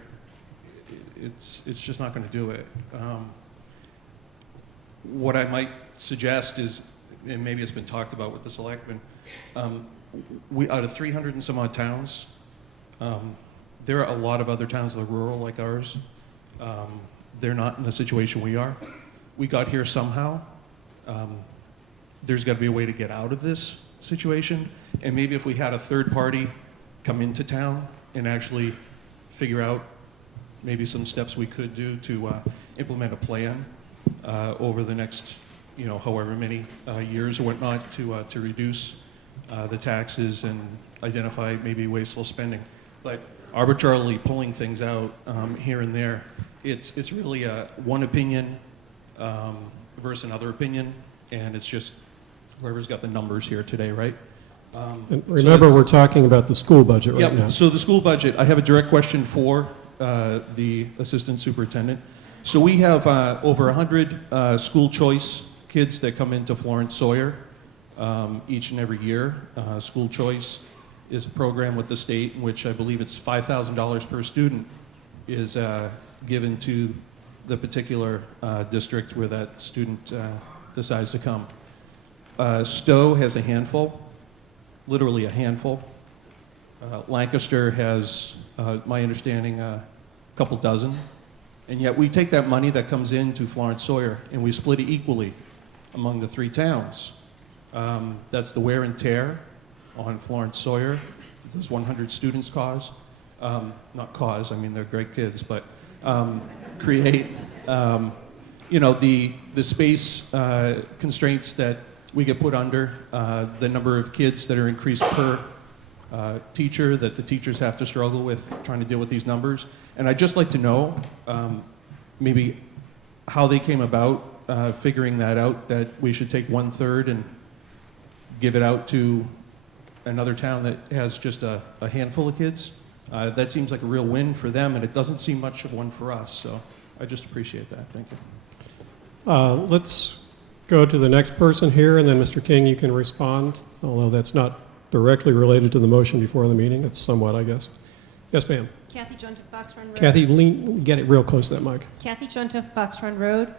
it's just not going to do it. What I might suggest is, and maybe it's been talked about with the selectmen, we out of 300 and some odd towns, there are a lot of other towns that are rural like ours. They're not in the situation we are. We got here somehow. There's got to be a way to get out of this situation, and maybe if we had a third party come into town and actually figure out maybe some steps we could do to implement a plan over the next, however many years or whatnot to reduce the taxes and identify maybe wasteful spending. But arbitrarily pulling things out here and there, it's really one opinion versus another opinion, and it's just whoever's got the numbers here today, right? And remember, we're talking about the school budget right now. So the school budget, I have a direct question for the assistant superintendent. So we have over 100 school choice kids that come into Florence Sawyer each and every year. School choice is a program with the state in which I believe it's $5,000 per student is given to the particular district where that student decides to come. Stowe has a handful, literally a handful. Lancaster has, my understanding, a couple dozen. And yet we take that money that comes into Florence Sawyer and we split it equally among the 3 towns. That's the wear and tear on Florence Sawyer. Those 100 students cause, not cause, I mean they're great kids, but create, the space constraints that we get put under, the number of kids that are increased per teacher that the teachers have to struggle with trying to deal with these numbers. And I'd just like to know maybe how they came about figuring that out, that we should take 1/3 and give it out to another town that has just a handful of kids. That seems like a real win for them, and it doesn't seem much of one for us. So I just appreciate that. Thank you. Let's go to the next person here, and then Mr. King, you can respond, although that's not directly related to the motion before the meeting. It's somewhat, I guess. Yes, ma'am. Kathy Junta, Fox Run Road. Kathy, get it real close to that mic. Kathy Junta, Fox Run Road.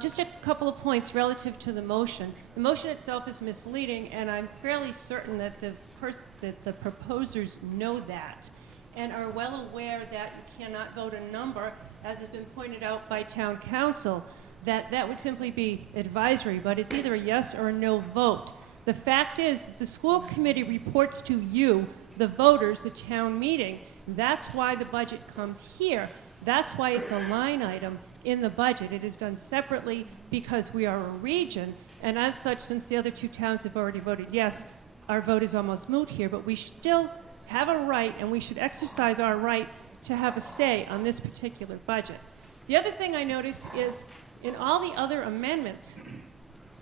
Just a couple of points relative to the motion. The motion itself is misleading, and I'm fairly certain that the proposers know that and are well aware that you cannot vote a number, as has been pointed out by town council, that would simply be advisory, but it's either a yes or a no vote. The fact is that the school committee reports to you, the voters, the town meeting. That's why the budget comes here. That's why it's a line item in the budget. It is done separately because we are a region, and as such, since the other two towns have already voted yes, our vote is almost moot here, but we still have a right, and we should exercise our right to have a say on this particular budget. The other thing I noticed is in all the other amendments,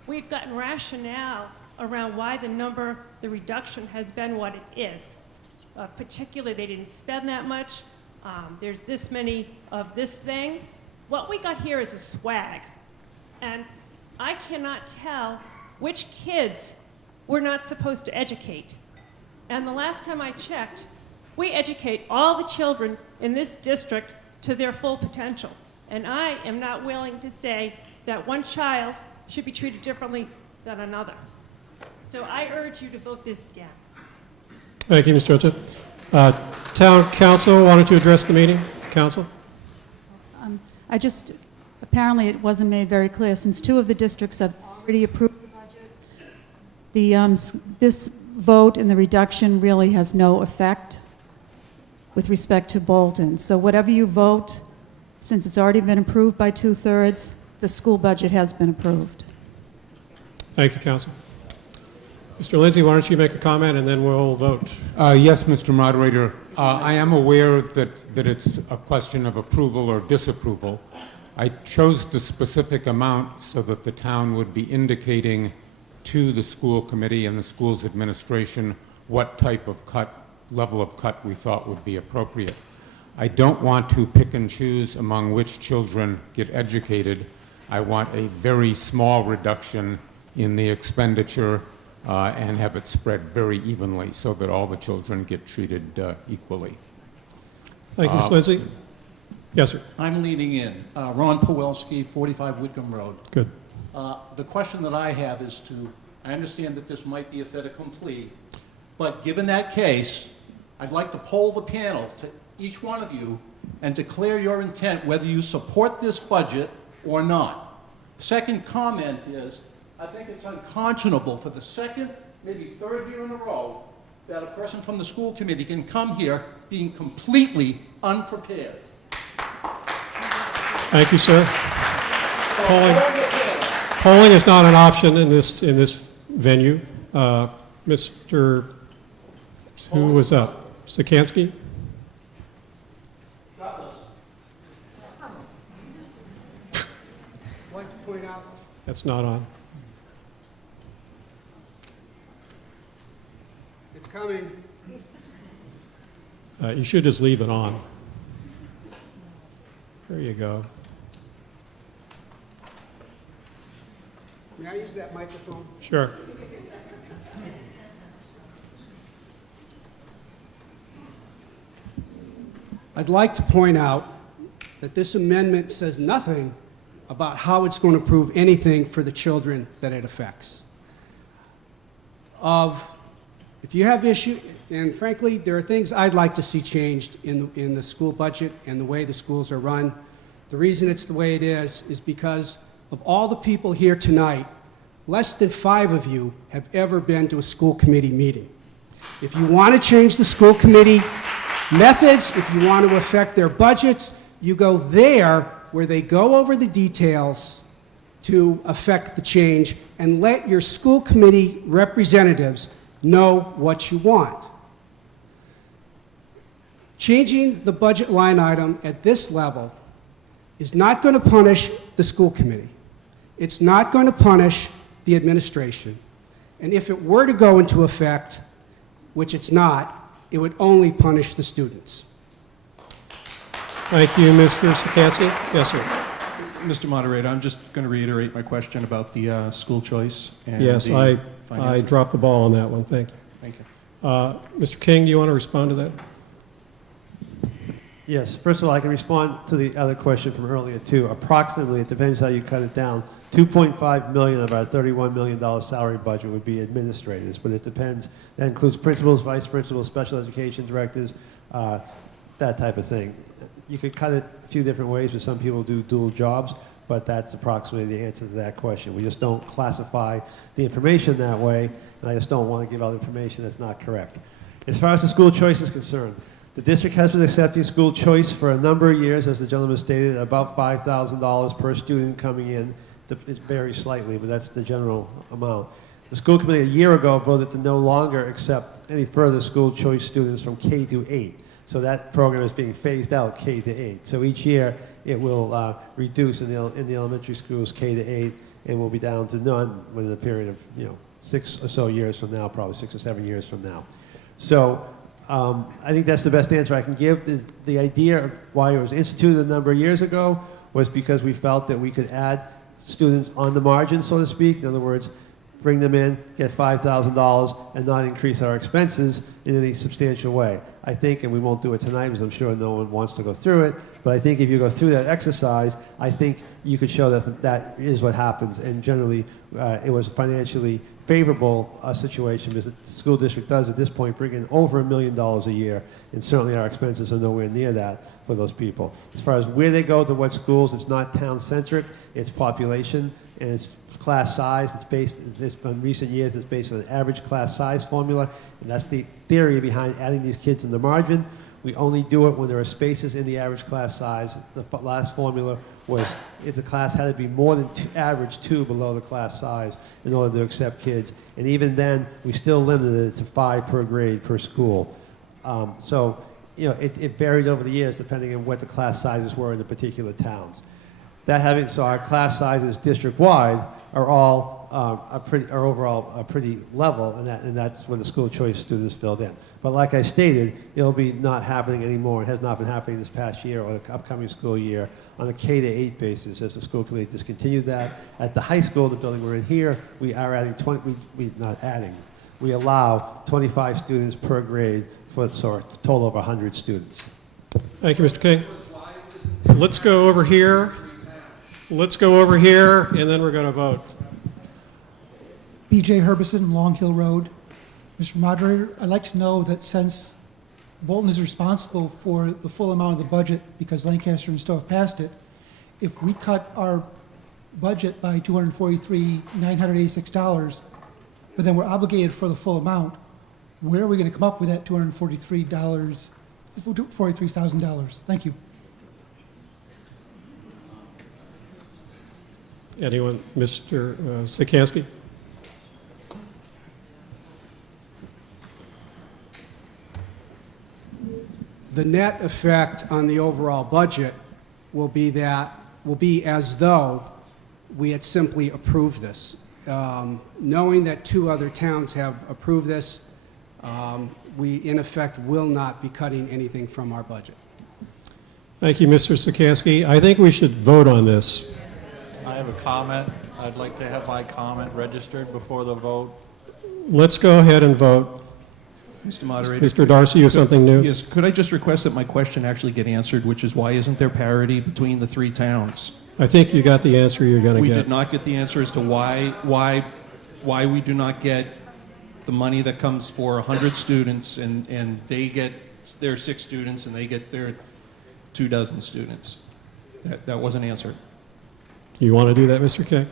we've gotten rationale around why the reduction has been what it is. Particularly, they didn't spend that much. There's this many of this thing. What we got here is a swag. And I cannot tell which kids we're not supposed to educate. And the last time I checked, we educate all the children in this district to their full potential. And I am not willing to say that one child should be treated differently than another. So I urge you to vote this down. Thank you, Mr. Junta. Town council wanted to address the meeting. Council? Apparently it wasn't made very clear, since two of the districts have already approved the budget, this vote and the reduction really has no effect with respect to Bolton. So whatever you vote, since it's already been approved by 2/3, the school budget has been approved. Thank you, council. Mr. Lindsay, why don't you make a comment and then we'll vote. Yes, Mr. Moderator. I am aware that it's a question of approval or disapproval. I chose the specific amount so that the town would be indicating to the school committee and the school's administration what type of level of cut we thought would be appropriate. I don't want to pick and choose among which children get educated. I want a very small reduction in the expenditure and have it spread very evenly so that all the children get treated equally. Thank you, Ms. Lindsay. Yes, sir. I'm leaning in. Ron Pawelski, 45 Whitcomb Road. Good. The question that I have is I understand that this might be a fait accompli, but given that case, I'd like to poll the panel to each one of you and declare your intent whether you support this budget or not. Second comment is, I think it's unconscionable for the second, maybe third year in a row that a person from the school committee can come here being completely unprepared. Thank you, sir. Polling is not an option in this venue. Mr. Who was up? Sikansky? That's not on. It's coming. You should just leave it on. There you go. May I use that microphone? Sure. I'd like to point out that this amendment says nothing about how it's going to prove anything for the children that it affects. If you have issue, and frankly, there are things I'd like to see changed in the school budget and the way the schools are run. The reason it's the way it is because of all the people here tonight, less than 5 of you have ever been to a school committee meeting. If you want to change the school committee methods, if you want to affect their budgets, you go there where they go over the details to affect the change and let your school committee representatives know what you want. Changing the budget line item at this level is not going to punish the school committee. It's not going to punish the administration. And if it were to go into effect, which it's not, it would only punish the students. Thank you, Mr. Sikansky. Yes, sir. Mr. Moderator, I'm just going to reiterate my question about the school choice. And Yes, the I financing. dropped the ball on that one. Thank you. Thank you. Mr. King, do you want to respond to that? Yes, first of all, I can respond to the other question from earlier too. Approximately, it depends how you cut it down, 2.5 million of our $31 million salary budget would be administrators, but it depends. That includes principals, vice principals, special education directors, that type of thing. You could cut it a few different ways, but some people do dual jobs, but that's approximately the answer to that question. We just don't classify the information that way, and I just don't want to give out information that's not correct. As far as the school choice is concerned, the district has been accepting school choice for a number of years, as the gentleman stated, at about $5,000 per student coming in. It varies slightly, but that's the general amount. The school committee a year ago voted to no longer accept any further school choice students from K to 8. So that program is being phased out K to 8. So each year it will reduce in the elementary schools K to 8 and will be down to none within a period of 6 or so years from now, probably 6 or 7 years from now. So I think that's the best answer I can give. The idea of why it was instituted a number of years ago was because we felt that we could add students on the margin, so to speak. In other words, bring them in, get $5,000, and not increase our expenses in any substantial way. I think, and we won't do it tonight because I'm sure no one wants to go through it, but I think if you go through that exercise, I think you could show that that is what happens, and generally it was a financially favorable situation because the school district does at this point bring in over $1 million a year, and certainly our expenses are nowhere near that for those people. As far as where they go to what schools, it's not town-centric, it's population, and it's class size. In recent years, it's based on an average class size formula, and that's the theory behind adding these kids in the margin. We only do it when there are spaces in the average class size. The last formula was if the class had to be more than average 2 below the class size in order to accept kids. And even then, we still limited it to 5 per grade per school. So, it varied over the years depending on what the class sizes were in the particular towns. So our class sizes district-wide are all overall pretty level, and that's when the school choice students filled in. But like I stated, it'll be not happening anymore. It has not been happening this past year or the upcoming school year on a K to 8 basis, as the school committee discontinued that. At the high school, the building we're in here, we are adding we allow 25 students per grade for a total of 100 students. Thank you, Mr. King. Let's go over here. Let's go over here, and then we're going to vote. B.J. Herbison, Long Hill Road. Mr. Moderator, I'd like to know that since Bolton is responsible for the full amount of the budget because Lancaster and Stowe have passed it, if we cut our budget by $243,986, but then we're obligated for the full amount, where are we going to come up with that $43,000? Thank you. Anyone? Mr. Sikansky? The net effect on the overall budget will be as though we had simply approved this. Knowing that 2 other towns have approved this, we in effect will not be cutting anything from our budget. Thank you, Mr. Sikansky. I think we should vote on this. I have a comment. I'd like to have my comment registered before the vote. Let's go ahead and vote. Mr. Moderator. Mr. Darcy, you have something new? Yes. Could I just request that my question actually get answered, which is why isn't there parity between the 3 towns? I think you got the answer you're going to get. We did not get the answer as to why we do not get the money that comes for 100 students and they get their 6 students and they get their 24 students. That wasn't answered. You want to do that, Mr. King?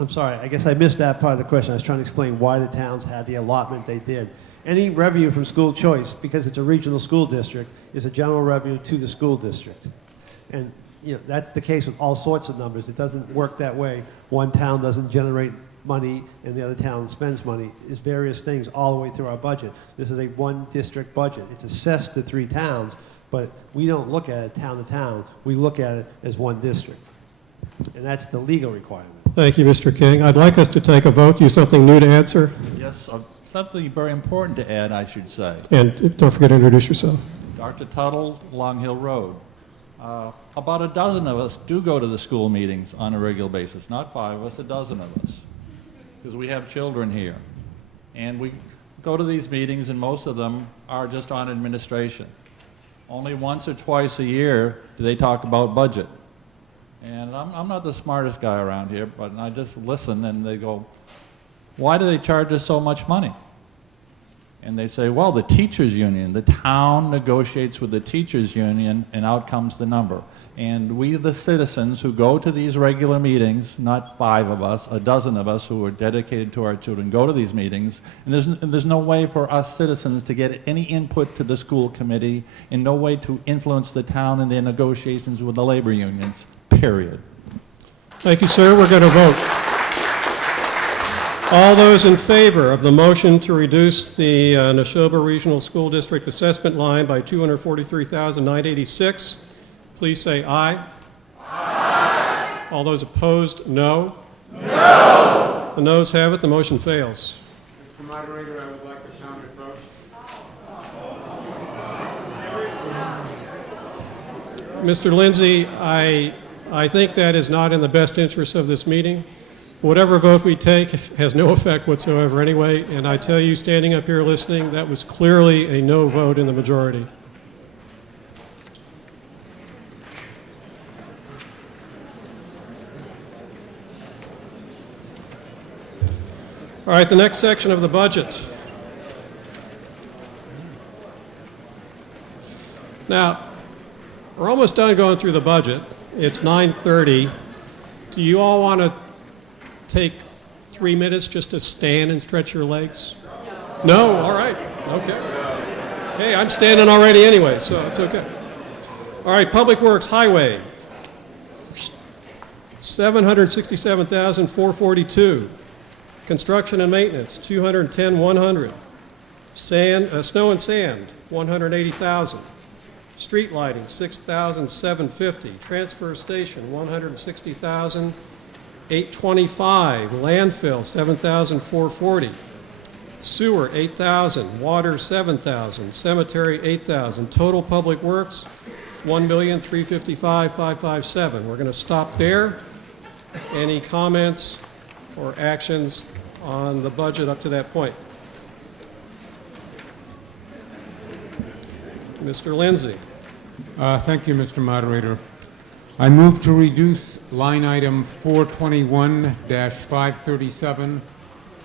I'm sorry, I guess I missed that part of the question. I was trying to explain why the towns had the allotment they did. Any revenue from school choice, because it's a regional school district, is a general revenue to the school district. And that's the case with all sorts of numbers. It doesn't work that way. One town doesn't generate money and the other town spends money. Is various things all the way through our budget. This is a one district budget. It's assessed to 3 towns, but we don't look at it town to town. We look at it as one district. And that's the legal requirement. Thank you, Mr. King. I'd like us to take a vote. Do you have something new to add, sir? Yes, something very important to add, I should say. And don't forget to introduce yourself. Dr. Tuttle, Long Hill Road. About a dozen of us do go to the school meetings on a regular basis. Not 5 of us, a dozen of us. Because we have children here. And we go to these meetings, and most of them are just on administration. Only once or twice a year do they talk about budget. And I'm not the smartest guy around here, but I just listen, and they go, why do they charge us so much money? And they say, well, the teachers union, the town negotiates with the teachers union, and out comes the number. And we, the citizens who go to these regular meetings, not 5 of us, a dozen of us who are dedicated to our children, go to these meetings, and there's no way for us citizens to get any input to the school committee, and no way to influence the town in their negotiations with the labor unions, period. Thank you, sir. We're going to vote. All those in favor of the motion to reduce the Neshoba Regional School District assessment line by $243,986, please say aye. Aye. All those opposed, no. No. The noes have it. The motion fails. Mr. Moderator, I would like to counter vote. Mr. Lindsay, I think that is not in the best interest of this meeting. Whatever vote we take has no effect whatsoever anyway, and I tell you, standing up here listening, that was clearly a no vote in the majority. All right, the next section of the budget. Now, we're almost done going through the budget. It's 9:30. Do you all want to take 3 minutes just to stand and stretch your legs? No? All right. Okay. Hey, I'm standing already anyway, so it's okay. All right, Public Works, Highway, $767,442. Construction and Maintenance, $210,100. Snow and Sand, $180,000. Street Lighting, $6,750. Transfer Station, $160,825. Landfill, $7,440. Sewer, $8,000. Water, $7,000. Cemetery, $8,000. Total Public Works, $1,355,557. We're going to stop there. Any comments or actions on the budget up to that point? Mr. Lindsay. Thank you, Mr. Moderator. I move to reduce line item 421-537,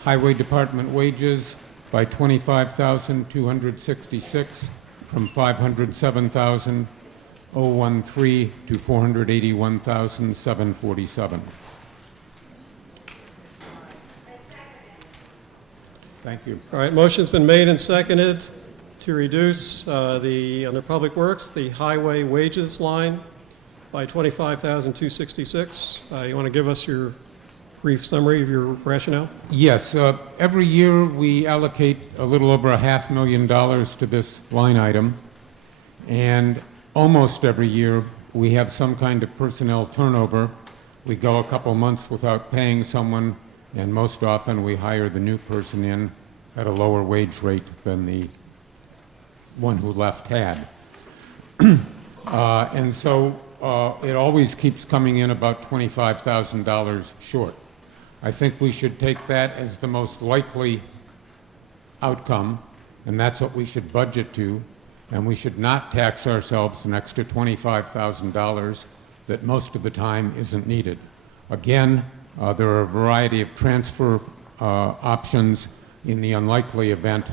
Highway Department wages, by $25,266 from $507,013 to $481,747. Thank you. All right, motion's been made and seconded to reduce under Public Works, the highway wages line by $25,266. You want to give us your brief summary of your rationale? Yes. Every year we allocate a little over $500,000 to this line item, and almost every year we have some kind of personnel turnover. We go a couple months without paying someone, and most often we hire the new person in at a lower wage rate than the one who left had. And so it always keeps coming in about $25,000 short. I think we should take that as the most likely outcome, and that's what we should budget to, and we should not tax ourselves an extra $25,000 that most of the time isn't needed. Again, there are a variety of transfer options in the unlikely event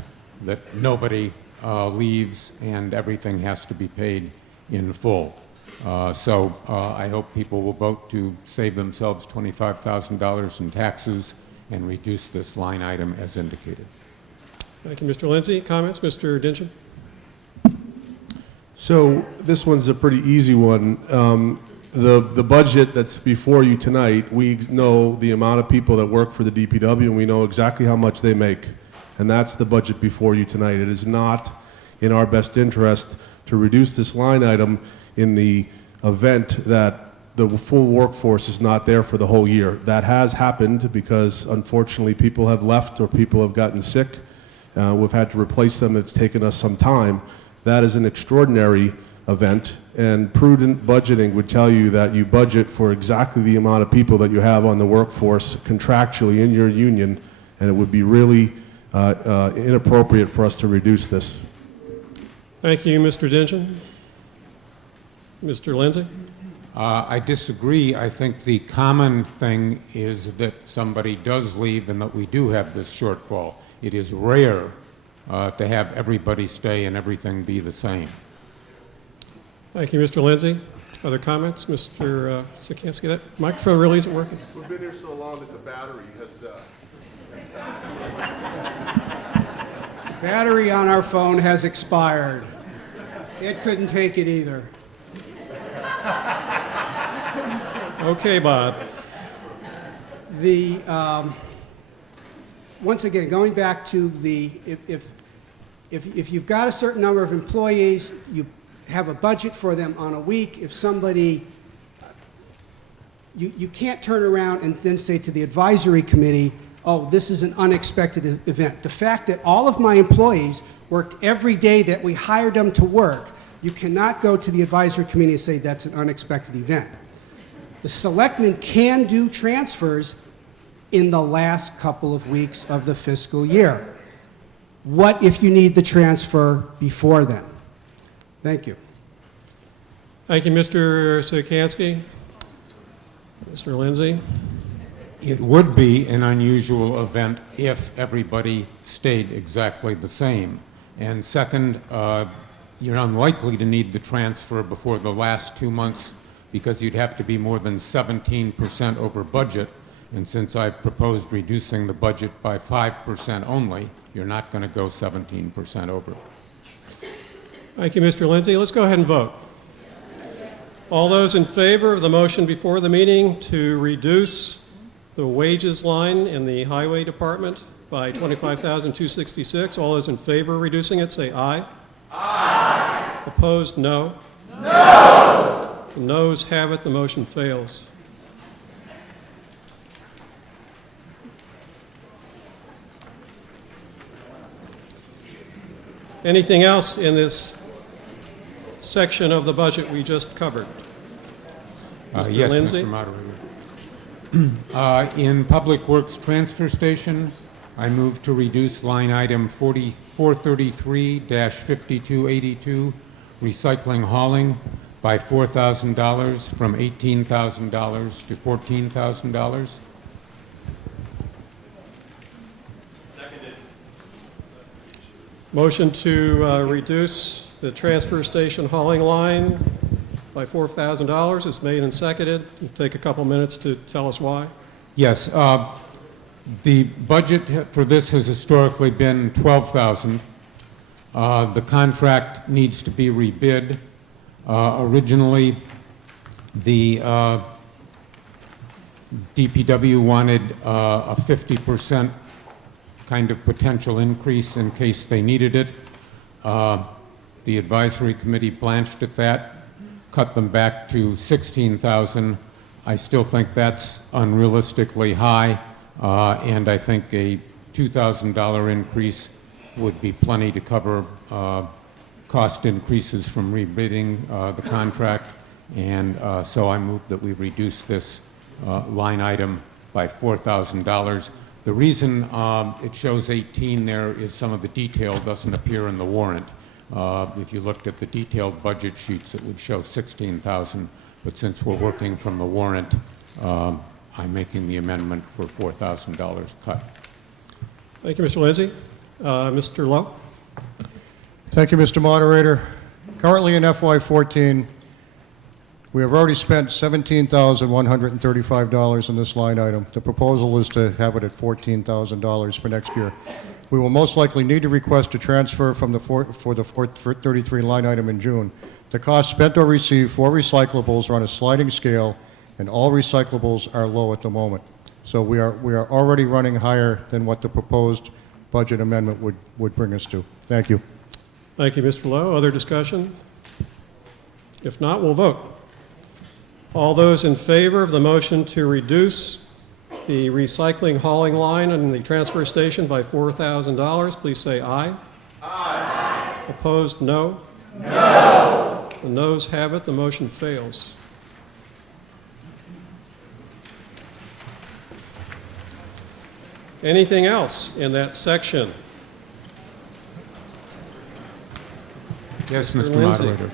that nobody leaves and everything has to be paid in full. So I hope people will vote to save themselves $25,000 in taxes and reduce this line item as indicated. Thank you, Mr. Lindsay. Comments? Mr. Dinsham? So this one's a pretty easy one. the budget that's before you tonight, we know the amount of people that work for the DPW, and we know exactly how much they make. And that's the budget before you tonight. It is not in our best interest to reduce this line item in the event that the full workforce is not there for the whole year. That has happened because, unfortunately, people have left or people have gotten sick. We've had to replace them. It's taken us some time. That is an extraordinary event, and prudent budgeting would tell you that you budget for exactly the amount of people that you have on the workforce contractually in your union, and it would be really inappropriate for us to reduce this. Thank you, Mr. Dingen. Mr. Lindsay? I disagree. I think the common thing is that somebody does leave and that we do have this shortfall. It is rare to have everybody stay and everything be the same. Thank you, Mr. Lindsay. Other comments? Mr. Sikansky, that microphone really isn't working. We've been here so long that the battery has... Battery on our phone has expired. It couldn't take it either. Okay, Bob. Once again, going back to the, if you've got a certain number of employees, you have a budget for them on a week. If somebody, you can't turn around and then say to the advisory committee, oh, this is an unexpected event. The fact that all of my employees worked every day that we hired them to work, you cannot go to the advisory committee and say that's an unexpected event. The selectmen can do transfers in the last couple of weeks of the fiscal year. What if you need the transfer before then? Thank you. Thank you, Mr. Sikansky. Mr. Lindsay? It would be an unusual event if everybody stayed exactly the same. And second, you're unlikely to need the transfer before the last 2 months because you'd have to be more than 17% over budget. And since I've proposed reducing the budget by 5% only, you're not going to go 17% over. Thank you, Mr. Lindsay. Let's go ahead and vote. All those in favor of the motion before the meeting to reduce the wages line in the highway department by $25,266, all those in favor of reducing it, say aye. Aye. Opposed, no. No. The noes have it, the motion fails. Anything else in this section of the budget we just covered? Mr. Yes, Lindsay? Mr. Moderator. In Public Works Transfer Station, I move to reduce line item 433-5282, recycling hauling, by $4,000 from $18,000 to $14,000. Motion to reduce the transfer station hauling line by $4,000 is made and seconded. It'll take a couple minutes to tell us why. Yes, the budget for this has historically been $12,000. The contract needs to be rebid. Originally, the DPW wanted a 50% kind of potential increase in case they needed it. The advisory committee blanched at that, cut them back to $16,000. I still think that's unrealistically high, and I think a $2,000 increase would be plenty to cover cost increases from rebidding the contract, and so I move that we reduce this line item by $4,000. The reason it shows 18 there is some of the detail doesn't appear in the warrant. If you looked at the detailed budget sheets, it would show 16,000, but since we're working from the warrant, I'm making the amendment for $4,000 cut. Thank you, Mr. Lindsay. Mr. Lowe? Thank you, Mr. Moderator. Currently in FY14, we have already spent $17,135 in this line item. The proposal is to have it at $14,000 for next year. We will most likely need to request a transfer from the for the 433 line item in June. The costs spent or received for recyclables are on a sliding scale, and all recyclables are low at the moment. So we are already running higher than what the proposed budget amendment would bring us to. Thank you. Thank you, Mr. Lowe. Other discussion? If not, we'll vote. All those in favor of the motion to reduce the recycling hauling line in the transfer station by $4,000, please say aye. Aye. Opposed, no. No. The noes have it. The motion fails. Anything else in that section? Yes, Mr. Mr. Lindsay. Moderator.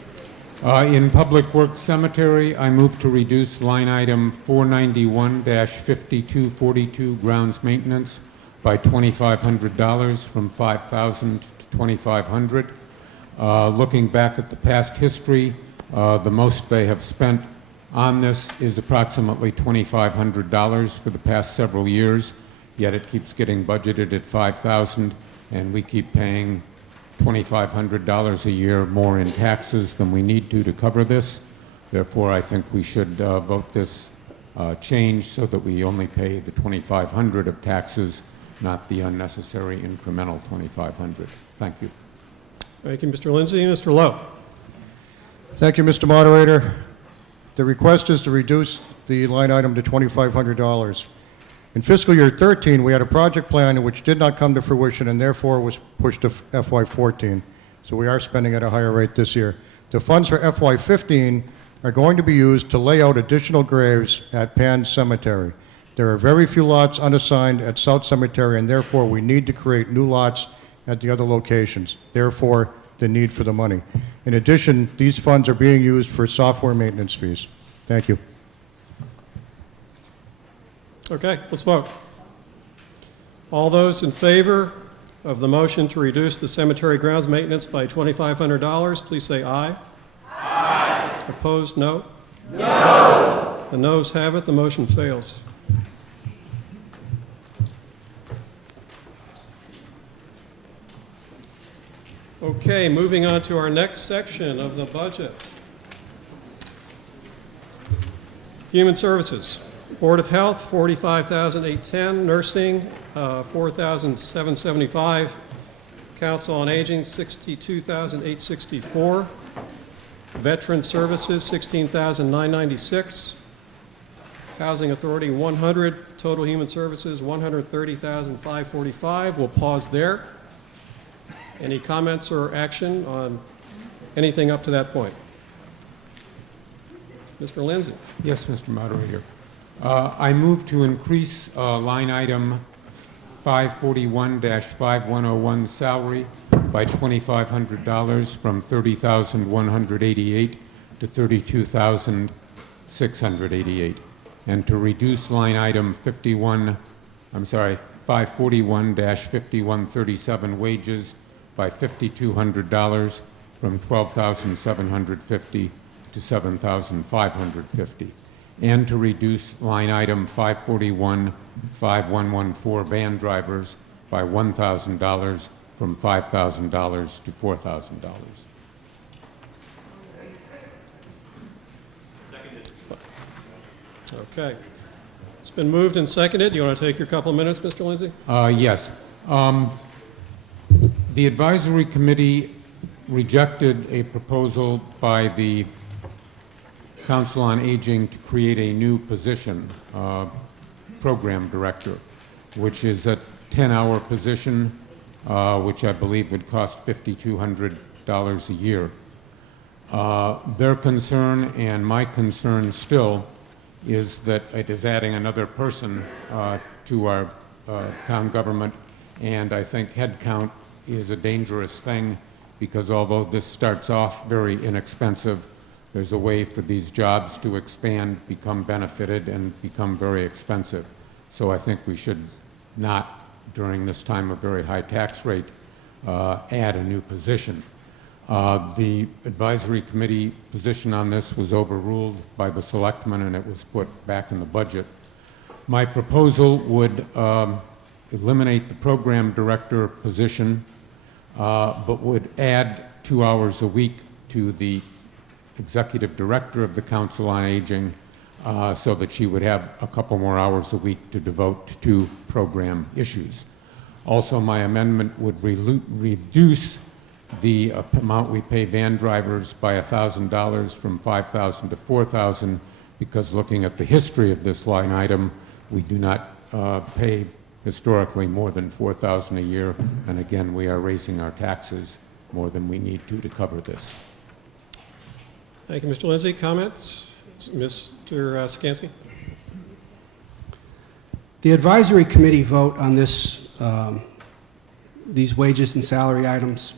In Public Works Cemetery, I move to reduce line item 491-5242 grounds maintenance by $2,500 from $5,000 to $2,500. Looking back at the past history, the most they have spent on this is approximately $2,500 for the past several years, yet it keeps getting budgeted at $5,000, and we keep paying $2,500 a year more in taxes than we need to cover this. Therefore, I think we should vote this change so that we only pay the $2,500 of taxes, not the unnecessary incremental $2,500. Thank you. Thank you, Mr. Lindsay. Mr. Lowe. Thank you, Mr. Moderator. The request is to reduce the line item to $2,500. In fiscal year 13, we had a project plan which did not come to fruition and therefore was pushed to FY14. So we are spending at a higher rate this year. The funds for FY15 are going to be used to lay out additional graves at Pan Cemetery. There are very few lots unassigned at South Cemetery, and therefore we need to create new lots at the other locations. Therefore, the need for the money. In addition, these funds are being used for software maintenance fees. Thank you. Okay, let's vote. All those in favor of the motion to reduce the cemetery grounds maintenance by $2,500, please say aye. Aye. Opposed, no. No. The noes have it. The motion fails. Okay, moving on to our next section of the budget. Human Services. Board of Health, $45,810. Nursing, $4,775. Council on Aging, $62,864. Veteran Services, $16,996. Housing Authority, $100. Total Human Services, $130,545. We'll pause there. Any comments or action on anything up to that point? Mr. Lindsay. Yes, Mr. Moderator. I move to increase line item 541-5101 salary by $2,500 from $30,188 to $32,688, and to reduce line item 541-5137 wages by $5,200 from $12,750 to $7,550. And to reduce line item 541-5114 van drivers by $1,000 from $5,000 to $4,000. Okay. It's been moved and seconded. Do you want to take your couple of minutes, Mr. Lindsay? Yes. The advisory committee rejected a proposal by the Council on Aging to create a new position, program director, which is a 10-hour position, which I believe would cost $5,200 a year. Their concern and my concern still is that it is adding another person to our town government, and I think headcount is a dangerous thing, because although this starts off very inexpensive, there's a way for these jobs to expand, become benefited, and become very expensive. So I think we should not, during this time of very high tax rate, add a new position. The advisory committee position on this was overruled by the selectmen, and it was put back in the budget. My proposal would eliminate the program director position, but would add 2 hours a week to the executive director of the Council on Aging, so that she would have a couple more hours a week to devote to program issues. Also, my amendment would reduce the amount we pay van drivers by $1,000 from $5,000 to $4,000, because looking at the history of this line item, we do not pay historically more than $4,000 a year, and again, we are raising our taxes more than we need to cover this. Thank you, Mr. Lindsay. Comments? Mr. Sikansky? The advisory committee vote on this, these wages and salary items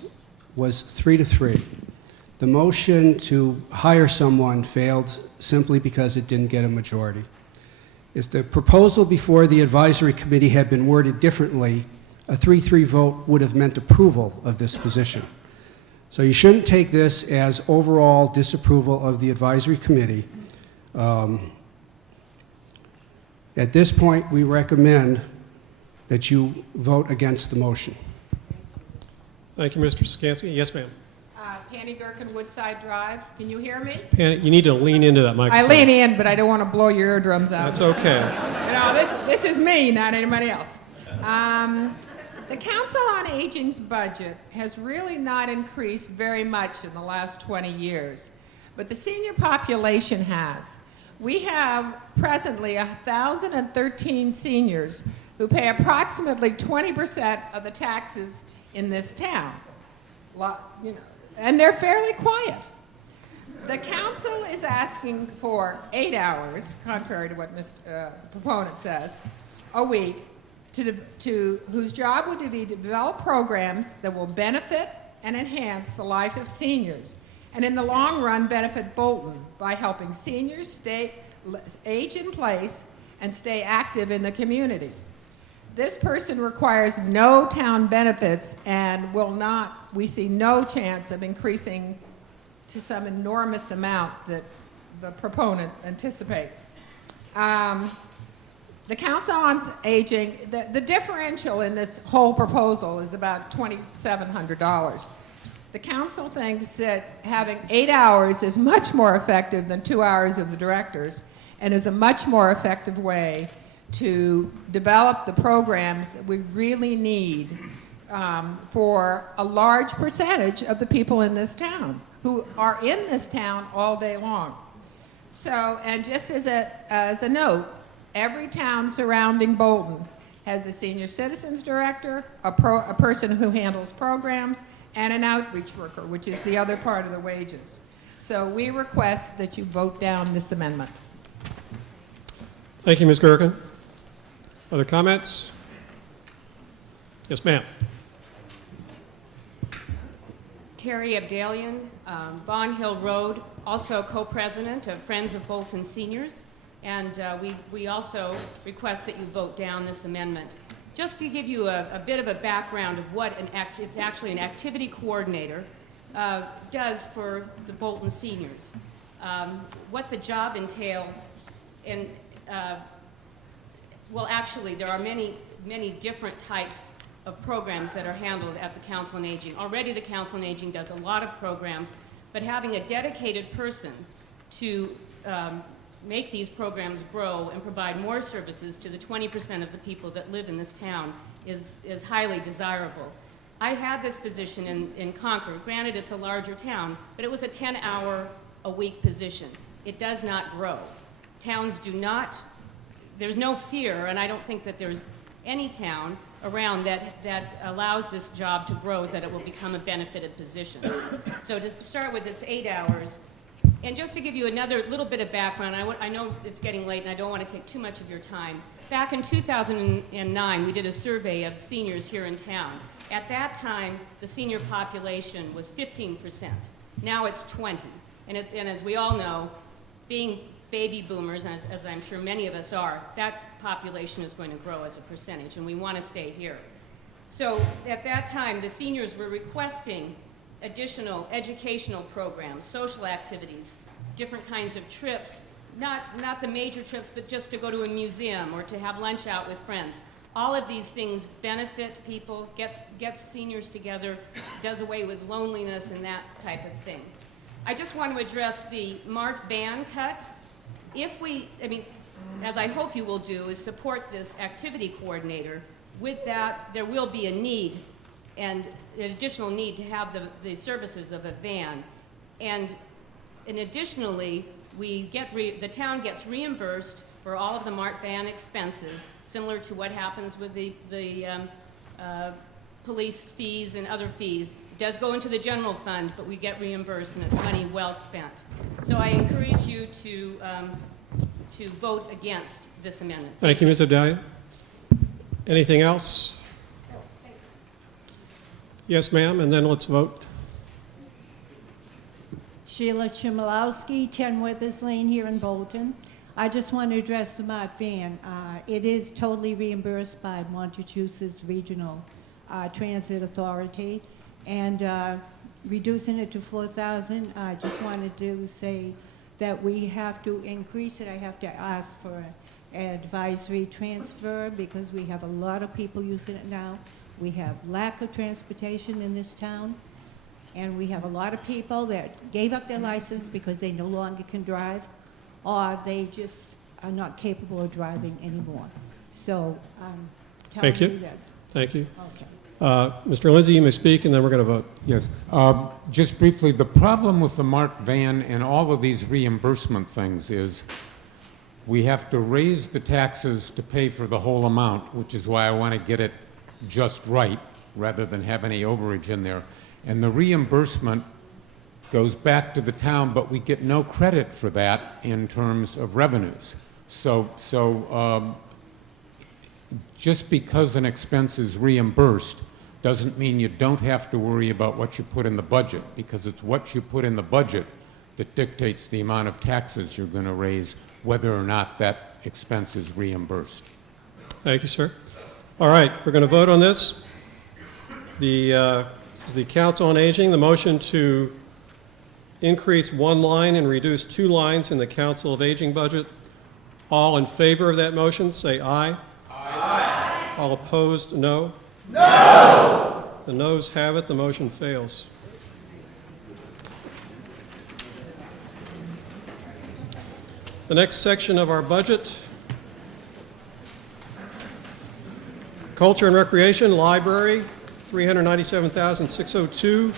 was 3-3. The motion to hire someone failed simply because it didn't get a majority. If the proposal before the advisory committee had been worded differently, a 3-3 vote would have meant approval of this position. So you shouldn't take this as overall disapproval of the advisory committee. At this point, we recommend that you vote against the motion. Thank you, Mr. Sikansky. Yes, ma'am. Penny Gherkin, Woodside Drive. Can you hear me? Penny, you need to lean into that microphone. I lean in, but I don't want to blow your eardrums out. That's okay. You know, this is me, not anybody else. The Council on Aging's budget has really not increased very much in the last 20 years, but the senior population has. We have presently 1,013 seniors who pay approximately 20% of the taxes in this town. You know, and they're fairly quiet. The council is asking for 8 hours, contrary to what the proponent says, a week, whose job would be to develop programs that will benefit and enhance the life of seniors, and in the long run benefit Bolton by helping seniors age in place and stay active in the community. This person requires no town benefits and we see no chance of increasing to some enormous amount that the proponent anticipates. The Council on Aging, the differential in this whole proposal is about $2,700. The council thinks that having 8 hours is much more effective than 2 hours of the directors and is a much more effective way to develop the programs that we really need for a large percentage of the people in this town who are in this town all day long. So, and just as a note, every town surrounding Bolton has a senior citizens director, a person who handles programs, and an outreach worker, which is the other part of the wages. So we request that you vote down this amendment. Thank you, Ms. Gherkin. Other comments? Yes, ma'am. Terry Abdalian, Bond Hill Road, also co-president of Friends of Bolton Seniors, and we also request that you vote down this amendment. Just to give you a bit of a background of what it's actually an activity coordinator does for the Bolton seniors. What the job entails, and well, actually, there are many different types of programs that are handled at the Council on Aging. Already the Council on Aging does a lot of programs, but having a dedicated person to make these programs grow and provide more services to the 20% of the people that live in this town is highly desirable. I had this position in Concord. Granted, it's a larger town, but it was a 10-hour-a-week position. It does not grow. Towns do not, there's no fear, and I don't think that there's any town around that allows this job to grow, that it will become a benefited position. So to start with, it's 8 hours. And just to give you another little bit of background, I know it's getting late and I don't want to take too much of your time. Back in 2009, we did a survey of seniors here in town. At that time, the senior population was 15%. Now it's 20%. And as we all know, being baby boomers, as I'm sure many of us are, that population is going to grow as a percentage, and we want to stay here. So at that time, the seniors were requesting additional educational programs, social activities, different kinds of trips, not the major trips, but just to go to a museum or to have lunch out with friends. All of these things benefit people, gets seniors together, does away with loneliness and that type of thing. I just want to address the marked van cut. If we, I mean, as I hope you will do, is support this activity coordinator. With that, there will be a need, and an additional need to have the services of a van. And additionally, the town gets reimbursed for all of the marked van expenses, similar to what happens with the police fees and other fees. It does go into the general fund, but we get reimbursed, and it's money well spent. So I encourage you to vote against this amendment. Thank you, Ms. Odalia. Anything else? Yes, ma'am, and then let's vote. Sheila Chmielowski, 10 Withers Lane here in Bolton. I just want to address the marked van. It is totally reimbursed by Massachusetts Regional Transit Authority, and reducing it to $4,000. I just wanted to say that we have to increase it. I have to ask for an advisory transfer because we have a lot of people using it now. We have lack of transportation in this town, and we have a lot of people that gave up their license because they no longer can drive, or they just are not capable of driving anymore. So telling Thank you. you that. Thank you. Okay. Mr. Lindsay, you may speak, and then we're going to vote. Yes. Just briefly, the problem with the marked van and all of these reimbursement things is we have to raise the taxes to pay for the whole amount, which is why I want to get it just right rather than have any overage in there. And the reimbursement goes back to the town, but we get no credit for that in terms of revenues. So just because an expense is reimbursed doesn't mean you don't have to worry about what you put in the budget, because it's what you put in the budget that dictates the amount of taxes you're going to raise, whether or not that expense is reimbursed. Thank you, sir. All right, we're going to vote on this. This is the Council on Aging, the motion to increase one line and reduce two lines in the Council of Aging budget. All in favor of that motion, say aye. Aye. All opposed, no. No! The noes have it, the motion fails. The next section of our budget, Culture and Recreation, Library, $397,602,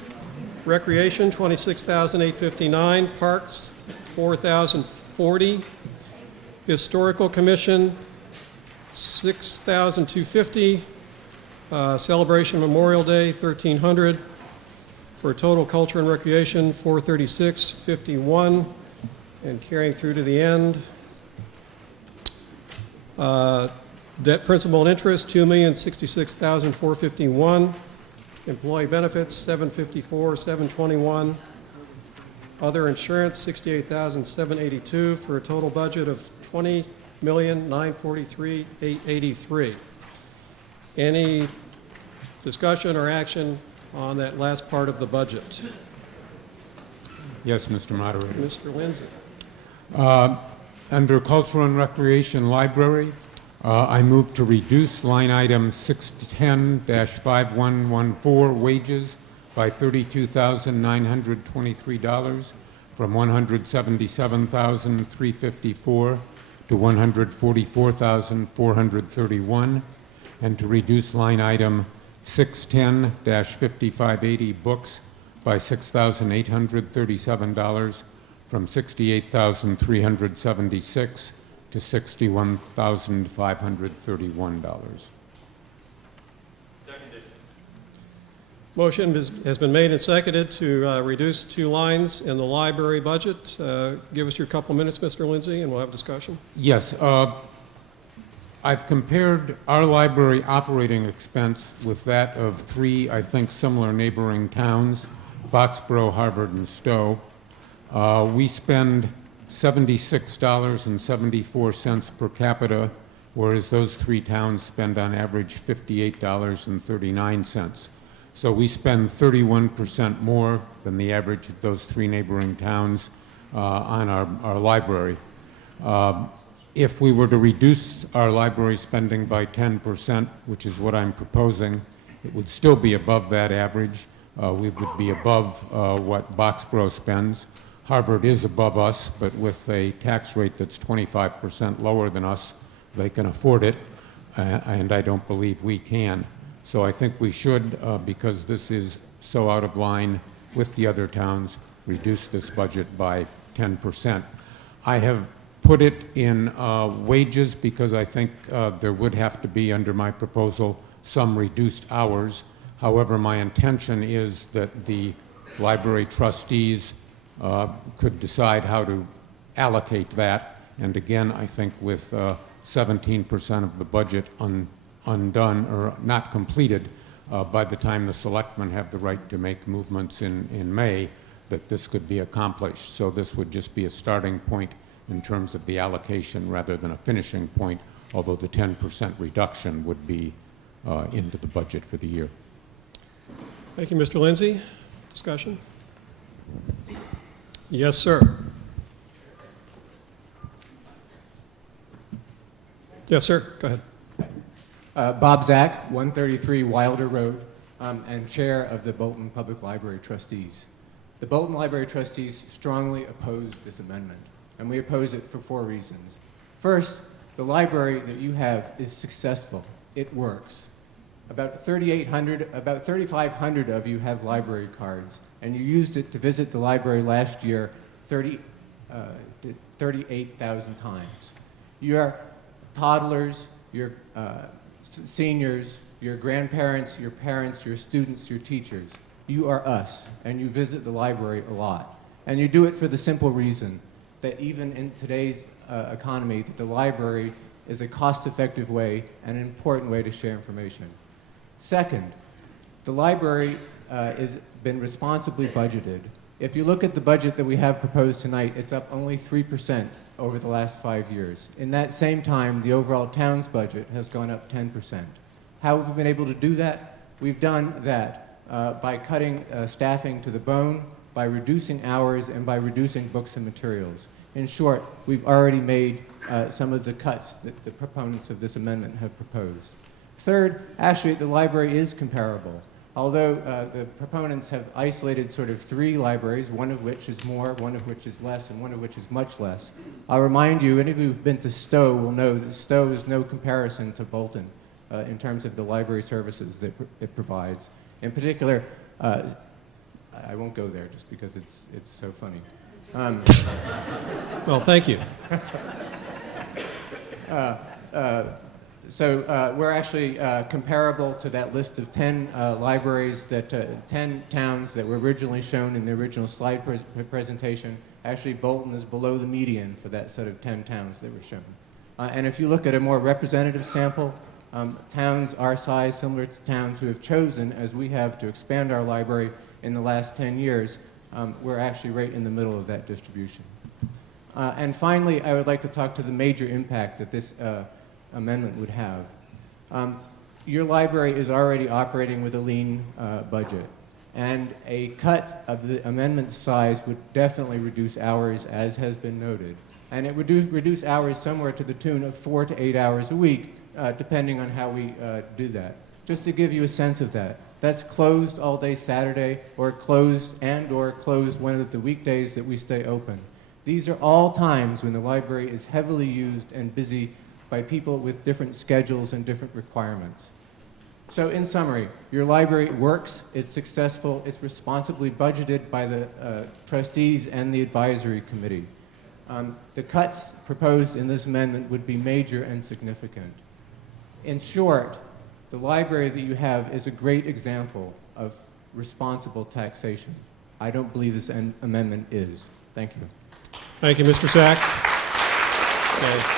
Recreation, $26,859, Parks, $4,040, Historical Commission, $6,250, Celebration Memorial Day, $1,300, for a total Culture and Recreation, $436.51, and carrying through to the end. Debt principal and interest, $2,066,451. Employee benefits, $754,721. Other insurance, $68,782, for a total budget of $20,943,883. Any discussion or action on that last part of the budget? Yes, Mr. Moderator. Mr. Lindsay. Under Cultural and Recreation Library, I move to reduce line item 610-5114 wages by $32,923 from $177,354 to $144,431, and to reduce line item 610-5580 books by $6,837 from $68,376 to $61,531. Motion has been made and seconded to reduce two lines in the library budget. Give us your couple minutes, Mr. Lindsay, and we'll have discussion. Yes. I've compared our library operating expense with that of three, I think, similar neighboring towns, Foxborough, Harvard, and Stowe. We spend $76.74 per capita, whereas those three towns spend on average $58.39. So we spend 31% more than the average of those three neighboring towns on our library. If we were to reduce our library spending by 10%, which is what I'm proposing, it would still be above that average, we would be above what Boxborough spends. Harvard is above us, but with a tax rate that's 25% lower than us, they can afford it, and I don't believe we can. So I think we should, because this is so out of line with the other towns, reduce this budget by 10%. I have put it in wages because I think there would have to be, under my proposal, some reduced hours. However, my intention is that the library trustees could decide how to allocate that. And again, I think with 17% of the budget undone or not completed by the time the selectmen have the right to make movements in May, that this could be accomplished. So this would just be a starting point in terms of the allocation rather than a finishing point, although the 10% reduction would be into the budget for the year. Thank you, Mr. Lindsay. Discussion? Yes, sir. Yes, sir. Go ahead. Bob Zach, 133 Wilder Road, and chair of the Bolton Public Library Trustees. The Bolton Library Trustees strongly oppose this amendment, and we oppose it for 4 reasons. First, the library that you have is successful. It works. About 3,500 of you have library cards, and you used it to visit the library last year 38,000 times. Your toddlers, your seniors, your grandparents, your parents, your students, your teachers, you are us, and you visit the library a lot. And you do it for the simple reason that even in today's economy, that the library is a cost-effective way and an important way to share information. Second, the library has been responsibly budgeted. If you look at the budget that we have proposed tonight, it's up only 3% over the last 5 years. In that same time, the overall town's budget has gone up 10%. How have we been able to do that? We've done that by cutting staffing to the bone, by reducing hours, and by reducing books and materials. In short, we've already made some of the cuts that the proponents of this amendment have proposed. Third, actually, the library is comparable. Although the proponents have isolated sort of 3 libraries, one of which is more, one of which is less, and one of which is much less. I'll remind you, any of you who've been to Stowe will know that Stowe is no comparison to Bolton in terms of the library services that it provides. In particular, I won't go there just because it's so funny. Well, thank you. So we're actually comparable to that list of 10 libraries, 10 towns that were originally shown in the original slide presentation. Actually, Bolton is below the median for that set of 10 towns that were shown. And if you look at a more representative sample, towns our size, similar to towns who have chosen, as we have, to expand our library in the last 10 years, we're actually right in the middle of that distribution. And finally, I would like to talk to the major impact that this amendment would have. Your library is already operating with a lean budget, and a cut of the amendment size would definitely reduce hours, as has been noted. And it would reduce hours somewhere to the tune of 4 to 8 hours a week, depending on how we do that. Just to give you a sense of that, that's closed all day Saturday, or closed one of the weekdays that we stay open. These are all times when the library is heavily used and busy by people with different schedules and different requirements. So in summary, your library works, it's successful, it's responsibly budgeted by the trustees and the advisory committee. The cuts proposed in this amendment would be major and significant. In short, the library that you have is a great example of responsible taxation. I don't believe this amendment is. Thank you. Thank you, Mr. Sack. Okay.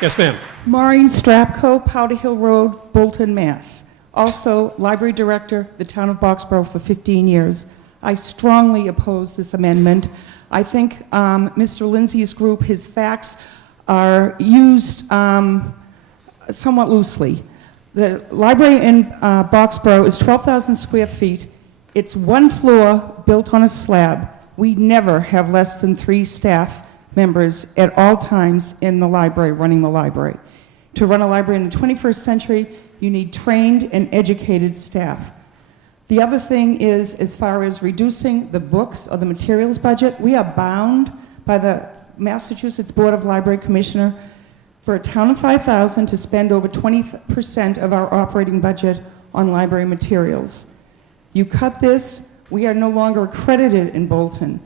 Yes, ma'am. Maureen Strapco, Powder Hill Road, Bolton, Mass. Also, library director, the town of Boxborough for 15 years. I strongly oppose this amendment. I think Mr. Lindsay's group, his facts are used somewhat loosely. The library in Boxborough is 12,000 square feet. It's 1 floor built on a slab. We never have less than 3 staff members at all times in the library, running the library. To run a library in the 21st century, you need trained and educated staff. The other thing is, as far as reducing the books or the materials budget, we are bound by the Massachusetts Board of Library Commissioner for a town of 5,000 to spend over 20% of our operating budget on library materials. You cut this, we are no longer accredited in Bolton.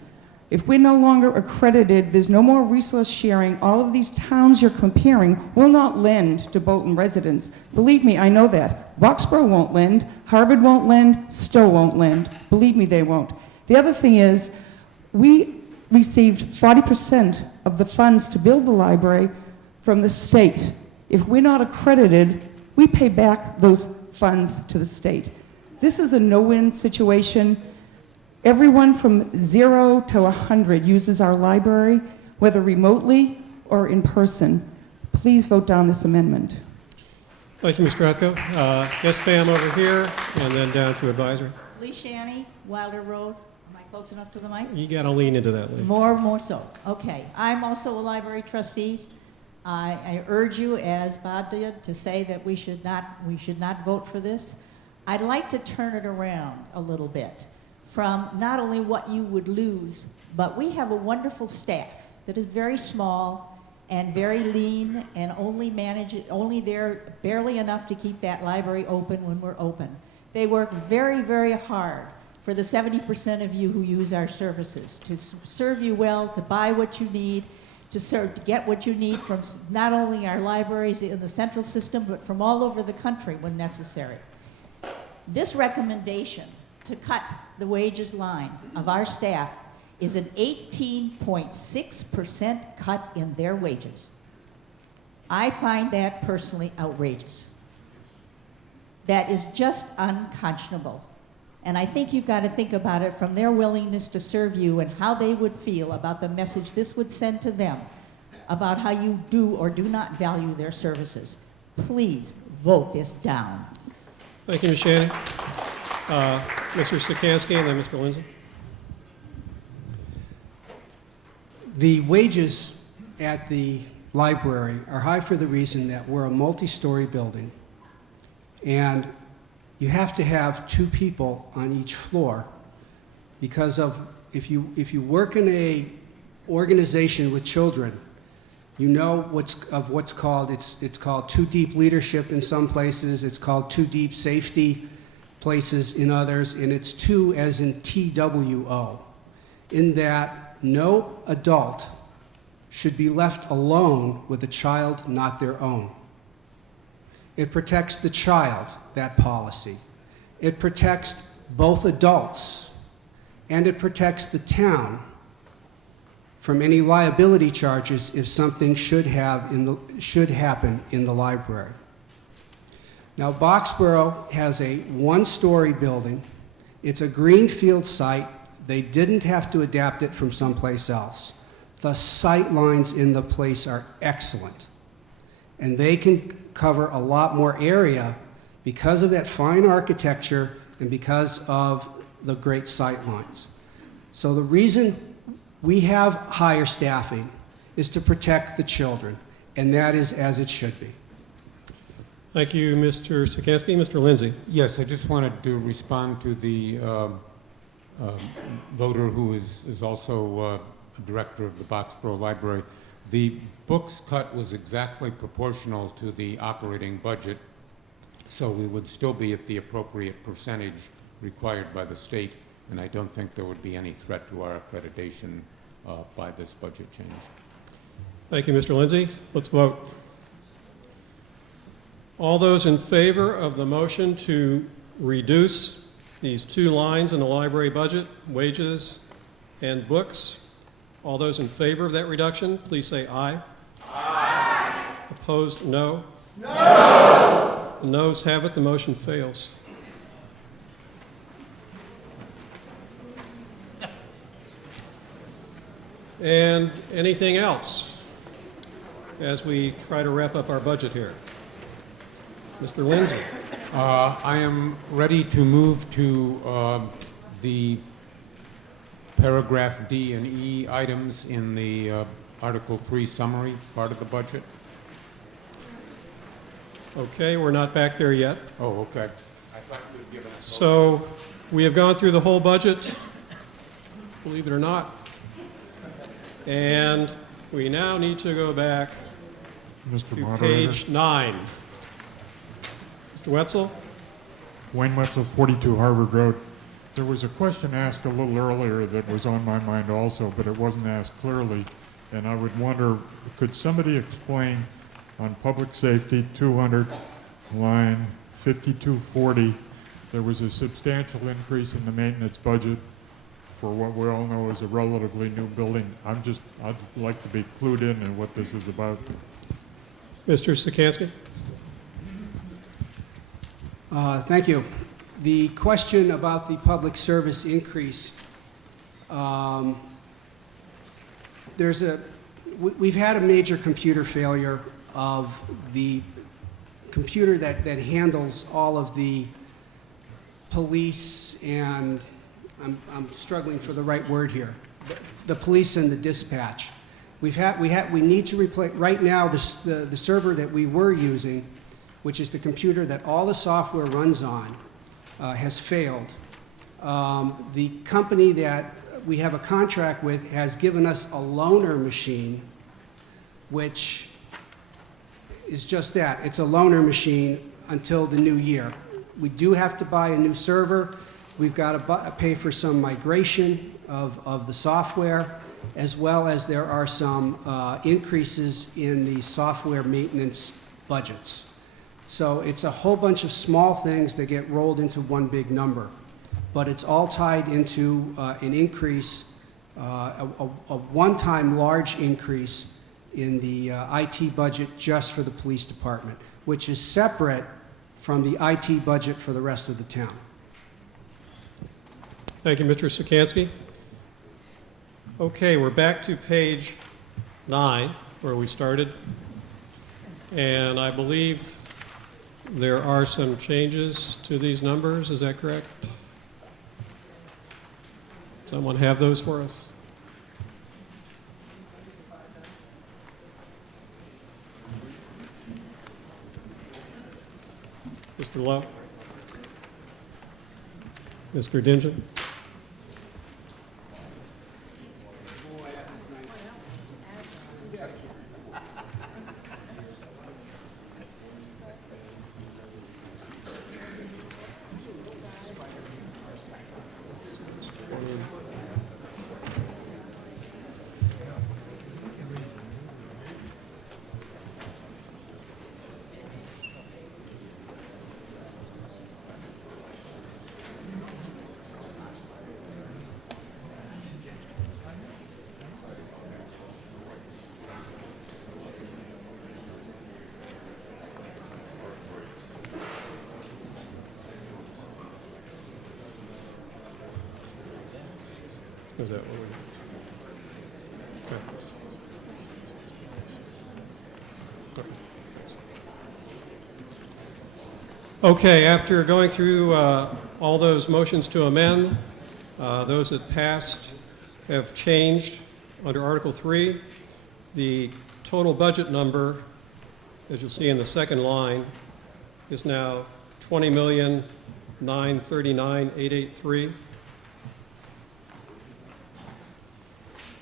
If we're no longer accredited, there's no more resource sharing. All of these towns you're comparing will not lend to Bolton residents. Believe me, I know that. Boxborough won't lend, Harvard won't lend, Stowe won't lend. Believe me, they won't. The other thing is, we received 40% of the funds to build the library from the state. If we're not accredited, we pay back those funds to the state. This is a no-win situation. Everyone from 0 to 100 uses our library, whether remotely or in person. Please vote down this amendment. Thank you, Ms. Strathco. Yes, Pam over here, and then down to advisory. Lee Shanny, Wilder Road. Am I close enough to the mic? You got to lean into that, Lee. More so. Okay. I'm also a library trustee. I urge you, as Bob did, to say that we should not vote for this. I'd like to turn it around a little bit from not only what you would lose, but we have a wonderful staff that is very small and very lean and only there barely enough to keep that library open when we're open. They work very, very hard for the 70% of you who use our services, to serve you well, to buy what you need, to get what you need from not only our libraries in the central system, but from all over the country when necessary. This recommendation to cut the wages line of our staff is an 18.6% cut in their wages. I find that personally outrageous. That is just unconscionable. And I think you've got to think about it from their willingness to serve you and how they would feel about the message this would send to them about how you do or do not value their services. Please vote this down. Thank you, Ms. Shannon. Mr. Sikansky and then Mr. Lindsay. The wages at the library are high for the reason that we're a multi-story building, and you have to have 2 people on each floor because of if you work in a organization with children, you know what's called it's called too deep leadership in some places, it's called too deep safety places in others, and it's 2 as in TWO, in that no adult should be left alone with a child not their own. It protects the child, that policy. It protects both adults, and it protects the town from any liability charges if something should happen in the library. Now, Boxborough has a 1-story building. It's a greenfield site. They didn't have to adapt it from someplace else. The sight lines in the place are excellent, and they can cover a lot more area because of that fine architecture and because of the great sight lines. So the reason we have higher staffing is to protect the children, and that is as it should be. Thank you, Mr. Sikansky. Mr. Lindsay. Yes, I just wanted to respond to the voter who is also a director of the Boxborough Library. The books cut was exactly proportional to the operating budget, so we would still be at the appropriate percentage required by the state, and I don't think there would be any threat to our accreditation by this budget change. Thank you, Mr. Lindsay. Let's vote. All those in favor of the motion to reduce these 2 lines in the library budget, wages and books, all those in favor of that reduction, please say aye. Aye. Opposed, no. No. The noes have it, the motion fails. And anything else as we try to wrap up our budget here? Mr. Lindsay. I am ready to move to the paragraph D and E items in the Article 3 summary part of the budget. Okay, we're not back there yet. Oh, okay. I thought you had given us. So We have gone through the whole budget, believe it or not. And we now need to go back Mr. to Moderator. page 9. Mr. Wetzel? Wayne Wetzel, 42 Harvard Road. There was a question asked a little earlier that was on my mind also, but it wasn't asked clearly. And I would wonder, could somebody explain on public safety 200, line 5240, there was a substantial increase in the maintenance budget for what we all know is a relatively new building. I'd like to be clued in on what this is about. Mr. Sikansky? Thank you. The question about the public service increase, we've had a major computer failure of the computer that handles all of the police and, I'm struggling for the right word here, the police and the dispatch. We need to replace, right now, the server that we were using, which is the computer that all the software runs on, has failed. The company that we have a contract with has given us a loaner machine, which is just that. It's a loaner machine until the new year. We do have to buy a new server. We've got to pay for some migration of the software, as well as there are some increases in the software maintenance budgets. So it's a whole bunch of small things that get rolled into one big number. But it's all tied into an increase, a one-time large increase in the IT budget just for the police department, which is separate from the IT budget for the rest of the town. Thank you, Mr. Sikansky. Okay, we're back to page 9, where we started. And I believe there are some changes to these numbers. Is that correct? Someone have those for us? Mr. Lowe? Mr. Dingen? Is that what we Okay, after going through all those motions to amend, those that passed have changed under Article 3. The total budget number, as you'll see in the second line, is now $20,939,883.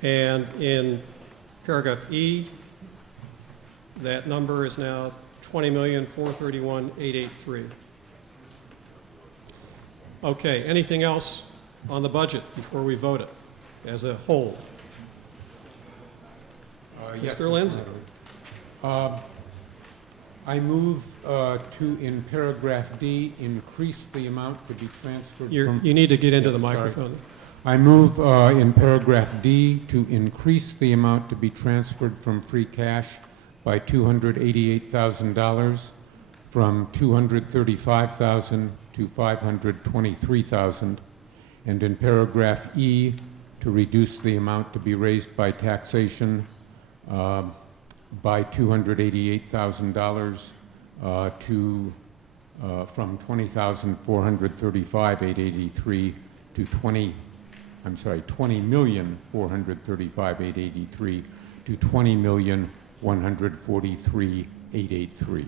And in paragraph E, that number is now $20,431,883. Okay, anything else on the budget before we vote it as a whole? Yes, Mr. Lindsay. I move to, in paragraph D, increase the amount to be transferred from... You need to get into the microphone. Sorry. I move in paragraph D to increase the amount to be transferred from free cash by $288,000 from $235,000 to $523,000, and in paragraph E to reduce the amount to be raised by taxation by $288,000 from $20,435,883 to $20,435,883 to $20,143,883.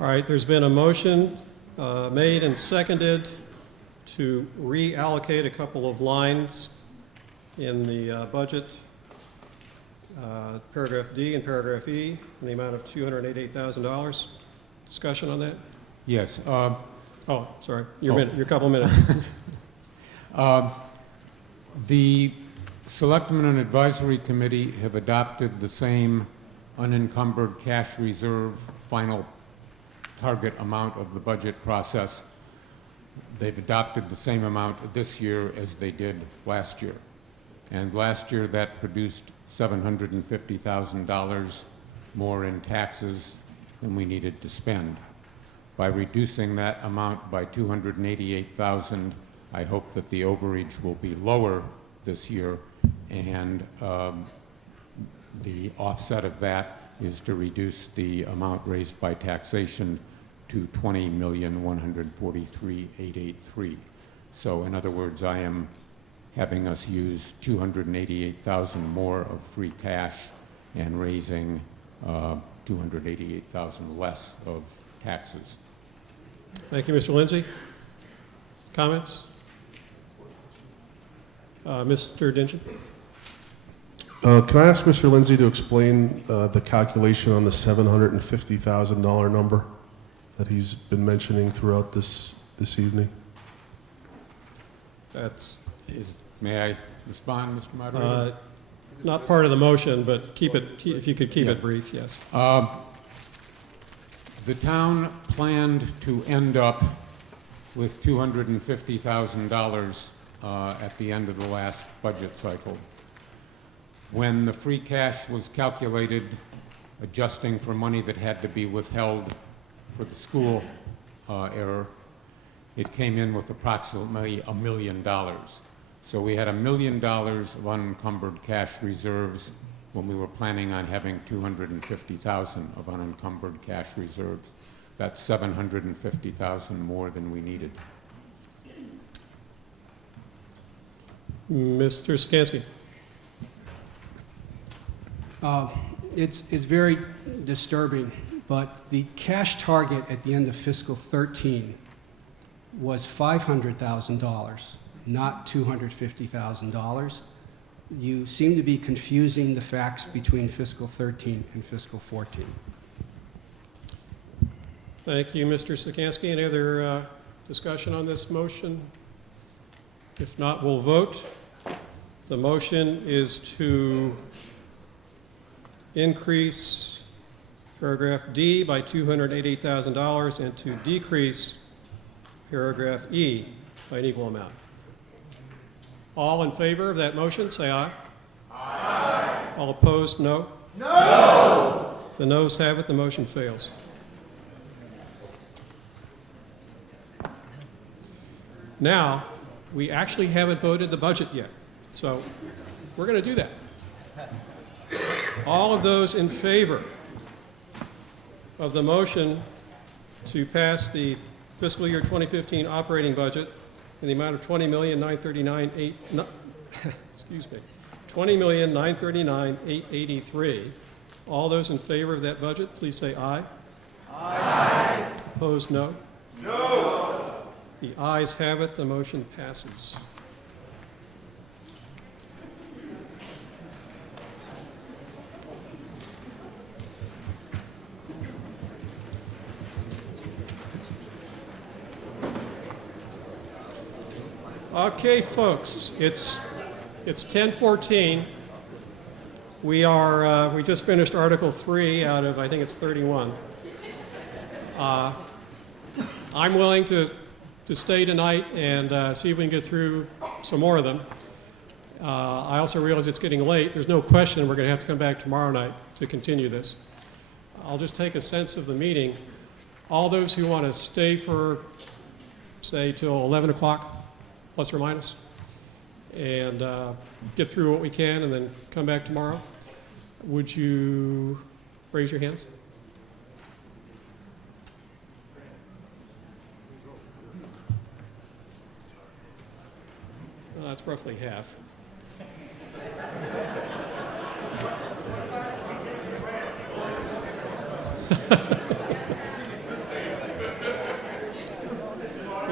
All right, there's been a motion Made and seconded to reallocate a couple of lines in the budget, paragraph D and paragraph E, in the amount of $288,000. Discussion on that? Yes. Oh, sorry. Your couple minutes. The Selectmen and Advisory Committee have adopted the same unencumbered cash reserve final target amount of the budget process. They've adopted the same amount this year as they did last year. And last year that produced $750,000 more in taxes than we needed to spend. By reducing that amount by $288,000, I hope that the overage will be lower this year, and the offset of that is to reduce the amount raised by taxation to $20,143,883. So in other words, I am having us use $288,000 more of free cash and raising $288,000 less of taxes. Thank you, Mr. Lindsay. Comments? Mr. Dingen? Can I ask Mr. Lindsay to explain the calculation on the $750,000 number that he's been mentioning throughout this evening? May I respond, Mr. Moderator? Not part of the motion, but if you could keep it brief, yes. The town planned to end up with $250,000 at the end of the last budget cycle. When the free cash was calculated, adjusting for money that had to be withheld for the school error, it came in with approximately $1 million. So we had $1 million of unencumbered cash reserves when we were planning on having $250,000 of unencumbered cash reserves. That's $750,000 more than we needed. Mr. Skansky. It's very disturbing, but the cash target at the end of fiscal 13 was $500,000, not $250,000. You seem to be confusing the facts between fiscal 13 and fiscal 14. Thank you, Mr. Sikansky. Any other discussion on this motion? If not, we'll vote. The motion is to increase paragraph D by $288,000 and to decrease paragraph E by an equal amount. All in favor of that motion, say aye. Aye. All opposed, no? No! The noes have it, the motion fails. Now, we actually haven't voted the budget yet, so we're going to do that. All of those in favor of the motion to pass the fiscal year 2015 operating budget in the amount of $20,939,883. All those in favor of that budget, please say aye. Aye. Opposed, no? No. The ayes have it, the motion passes. Okay, folks, it's 10:14. We just finished Article 3 out of, I think it's 31. I'm willing to stay tonight and see if we can get through some more of them. I also realize it's getting late. There's no question we're going to have to come back tomorrow night to continue this. I'll just take a sense of the meeting. All those who want to stay for, say, till 11 o'clock, plus or minus, and get through what we can and then come back tomorrow, would you raise your hands? Well, that's roughly half.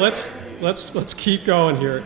let's keep going here.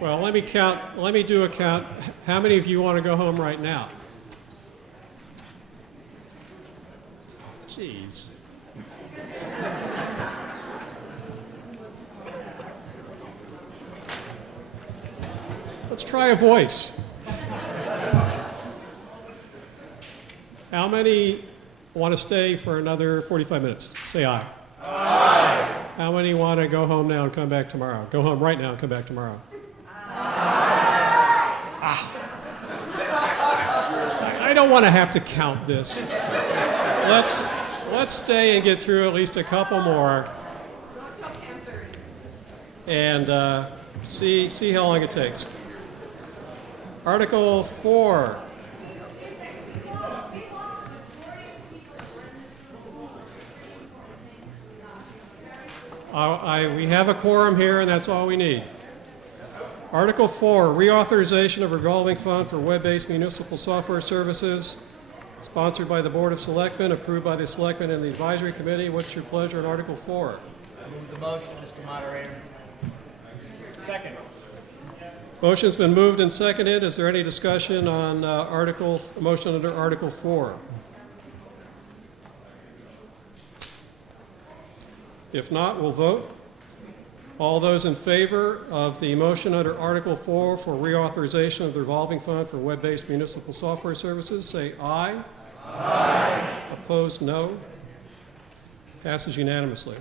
Well, let me do a count. How many of you want to go home right now? Jeez. Let's try a voice. How many want to stay for another 45 minutes? Say aye. Aye. How many want to go home now and come back tomorrow? Go home right now and come back tomorrow. I don't want to have to count this. Let's stay and get through at least a couple more, and see how long it takes. Article 4. We have a quorum here, and that's all we need. Article 4, reauthorization of revolving fund for web-based municipal software services, sponsored by the Board of Selectmen, approved by the Selectmen and the Advisory Committee. What's your pleasure on Article 4? I move the motion, Mr. Moderator. Second. Motion's been moved and seconded. Is there any discussion on motion under Article 4? If not, we'll vote. All those in favor of the motion under Article 4 for reauthorization of the revolving fund for web-based municipal software services, say aye. Aye. Opposed, no. Passes unanimously.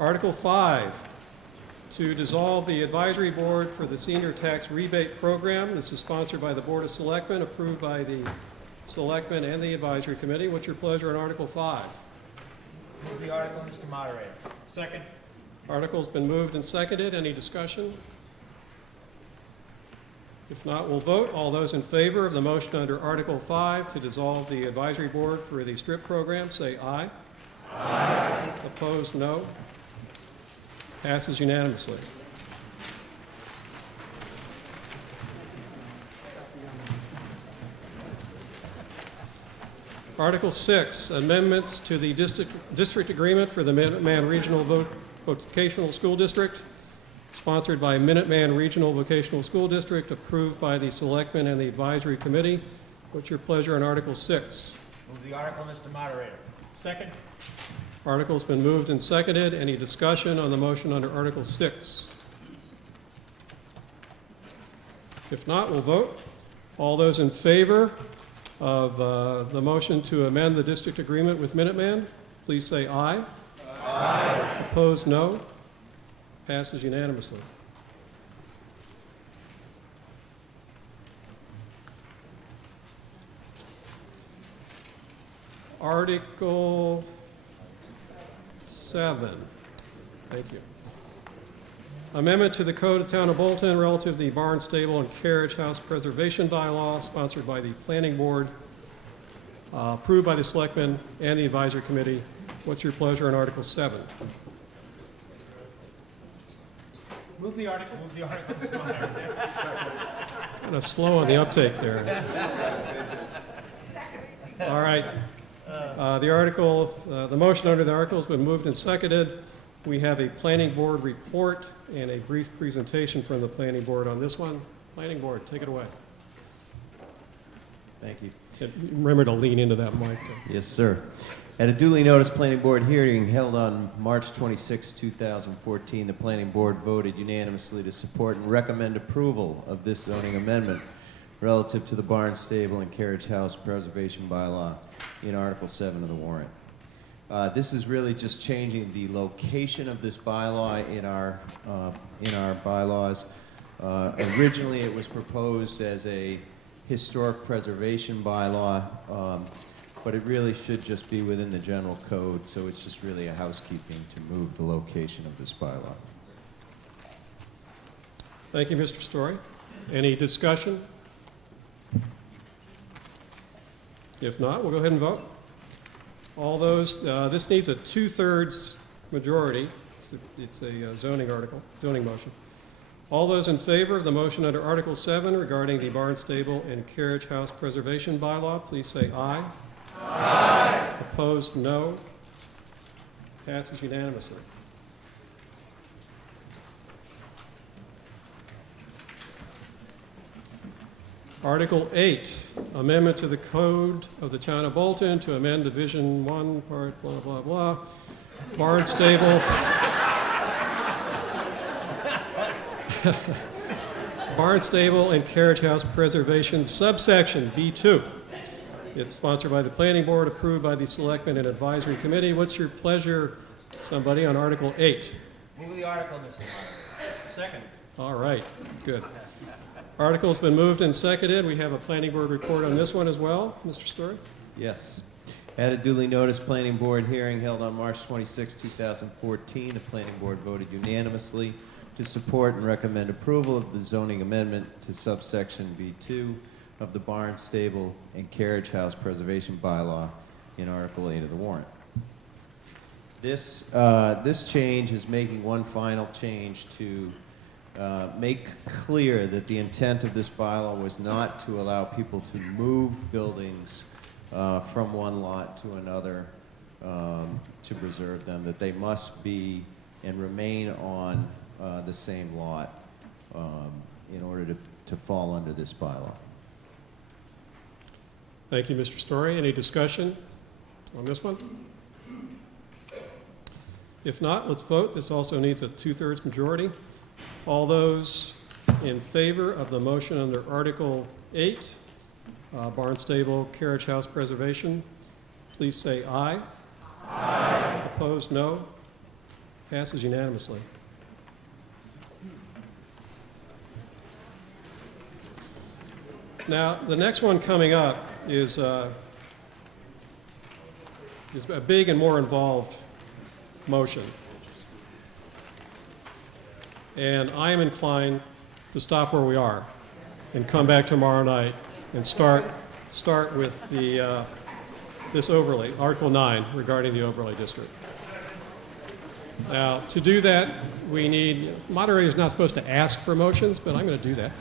Article 5, to dissolve the advisory board for the senior tax rebate program. This is sponsored by the Board of Selectmen, approved by the Selectmen and the Advisory Committee. What's your pleasure on Article 5? Move the article, Mr. Moderator. Second. Article's been moved and seconded. Any discussion? If not, we'll vote. All those in favor of the motion under Article 5 to dissolve the advisory board for the STRIP program, say aye. Aye. Opposed, no. Passes unanimously. Article 6, amendments to the district agreement for the Minuteman Regional Vocational School District, sponsored by Minuteman Regional Vocational School District, approved by the Selectmen and the Advisory Committee. What's your pleasure on Article 6? Move the article, Mr. Moderator. Second. Article's been moved and seconded. Any discussion on the motion under Article 6? If not, we'll vote. All those in favor of the motion to amend the district agreement with Minuteman, please say aye. Aye. Opposed, no. Passes unanimously. Article 7. Thank you. Amendment to the Code of Town of Bolton relative to the barn, stable, and carriage house preservation bylaw, sponsored by the Planning Board, approved by the Selectmen and the Advisory Committee. What's your pleasure on Article 7? Move the article. Move the article, Mr. Moderator. Kind of slow on the uptake there. All right. The motion under the article has been moved and seconded. We have a Planning Board report and a brief presentation from the Planning Board on this one. Planning Board, take it away. Thank you. Remember to lean into that mic. Yes, sir. At a duly noticed Planning Board hearing held on March 26, 2014, the Planning Board voted unanimously to support and recommend approval of this zoning amendment relative to the barn, stable, and carriage house preservation bylaw in Article 7 of the warrant. This is really just changing the location of this bylaw in our bylaws. Originally, it was proposed as a historic preservation bylaw, but it really should just be within the general code, so it's just really a housekeeping to move the location of this bylaw. Thank you, Mr. Story. Any discussion? If not, we'll go ahead and vote. All those, this needs a 2/3 majority. It's a zoning motion. All those in favor of the motion under Article 7 regarding the barn, stable, and carriage house preservation bylaw, please say aye. Aye. Opposed, no. Passes unanimously. Article 8, amendment to the code of the town of Bolton to amend Division 1, part blah, blah, blah, barn, stable, barn, stable, and carriage house preservation, subsection B2. It's sponsored by the Planning Board, approved by the Selectmen and Advisory Committee. What's your pleasure, somebody, on Article 8? Move the article, Mr. Moderator. Second. All right, good. Article's been moved and seconded. We have a Planning Board report on this one as well. Mr. Story? Yes. At a duly noticed Planning Board hearing held on March 26, 2014, the Planning Board voted unanimously to support and recommend approval of the zoning amendment to subsection B2 of the barn, stable, and carriage house preservation bylaw in Article 8 of the warrant. This change is making one final change to make clear that the intent of this bylaw was not to allow people to move buildings from one lot to another to preserve them, that they must be and remain on the same lot in order to fall under this bylaw. Thank you, Mr. Story. Any discussion on this one? If not, let's vote. This also needs a 2/3 majority. All those in favor of the motion under Article 8, barn, stable, carriage house preservation, please say aye. Aye. Opposed, no. Passes unanimously. Now, the next one coming up is a big and more involved motion. And I am inclined to stop where we are and come back tomorrow night and start with the, this overlay, Article 9, regarding the overlay district. Now, to do that, we need, moderator is not supposed to ask for motions, but I'm going to do that.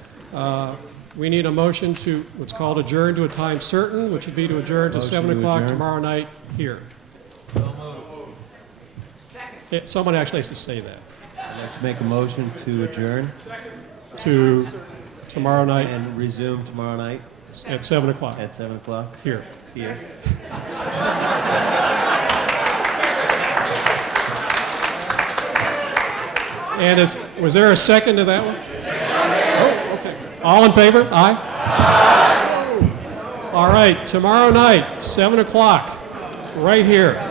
We need a motion to what's called adjourn to a time certain, which would be to adjourn to 7 o'clock tomorrow night here. Someone actually has to say that. I'd like to make a motion to adjourn. To tomorrow night. And resume tomorrow night. At 7 o'clock. At 7 o'clock. Here. Here. And was there a second to that one? Oh, okay. All in favor? Aye? Aye. All right, tomorrow night, 7 o'clock, right here.